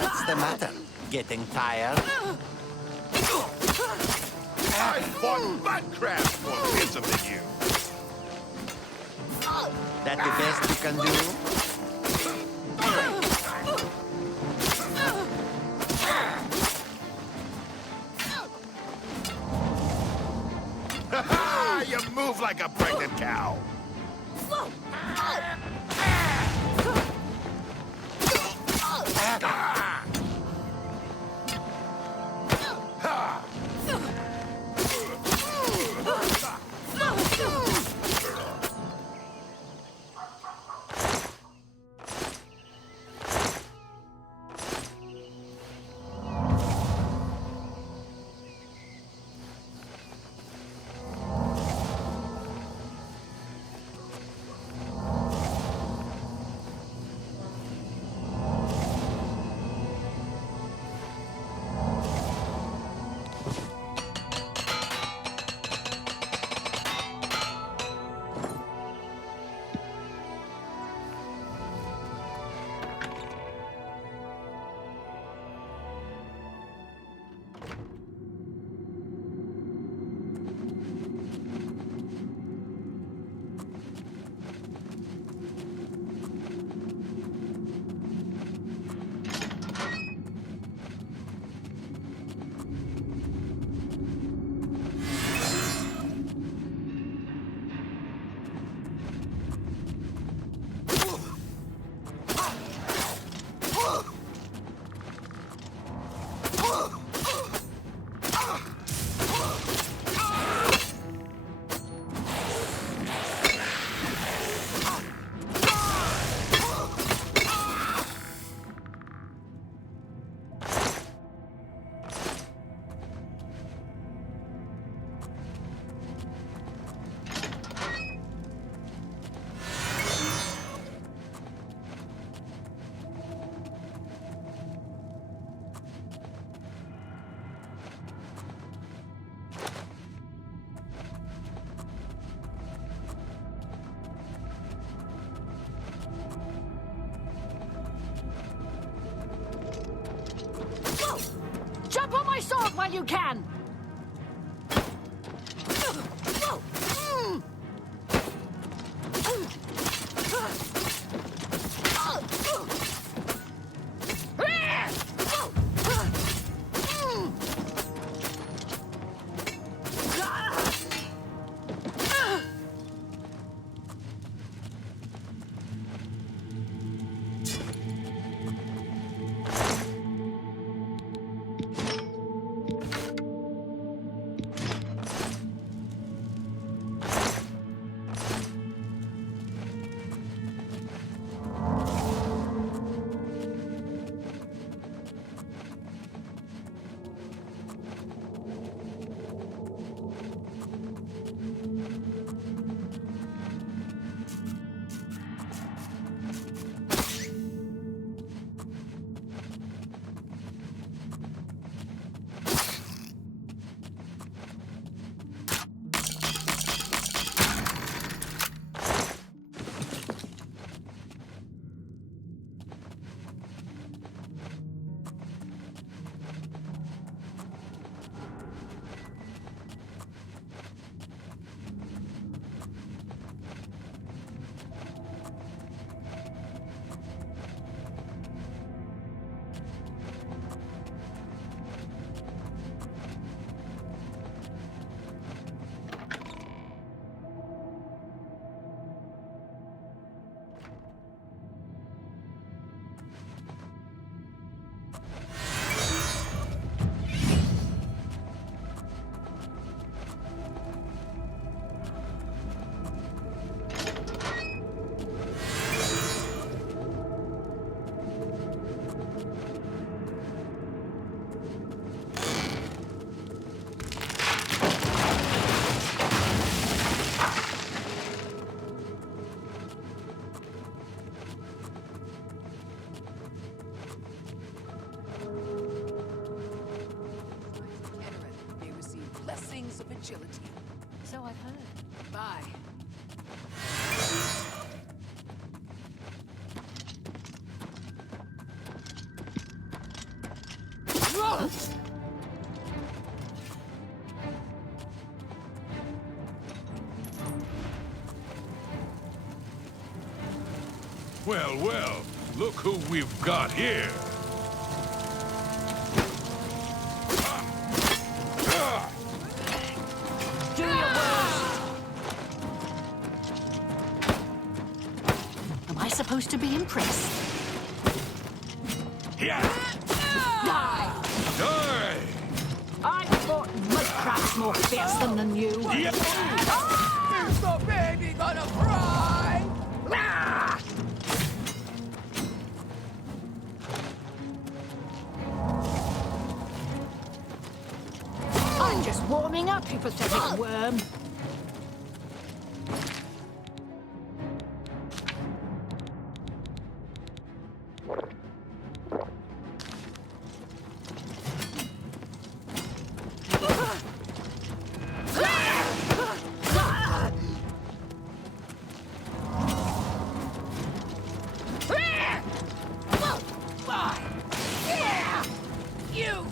What's the matter? Getting tired? I fought butt crabs more handsome than you. That the best you can do? You move like a pregnant cow. Jump on my sword while you can! Bye. Well, well, look who we've got here. Do your worst. Am I supposed to be impressed? Yeah. Die! Die! I fought mudcrabs more fearsome than you. Yeah. Is the baby gonna cry? Ah! I'm just warming up, you pathetic worm. You!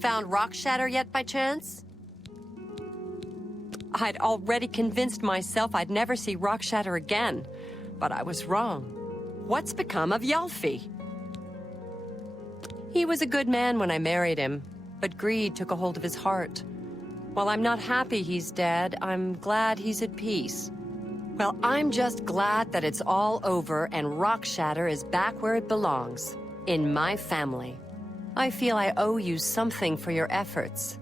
Found rock shatter yet by chance? I'd already convinced myself I'd never see rock shatter again, but I was wrong. What's become of Yalfi? He was a good man when I married him, but greed took a hold of his heart. While I'm not happy he's dead, I'm glad he's at peace. Well, I'm just glad that it's all over and rock shatter is back where it belongs, in my family. I feel I owe you something for your efforts.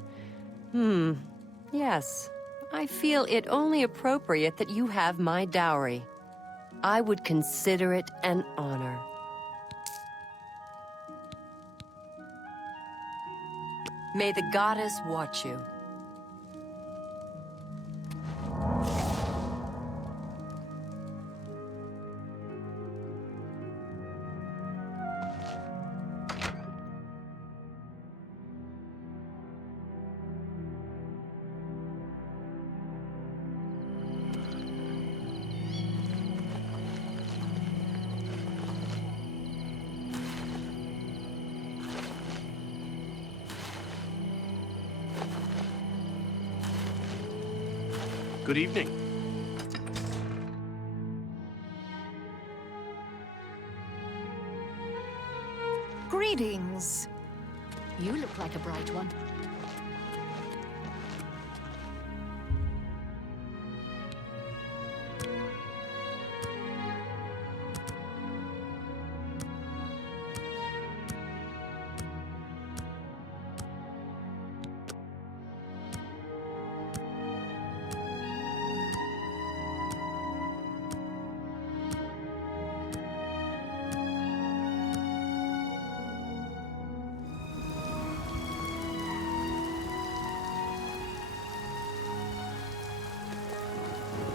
Yes. I feel it only appropriate that you have my dowry. I would consider it an honor. May the goddess watch you. Good evening. Greetings. You look like a bright one.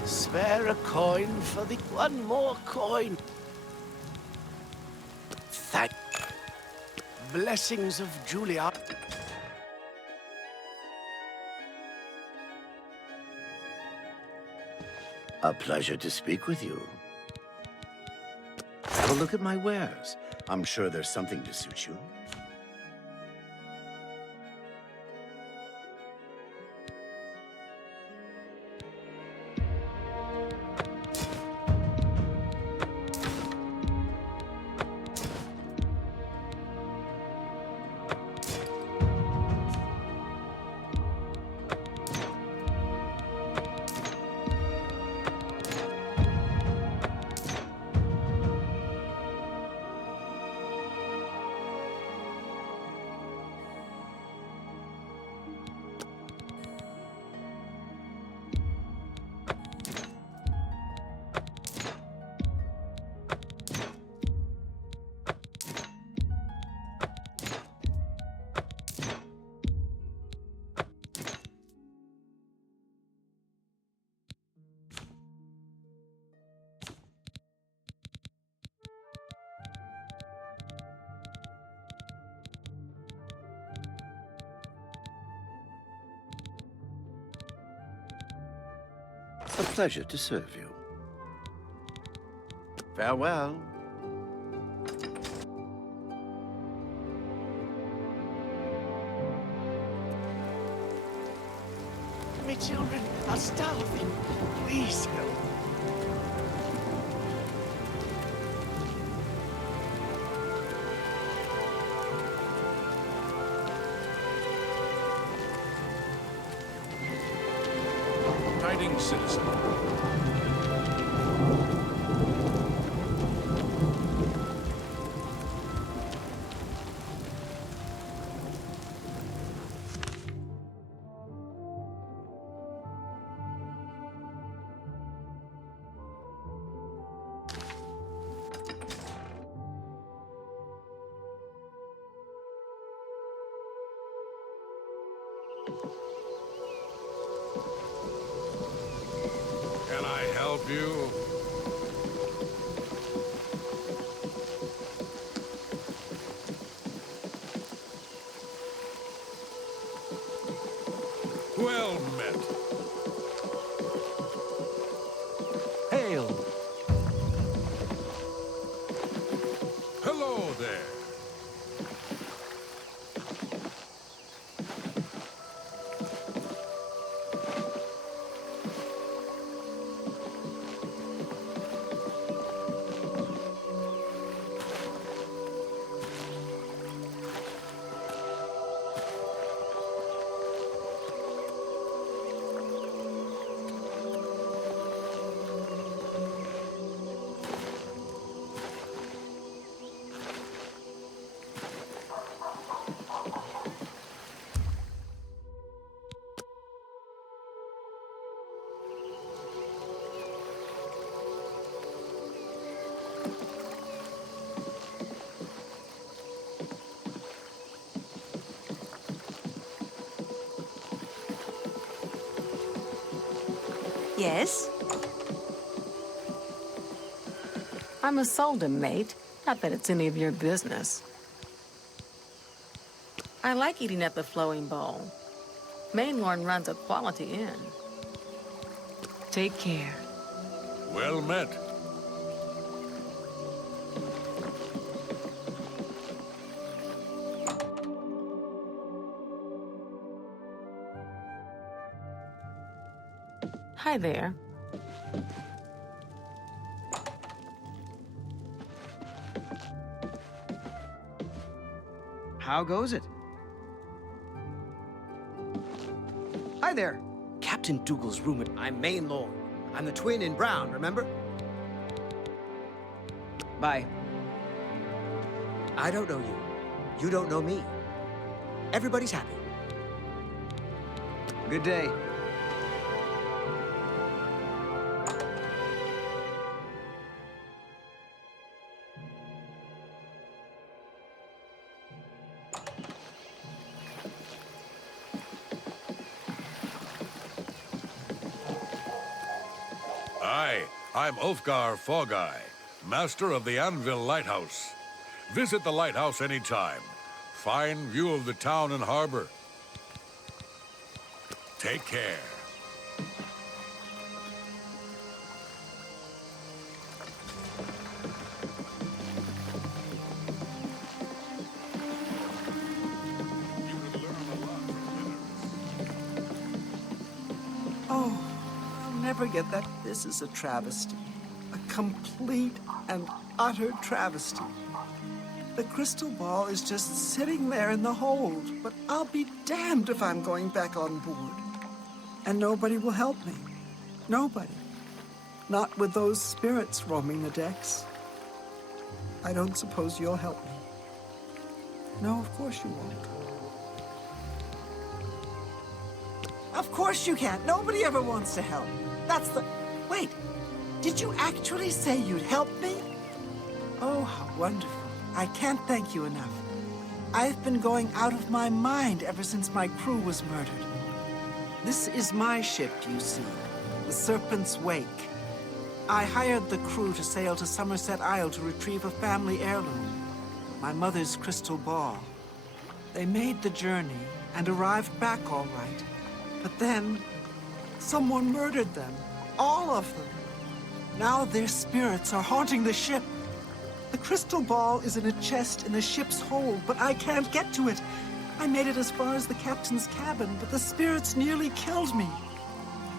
Spare a coin for the one more coin. Thank. Blessings of Julia. A pleasure to speak with you. Have a look at my wares. I'm sure there's something to suit you. A pleasure to serve you. Farewell. My children are starving. Please help. Tidings, citizen. Can I help you? Well met. Hail! Hello there. Yes? I must sold him, mate. Not that it's any of your business. I like eating at the Flowing Bowl. Mainlorn runs a quality inn. Take care. Well met. Hi there. How goes it? Hi there. Captain Dougal's room. I'm Mainlorn. I'm the twin in brown, remember? Bye. I don't know you. You don't know me. Everybody's happy. Good day. Hi, I'm Ulfgar Fogai, master of the Anvil Lighthouse. Visit the lighthouse anytime. Fine view of the town and harbor. Take care. Oh, I'll never get that. This is a travesty. A complete and utter travesty. The crystal ball is just sitting there in the hold, but I'll be damned if I'm going back on board. And nobody will help me. Nobody. Not with those spirits roaming the decks. I don't suppose you'll help me. No, of course you won't. Of course you can't. Nobody ever wants to help. That's the... Wait, did you actually say you'd help me? Oh, how wonderful. I can't thank you enough. I've been going out of my mind ever since my crew was murdered. This is my ship, you see, the Serpent's Wake. I hired the crew to sail to Somerset Isle to retrieve a family heirloom, my mother's crystal ball. They made the journey and arrived back all right. But then, someone murdered them. All of them. Now their spirits are haunting the ship. The crystal ball is in a chest in the ship's hold, but I can't get to it. I made it as far as the captain's cabin, but the spirits nearly killed me.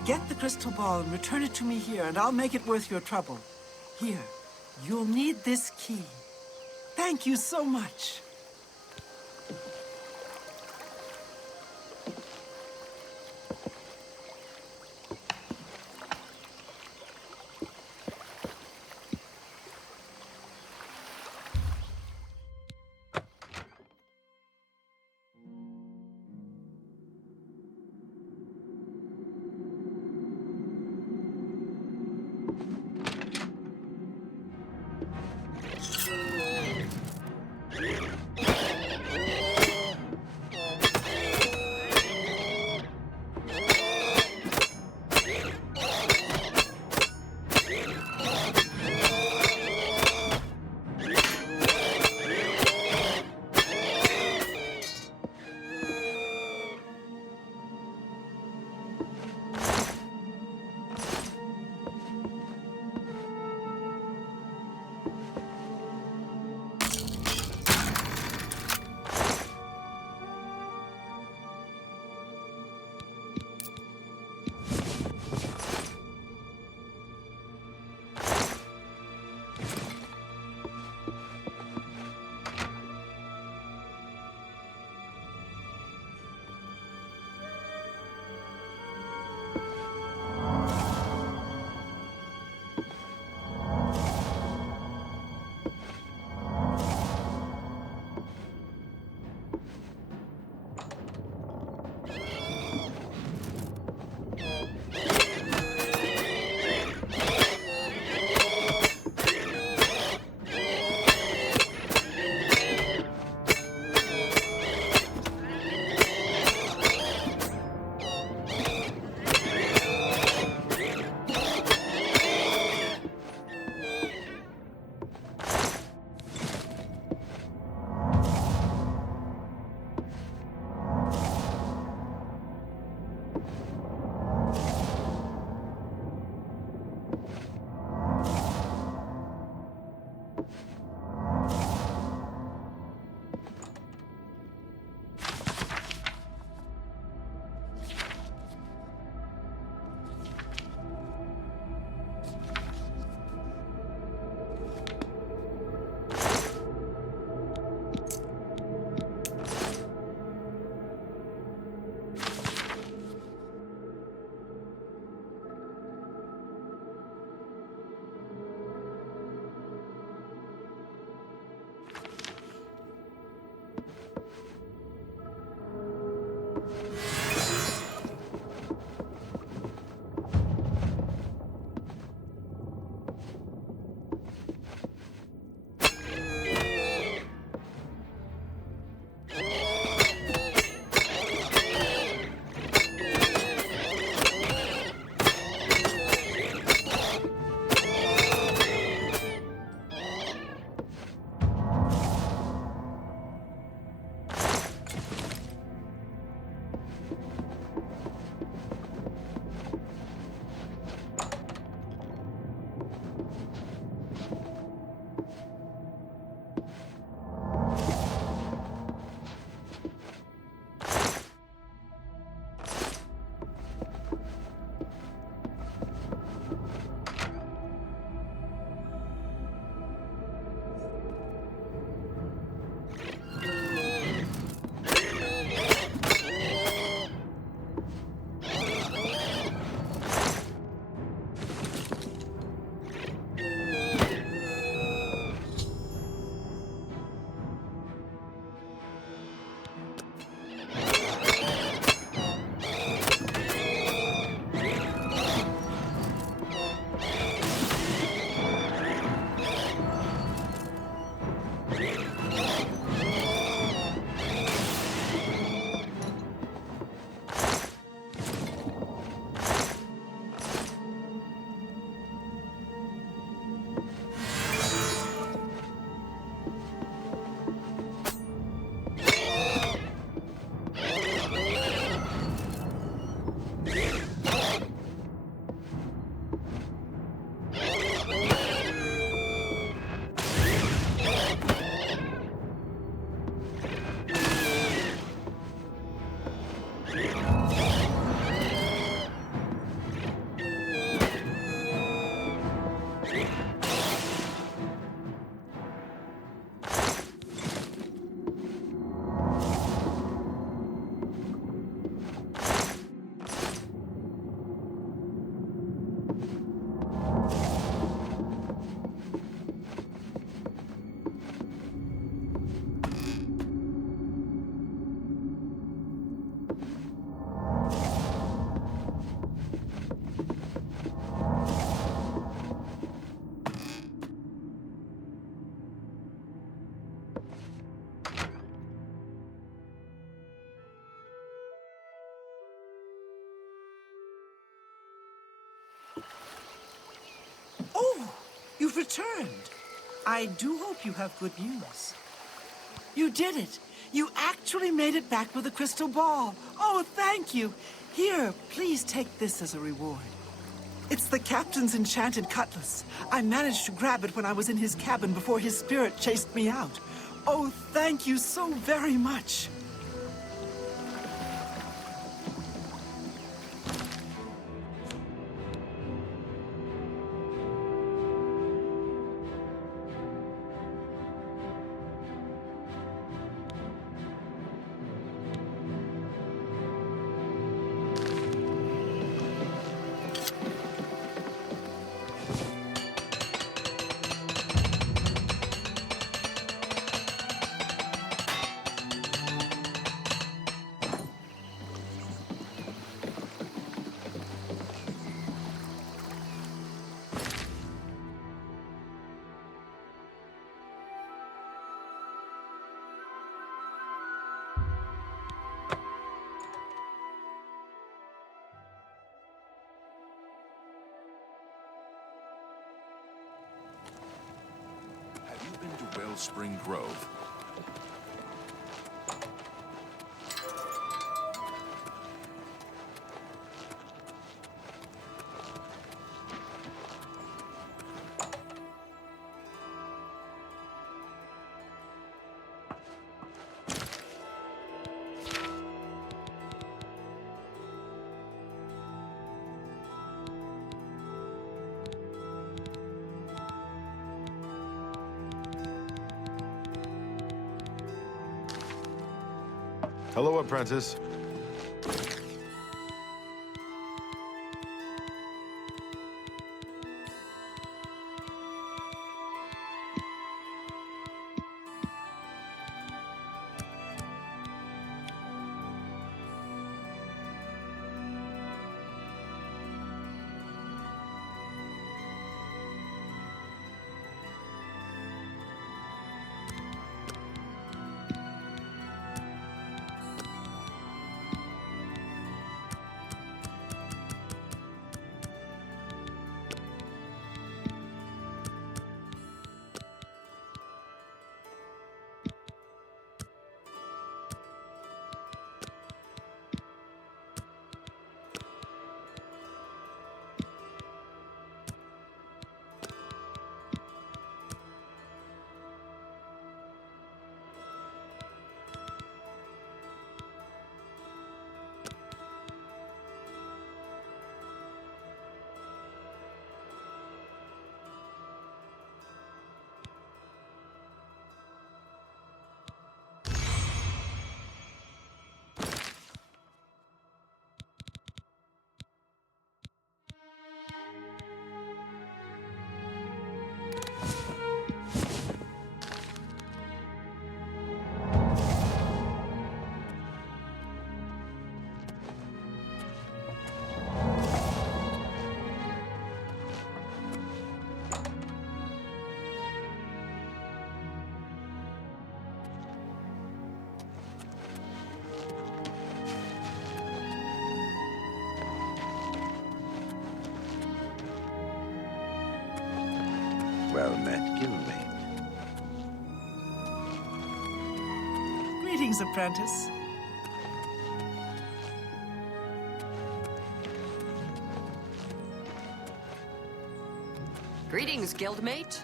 Get the crystal ball and return it to me here, and I'll make it worth your trouble. Here, you'll need this key. Thank you so much. Oh, you've returned. I do hope you have good news. You did it. You actually made it back with a crystal ball. Oh, thank you. Here, please take this as a reward. It's the captain's enchanted cutlass. I managed to grab it when I was in his cabin before his spirit chased me out. Oh, thank you so very much. Have you been to Wellspring Grove? Hello, apprentice. Well met, guildmate. Greetings, apprentice. Greetings, guildmate.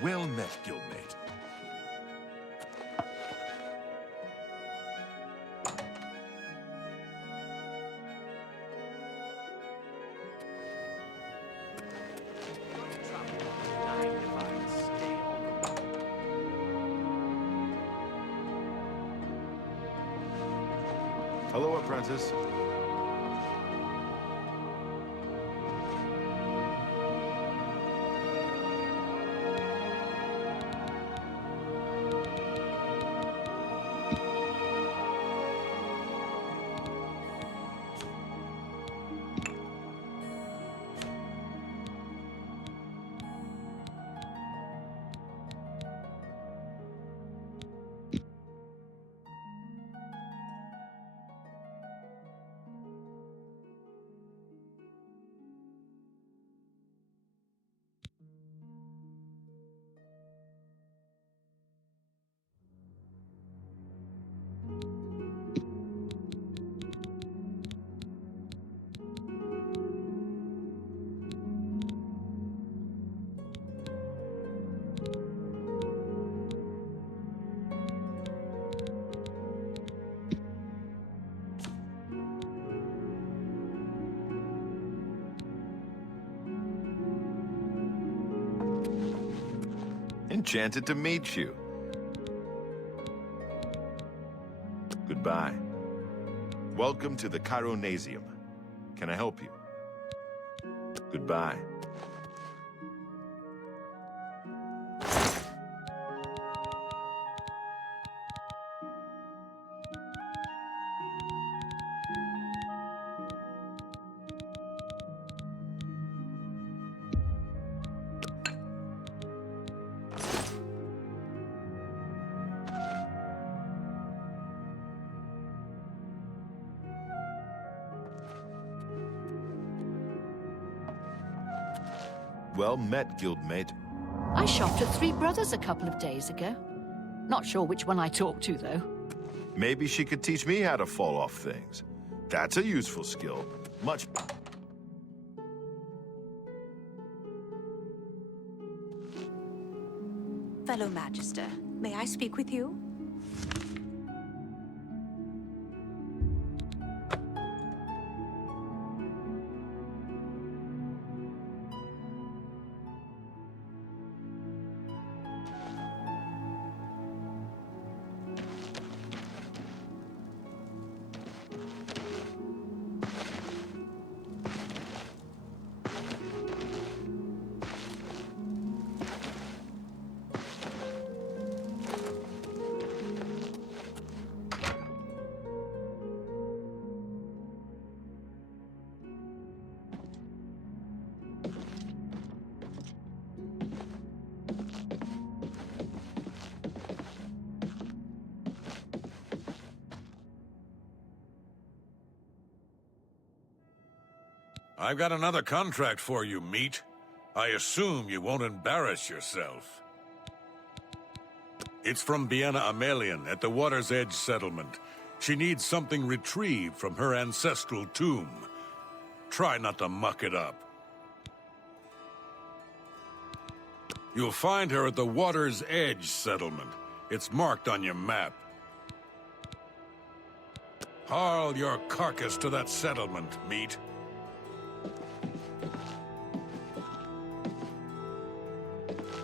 Well met, guildmate. Hello, apprentice. Enchanted to meet you. Goodbye. Welcome to the Chironasium. Can I help you? Goodbye. Well met, guildmate. I shopped at Three Brothers a couple of days ago. Not sure which one I talked to, though. Maybe she could teach me how to fall off things. That's a useful skill. Much... Fellow Magister, may I speak with you? I've got another contract for you, meat. I assume you won't embarrass yourself. It's from Bienna Amelian at the Water's Edge settlement. She needs something retrieved from her ancestral tomb. Try not to muck it up. You'll find her at the Water's Edge settlement. It's marked on your map. Haul your carcass to that settlement, meat.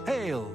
Hail!